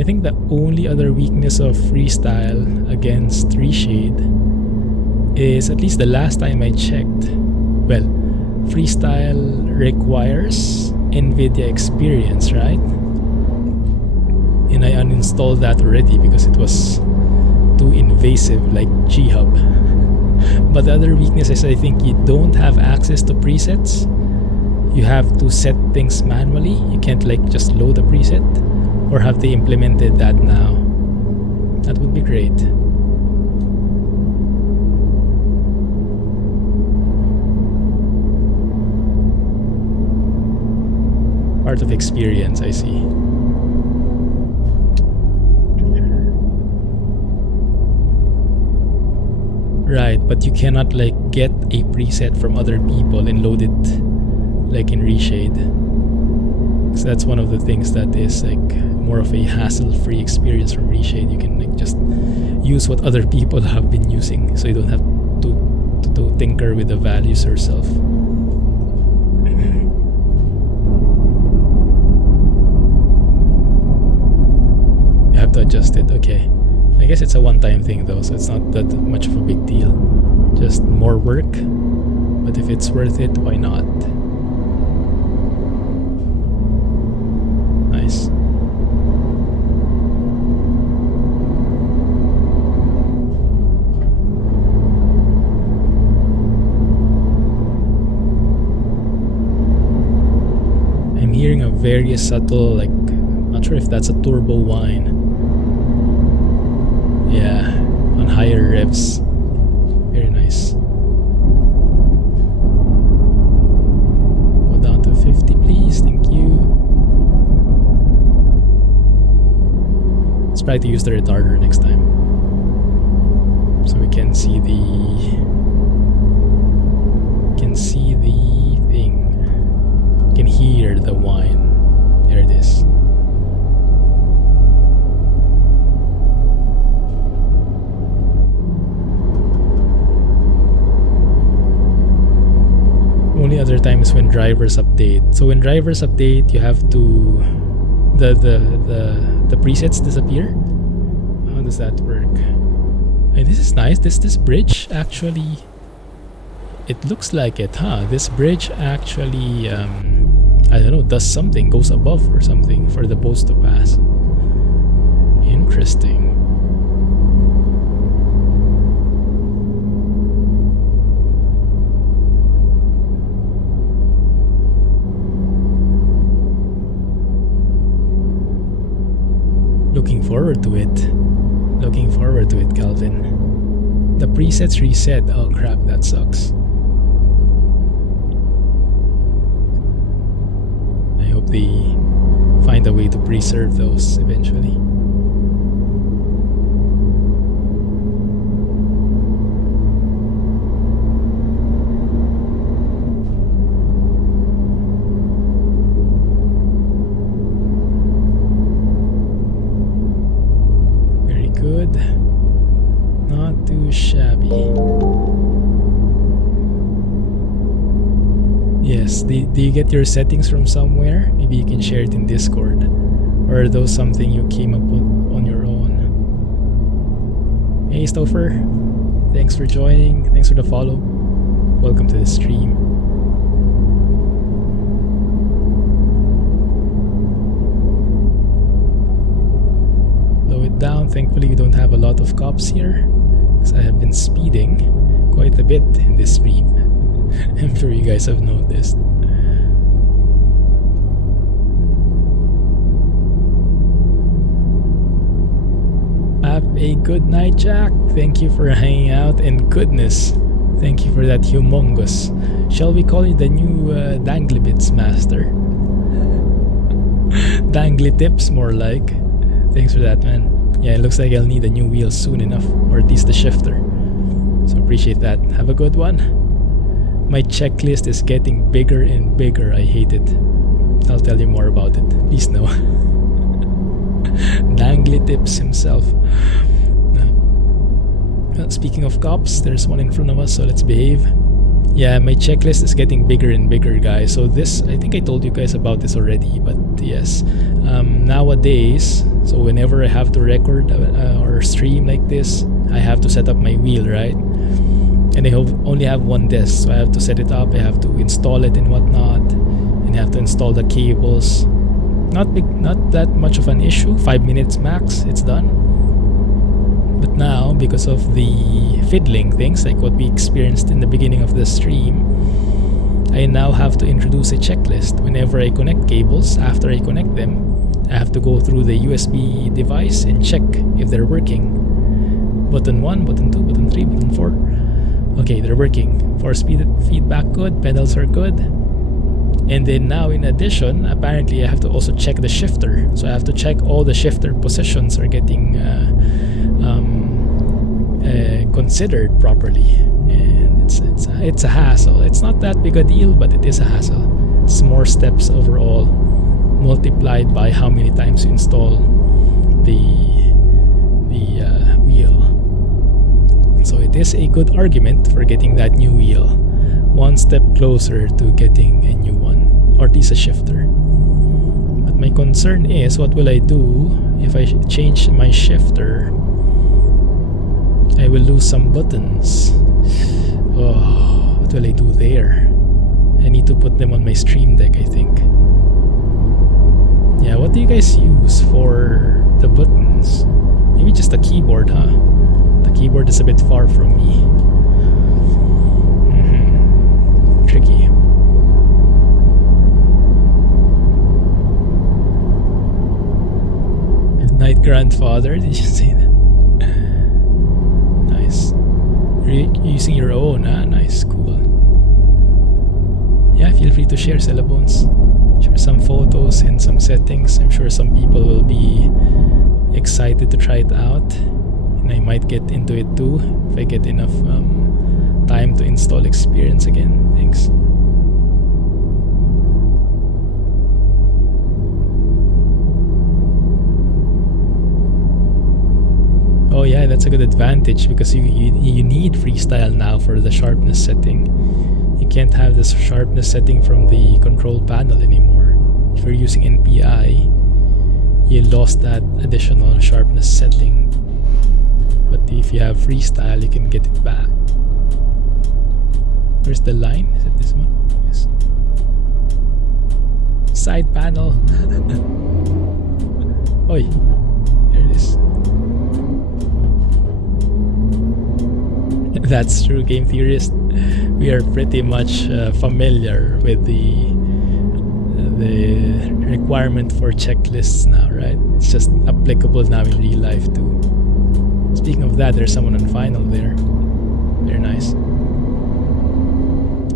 I think the only other weakness of freestyle against reshade is, at least the last time I checked, well, freestyle requires Nvidia experience, right? And I uninstalled that already because it was too invasive, like G-Hub. But the other weakness is I think you don't have access to presets. You have to set things manually. You can't like just load a preset. Or have they implemented that now? That would be great. Part of experience, I see. Right, but you cannot like get a preset from other people and load it like in Reshade. So that's one of the things that is like more of a hassle-free experience from Reshade. You can like just use what other people have been using, so you don't have to tinker with the values yourself. You have to adjust it. Okay, I guess it's a one-time thing though, so it's not that much of a big deal. Just more work, but if it's worth it, why not? Nice. I'm hearing a very subtle, like, not sure if that's a turbo whine. Yeah, on higher revs. Very nice. try to use the retarder next time, so we can see the thing. You can hear the whine. There it is. Only other time is when drivers update. So when drivers update, you have to the presets disappear. How does that work? Hey, this is nice. This bridge actually, it looks like it, huh? This bridge actually I don't know, does something, goes above or something for the boats to pass. Interesting. Looking forward to it. Looking forward to it, Calvin. The presets reset. Oh crap, that sucks. I hope they find a way to preserve those eventually. Good. Not too shabby. Yes, do you get your settings from somewhere? Maybe you can share it in Discord. Or are those something you came up with on your own? Hey Stoffer, thanks for joining. Thanks for the follow. Welcome to the stream. Down. Thankfully we don't have a lot of cops here, because I have been speeding quite a bit in this stream. I'm sure you guys have noticed. Have a good night, Jack. Thank you for hanging out, and goodness, thank you for that humongous. Shall we call you the new Dangly Bits master? Dangly tips more like. Thanks for that, man. Yeah, it looks like I'll need a new wheel soon enough, or at least the shifter. So appreciate that. Have a good one. My checklist is getting bigger and bigger. I hate it. I'll tell you more about it. Please no. Dangly tips himself. Speaking of cops, there's one in front of us, so let's behave. Yeah, my checklist is getting bigger and bigger, guys. So this, I think I told you guys about this already, but yes. Nowadays, so whenever I have to record or stream like this, I have to set up my wheel, right? And I only have one desk, so I have to set it up, I have to install it and whatnot, and I have to install the cables. Not that much of an issue. 5 minutes max, it's done. But now, because of the fiddling things, like what we experienced in the beginning of the stream, I now have to introduce a checklist. Whenever I connect cables, after I connect them, I have to go through the USB device and check if they're working. Button 1, button 2, button 3, button 4. Okay, they're working. Force feedback good, pedals are good. And then now, in addition, apparently I have to also check the shifter. So I have to check all the shifter positions are getting considered properly. And it's a hassle. It's not that big a deal, but it is a hassle. It's more steps overall, multiplied by how many times you install the wheel. So it is a good argument for getting that new wheel. One step closer to getting a new one, or at least a shifter. But my concern is, what will I do if I change my shifter? I will lose some buttons. Oh, what will I do there? I need to put them on my stream deck, I think. Yeah, what do you guys use for the buttons? Maybe just the keyboard, huh? The keyboard is a bit far from me. Tricky. Night, grandfather. Did you say that? Nice. You're using your own, huh? Nice, cool. Yeah, feel free to share, Cellabones. Share some photos and some settings. I'm sure some people will be excited to try it out, and I might get into it too if I get enough time to install experience again. Thanks. Oh yeah, that's a good advantage because you need freestyle now for the sharpness setting. You can't have this sharpness setting from the control panel anymore. If you're using NPI, you lost that additional sharpness setting. But if you have freestyle, you can get it back. Where's the line? Is it this one? Yes. Side panel. Oi, there it is. That's true, game theorist. We are pretty much familiar with the requirement for checklists now, right? It's just applicable now in real life too. Speaking of that, there's someone on final there. Very nice.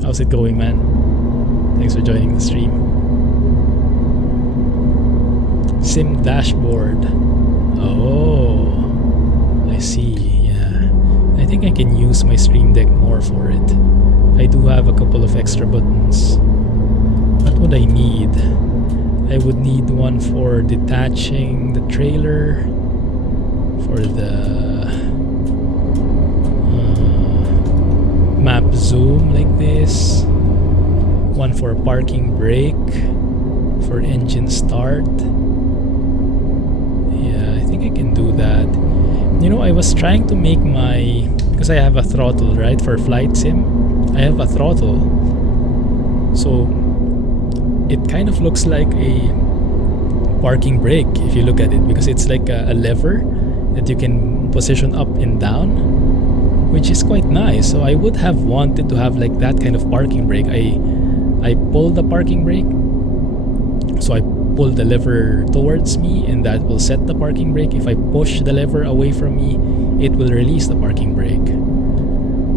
How's it going, man? Thanks for joining the stream. Sim dashboard. Oh, I see. I think I can use my Stream Deck more for it. I do have a couple of extra buttons. What would I need? I would need one for detaching the trailer, for the map zoom like this, one for parking brake, for engine start. Yeah, I think I can do that. You know, I was trying to make my, because I have a throttle, right, for flight sim. I have a throttle, so it kind of looks like a parking brake if you look at it, because it's like a lever that you can position up and down, which is quite nice. So I would have wanted to have like that kind of parking brake. I pull the parking brake, so I pull the lever towards me and that will set the parking brake. If I push the lever away from me, it will release the parking brake.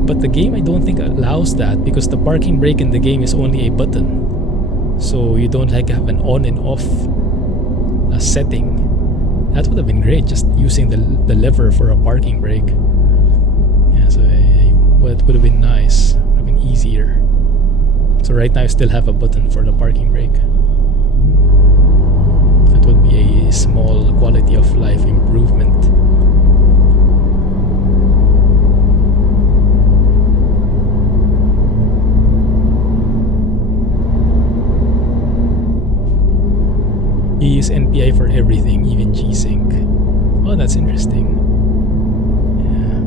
But the game I don't think allows that, because the parking brake in the game is only a button, so you don't like have an on and off setting. That would have been great, just using the lever for a parking brake. Yeah, so it would have been nice, would have been easier. So right now I still have a button for the parking brake. That would be a small quality of life improvement. You use NPI for everything, even G-Sync. Oh, that's interesting. Yeah.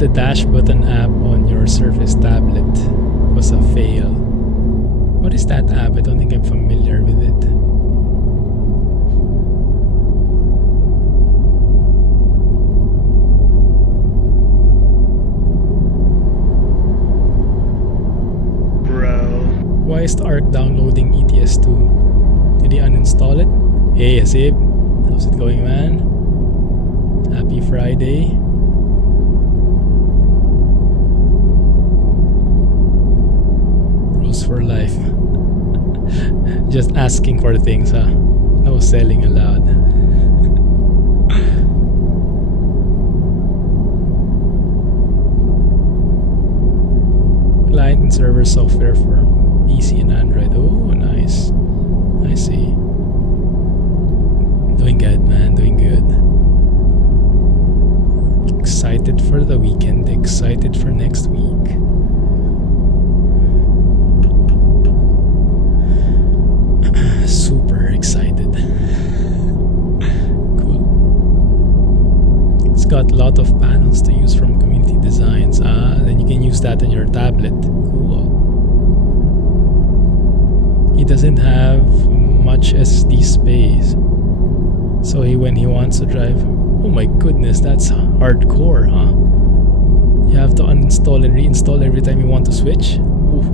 The dash button app on your Surface tablet was a fail. What is that app? I don't think I'm familiar with it. Why is the ARC downloading ETS2? Did he uninstall it? Hey Hasib, how's it going, man? Happy Friday. Rules for life. Just asking for things, huh? No selling allowed. Client and server software for PC and Android. Oh, nice. I see. Doing good, man. Doing good. Excited for the weekend. Excited for next week. Super excited. Cool. It's got a lot of panels to use from community designs. Then you can use that on your tablet. Cool. He doesn't have much SD space, so when he wants to drive, oh my goodness, that's hardcore, huh? You have to uninstall and reinstall every time you want to switch. Ooh,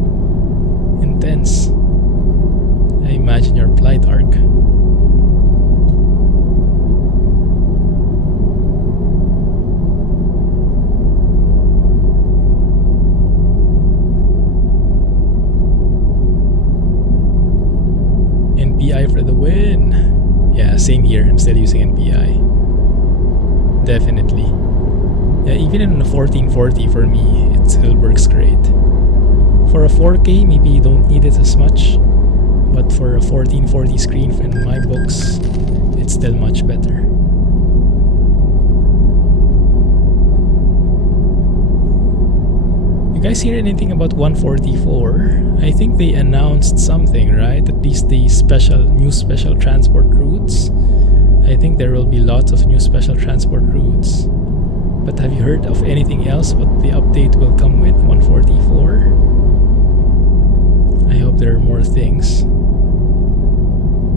intense. I imagine your plight, Arc. same here. I'm still using NPI. Definitely. Yeah, even in a 1440 for me, it still works great. For a 4K, maybe you don't need it as much, but for a 1440 screen in my books, it's still much better. You guys hear anything about 144? I think they announced something, right? At least the new special transport routes. I think there will be lots of new special transport routes. But have you heard of anything else what the update will come with 144? I hope there are more things.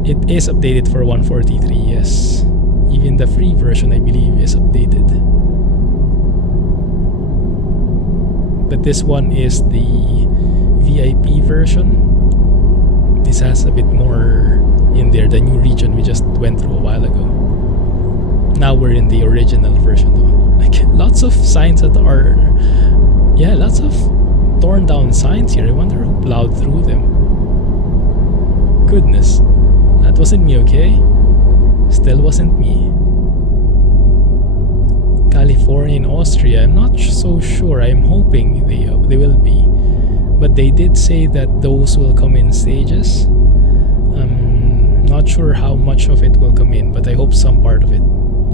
It is updated for 143, yes. Even the free version, I believe, is updated. But this one is the VIP version. This has a bit more in there, the new region we just went through a while ago. Now we're in the original version though. Like lots of signs that are, yeah, lots of torn down signs here. I wonder who plowed through them. Goodness, that wasn't me, okay? Still wasn't me. California and Austria, I'm not so sure. I'm hoping they will be, but they did say that those will come in stages. I'm not sure how much of it will come in, but I hope some part of it,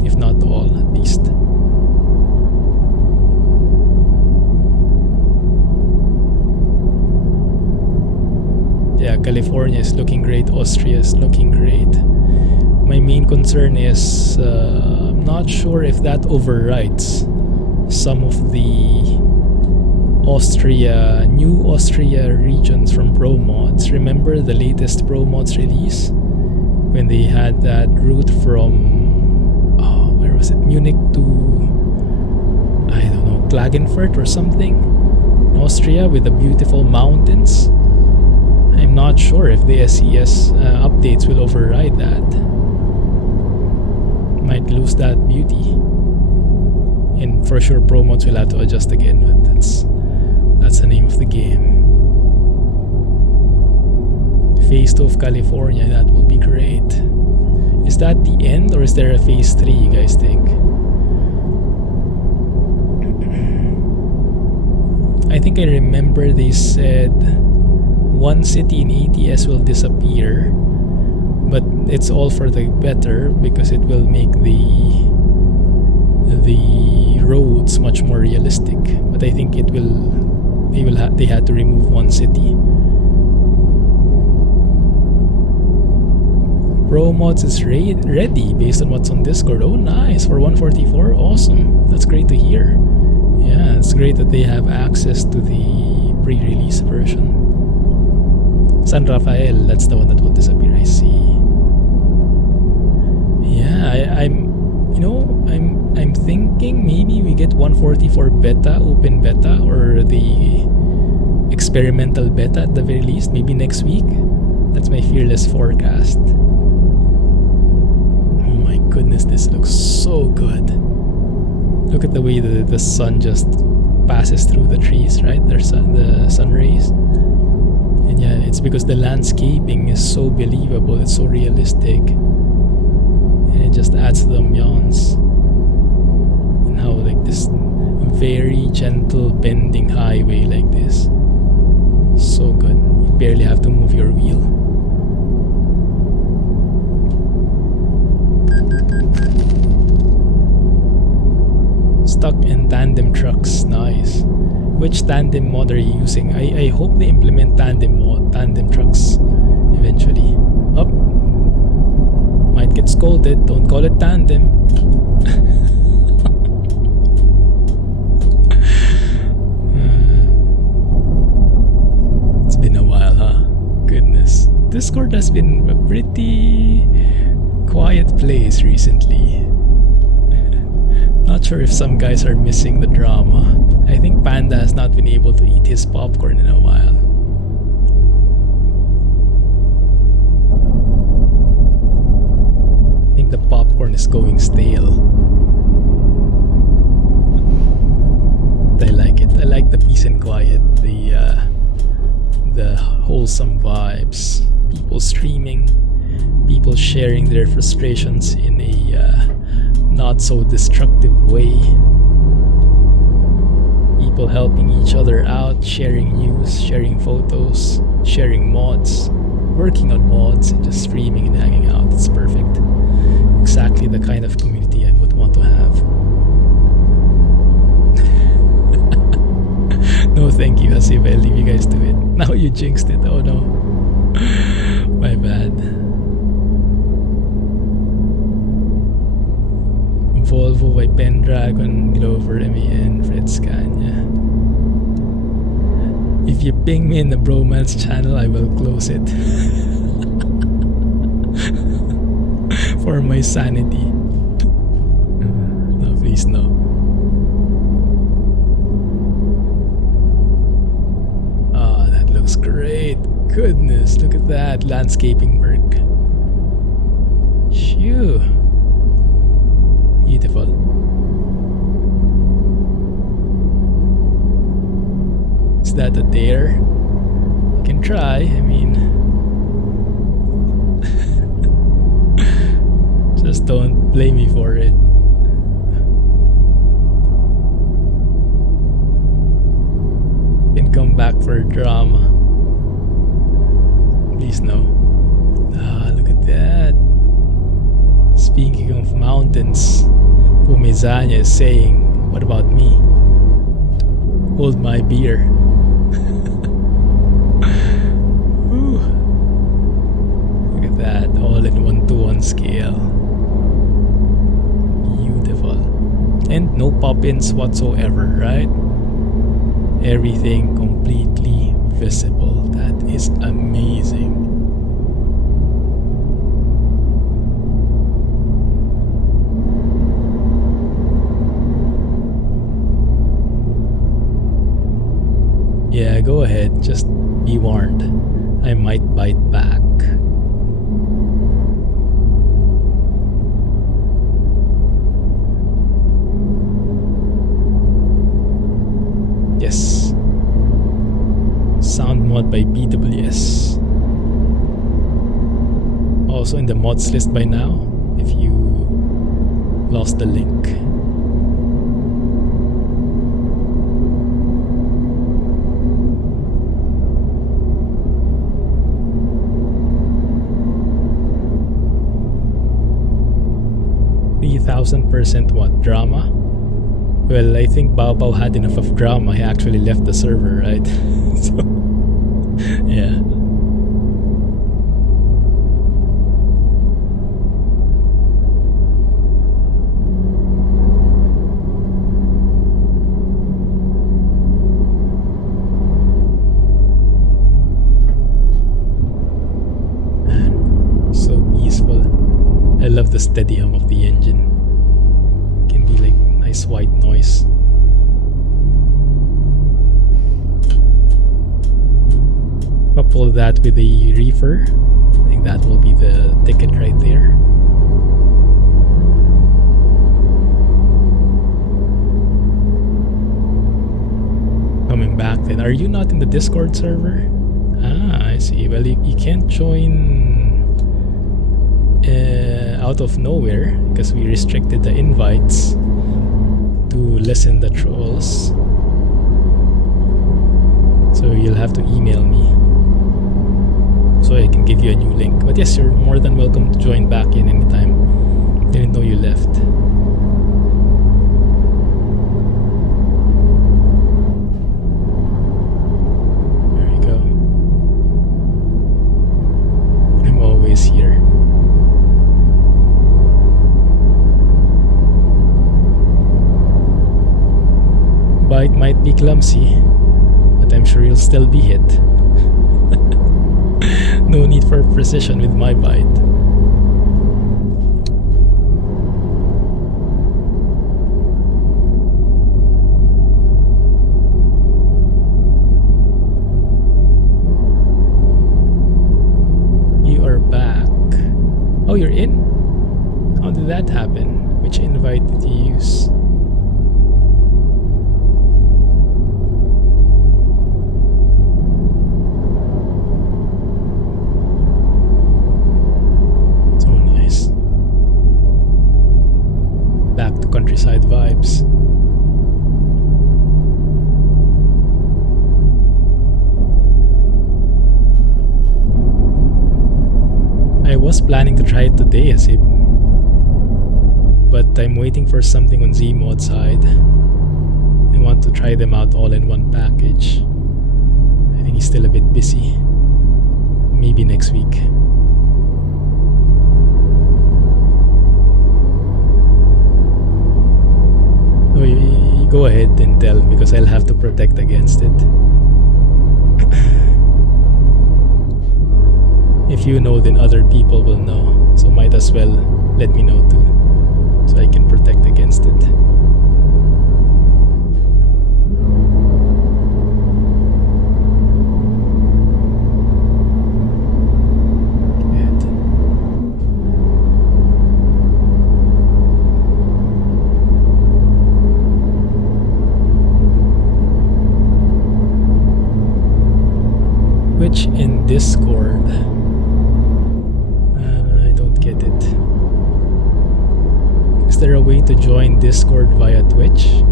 if not all at least. Yeah, California is looking great, Austria is looking great. My main concern is I'm not sure if that overwrites some of the new Austria regions from Pro Mods. Remember the latest Pro Mods release? When they had that route from, where was it? Munich to, I don't know, Klagenfurt or something? Austria with the beautiful mountains. I'm not sure if the SCS updates will override that. Might lose that beauty, and for sure Pro Mods will have to adjust again, but that's the name of the game. Phase 2 of California, that will be great. Is that the end or is there a phase 3, you guys think? I think I remember they said one city in ATS will disappear, but it's all for the better because it will make the roads much more realistic. But I think they had to remove one city. Pro Mods is ready based on what's on Discord. Oh, nice, for 144. Awesome, that's great to hear. Yeah, it's great that they have access to the pre-release version. San Rafael, that's the one that will disappear, I see. Yeah, I'm thinking maybe we get 144 beta, open beta, or the experimental beta at the very least, maybe next week. That's my fearless forecast. Oh my goodness, this looks so good. Look at the way the sun just passes through the trees, right? The sun rays. And yeah, it's because the landscaping is so believable, it's so realistic. And it just adds to the ambiance. And how like this very gentle bending highway like this. So good. You barely have to move your wheel. Stuck in tandem trucks, nice. Which tandem mod are you using? I hope they implement tandem trucks eventually. Up. Might get scolded, don't call it tandem. It's been a while, huh? Goodness. Discord has been a pretty quiet place recently. Not sure if some guys are missing the drama. I think Panda has not been able to eat his popcorn in a while. I think the popcorn is going stale. I like it. I like the peace and quiet, the wholesome vibes, people streaming. people sharing their frustrations in a not so destructive way. People helping each other out, sharing news, sharing photos, sharing mods, working on mods, and just streaming and hanging out. It's perfect. Exactly the kind of community I would want to have. No, thank you, Hasib. I'll leave you guys to it. Now you jinxed it. Oh no. My bad. Volvo by Pendragon, Glover, MEN, Fred Scania. If you ping me in the bromance channel, I will close it. For my sanity. No, please no. Ah, that looks great. Goodness, look at that landscaping work. Phew. Beautiful. Is that a dare? You can try, I mean. Just don't blame me for it. Can come back for drama. Please no. Ah, look at that. Speaking of mountains, Pomezania is saying, what about me? Hold my beer. Look at that, all in 1:1 scale. Beautiful. And no pop-ins whatsoever, right? Everything completely visible. That is amazing. Yeah, go ahead. Just be warned. I might bite back. Yes. Sound mod by BWS. Also in the mods list by now, if you lost the link. %, what, drama? Well, I think Bao Bao had enough of drama. He actually left the server, right? So, yeah. Man, so peaceful. I love the steady hum of the engine. Can be like nice white noise. Couple that with the reefer. I think that will be the ticket right there. Coming back then. Are you not in the Discord server? Ah, I see. Well, you can't join out of nowhere because we restricted the invites to listen the trolls. So you'll have to email me so I can give you a new link. But yes, you're more than welcome to join back in anytime. Didn't know you left. There you go. I'm always here. Bite might be clumsy, but I'm sure you'll still be hit. No need for precision with my bite. You are back. Oh, you're in? How did that happen? Which invite did you use? vibes. I was planning to try it today, as if, but I'm waiting for something on Zmod side. I want to try them out all in one package. I think he's still a bit busy. Maybe next week. No, you go ahead and tell, because I'll have to protect against it. If you know, then other people will know. So might as well let me know too, so I can protect against it. Good. Which in Discord? Get it. Is there a way to join Discord via Twitch?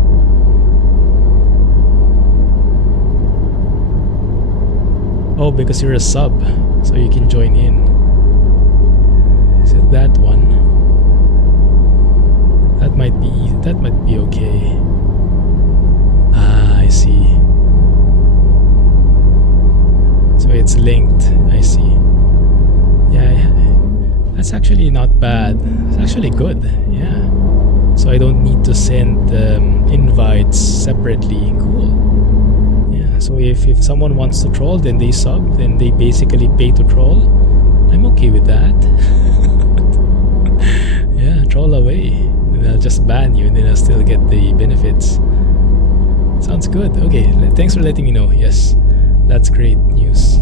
Oh, because you're a sub, so you can join in. Is it that one? That might be okay. Ah, I see. So it's linked. I see. Yeah. That's actually not bad. It's actually good. Yeah. So I don't need to send invites separately. Cool. Yeah. So if someone wants to troll, then they sub, then they basically pay to troll. I'm okay with that. Yeah, troll away. And I'll just ban you, and then I'll still get the benefits. Sounds good. Okay. Thanks for letting me know. Yes, that's great news.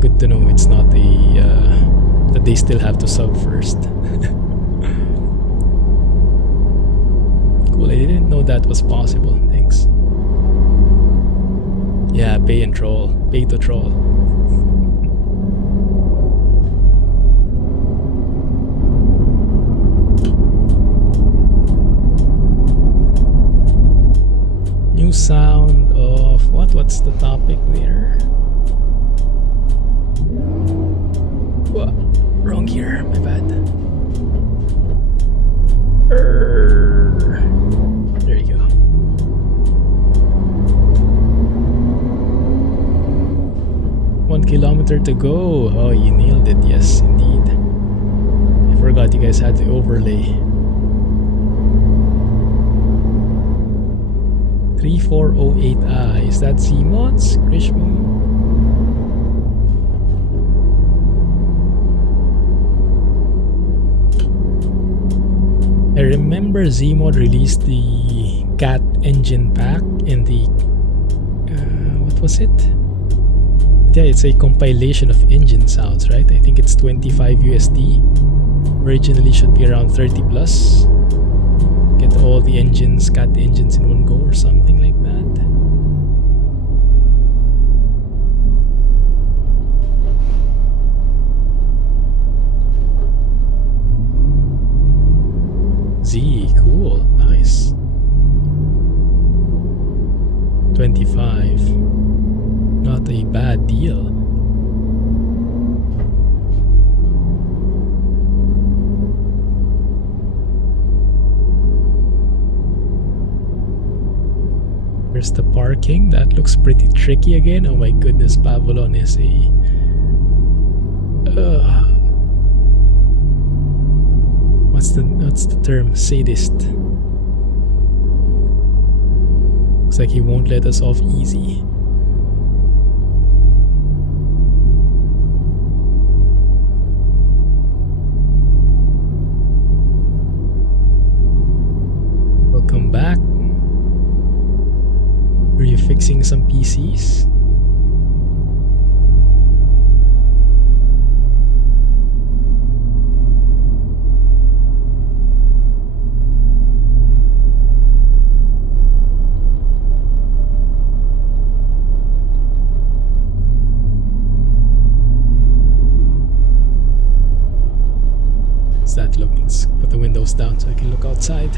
Good to know it's not that they still have to sub first. Cool, I didn't know that was possible. Thanks. Yeah, pay and troll. Pay to troll. New sound of what? What's the topic there? Whoa, wrong gear, my bad. There you go. One kilometer to go. Oh, you nailed it. Yes, indeed. I forgot you guys had the overlay. 3408i. Is that Zmods? Grishmo? I remember Zmod released the Cat engine pack and the what was it? Yeah, it's a compilation of engine sounds, right? I think it's 25 USD. Originally should be around 30 plus. Get all the engines, Cat engines in one go or something like that. Z, cool, nice. 25, not a bad deal. There's the parking. That looks pretty tricky again. Oh my goodness, Pavolon is a what's the term? Sadist. Looks like he won't let us off easy. Welcome back. Were you fixing some PCs? That look? Let's put the windows down so I can look outside.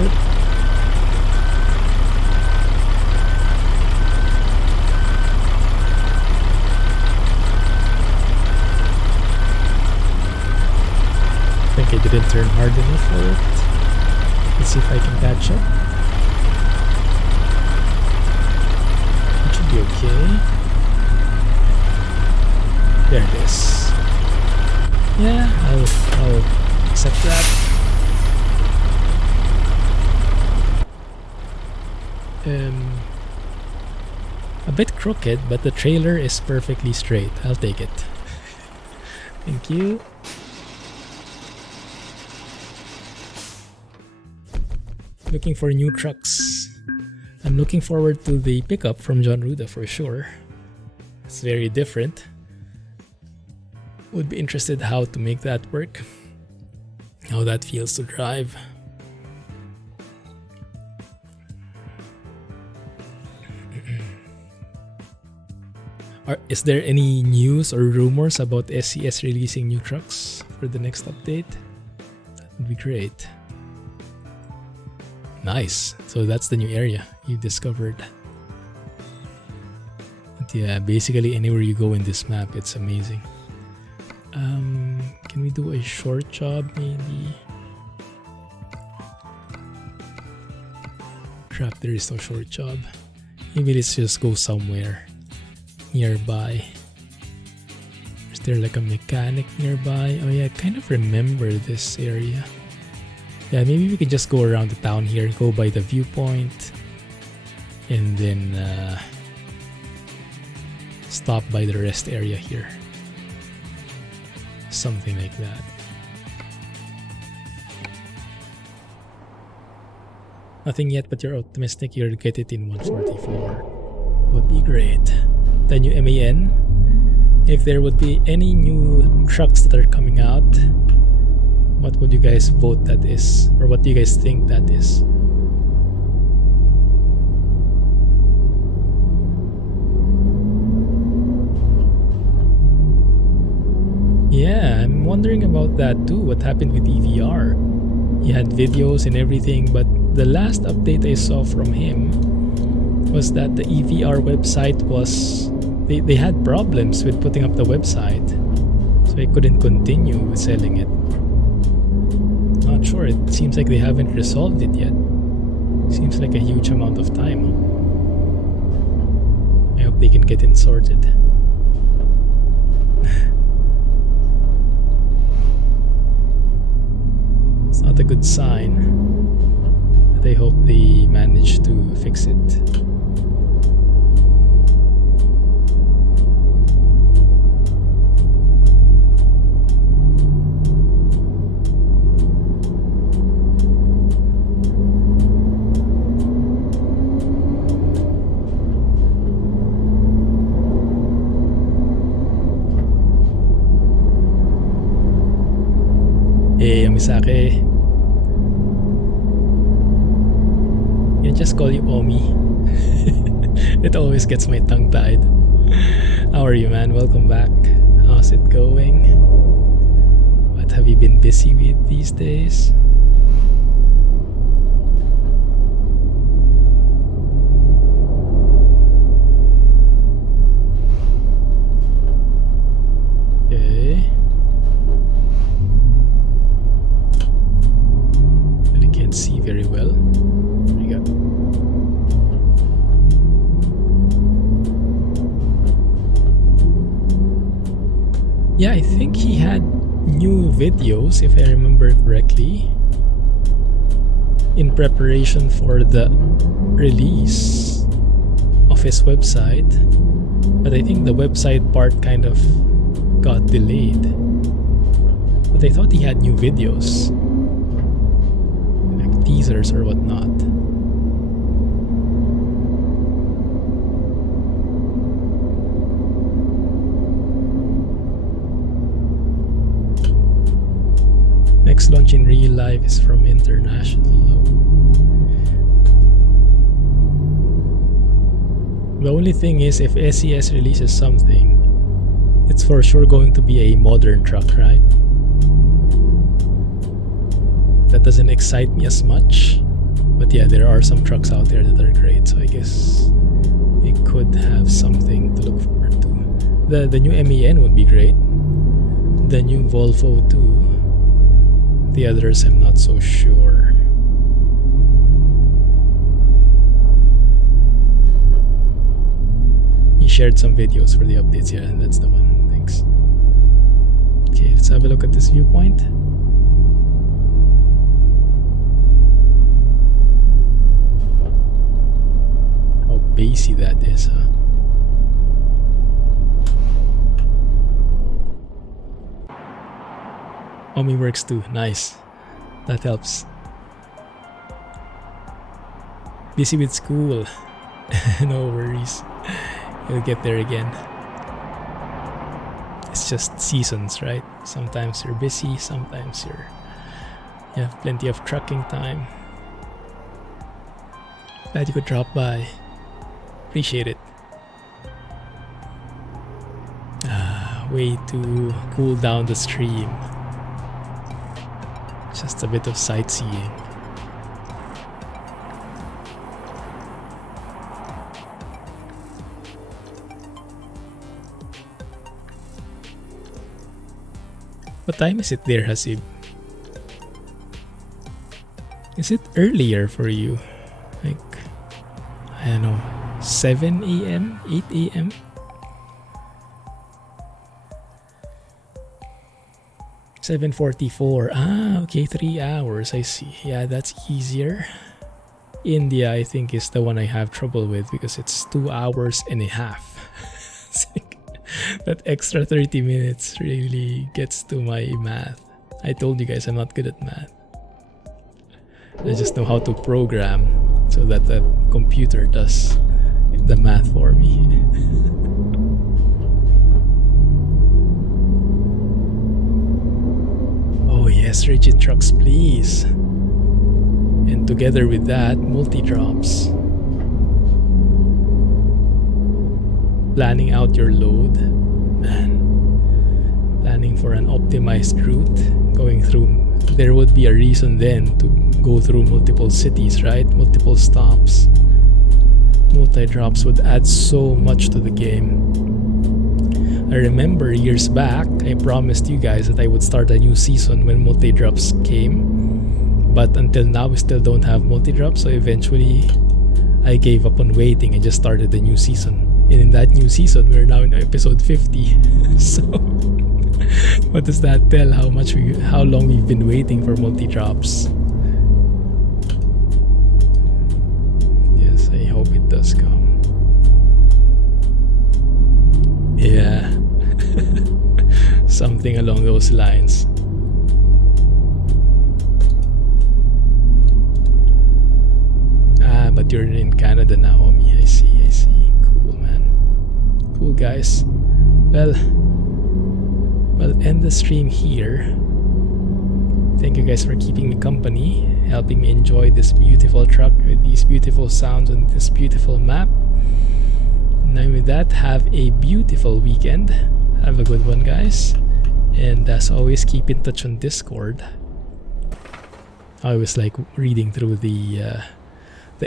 good. I think I didn't turn hard enough for it. Let's see if I can catch up. It should be okay. There it is. Yeah, I'll accept that. A bit crooked, but the trailer is perfectly straight. I'll take it. Thank you. Looking for new trucks. I'm looking forward to the pickup from John Ruda for sure. It's very different. Would be interested how to make that work. How that feels to drive. Is there any news or rumors about SCS releasing new trucks for the next update? That would be great. Nice. So that's the new area you discovered. But yeah, basically anywhere you go in this map, it's amazing. Can we do a short job maybe? Crap, there is no short job. Maybe let's just go somewhere nearby. Is there like a mechanic nearby? Oh yeah, I kind of remember this area. Yeah, maybe we could just go around the town here, go by the viewpoint, and then stop by the rest area here. Something like that. Nothing yet, but you're optimistic you'll get it in 144. Would be great. The new MAN. If there would be any new trucks that are coming out, what would you guys vote that is? Or what do you guys think that is? Yeah, I'm wondering about that too. What happened with EVR? He had videos and everything, but the last update I saw from him was that the EVR website was... They had problems with putting up the website. So I couldn't continue with selling it. Not sure, it seems like they haven't resolved it yet. Seems like a huge amount of time. I hope they can get it sorted. It's not a good sign, but I hope they manage to fix it. Hey, Amisake. I just call you Omi. It always gets my tongue tied. How are you, man? Welcome back. How's it going? What have you been busy with these days? Okay. But I can't see very well. There we go. Yeah, I think he had new videos, if I remember correctly, in preparation for the release of his website. But I think the website part kind of got delayed. But I thought he had new videos, like teasers or whatnot. Next launch in real life is from International. The only thing is, if SCS releases something, it's for sure going to be a modern truck, right? That doesn't excite me as much. But yeah, there are some trucks out there that are great, so I guess it could have something to look forward to. The new MAN would be great. The new Volvo too. The others I'm not so sure. He shared some videos for the updates, yeah, that's the one. Thanks. Okay, let's have a look at this viewpoint. How bassy that is, huh? Omi works too, nice. That helps. Busy with school. No worries. You'll get there again. It's just seasons, right? Sometimes you're busy, sometimes you have plenty of trucking time. Glad you could drop by. Appreciate it. Way to cool down the stream. Just a bit of sightseeing. What time is it there, Hasib? Is it earlier for you? Like, I don't know, 7 a.m., 8 a.m.? $7:44. Okay, 3 hours. I see. Yeah, that's easier. India, I think, is the one I have trouble with because it's 2 hours and a half. It's like, that extra 30 minutes really gets to my math. I told you guys I'm not good at math. I just know how to program so that the computer does the math for me. Oh yes, rigid trucks, please. And together with that, multi-drops. Planning out your load. Man. Planning for an optimized route. Going through. There would be a reason then to go through multiple cities, right? Multiple stops. Multi-drops would add so much to the game. I remember years back, I promised you guys that I would start a new season when multi-drops came. But until now, we still don't have multi-drops, so eventually I gave up on waiting and just started the new season. And in that new season, we're now in episode 50. So, what does that tell? How long we've been waiting for multi-drops? Yes, I hope it does come. Yeah. Something along those lines. But you're in Canada now, Omi. I see. Cool, man. Cool, guys. Well, end the stream here. Thank you guys for keeping me company, helping me enjoy this beautiful truck with these beautiful sounds and this beautiful map. And with that, have a beautiful weekend. Have a good one, guys. And as always, keep in touch on Discord. I always like reading through the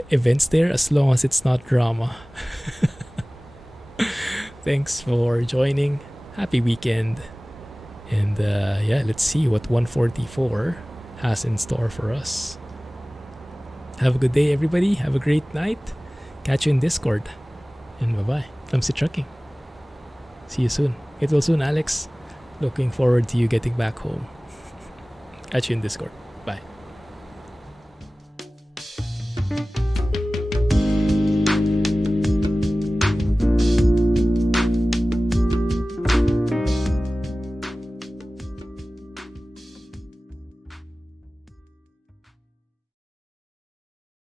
events there, as long as it's not drama. Thanks for joining. Happy weekend. And yeah, let's see what 144 has in store for us. Have a good day, everybody. Have a great night. Catch you in Discord. And bye-bye. Clumsy Trucking. See you soon. Get well soon, Alex. Looking forward to you getting back home. Catch you in Discord. Bye.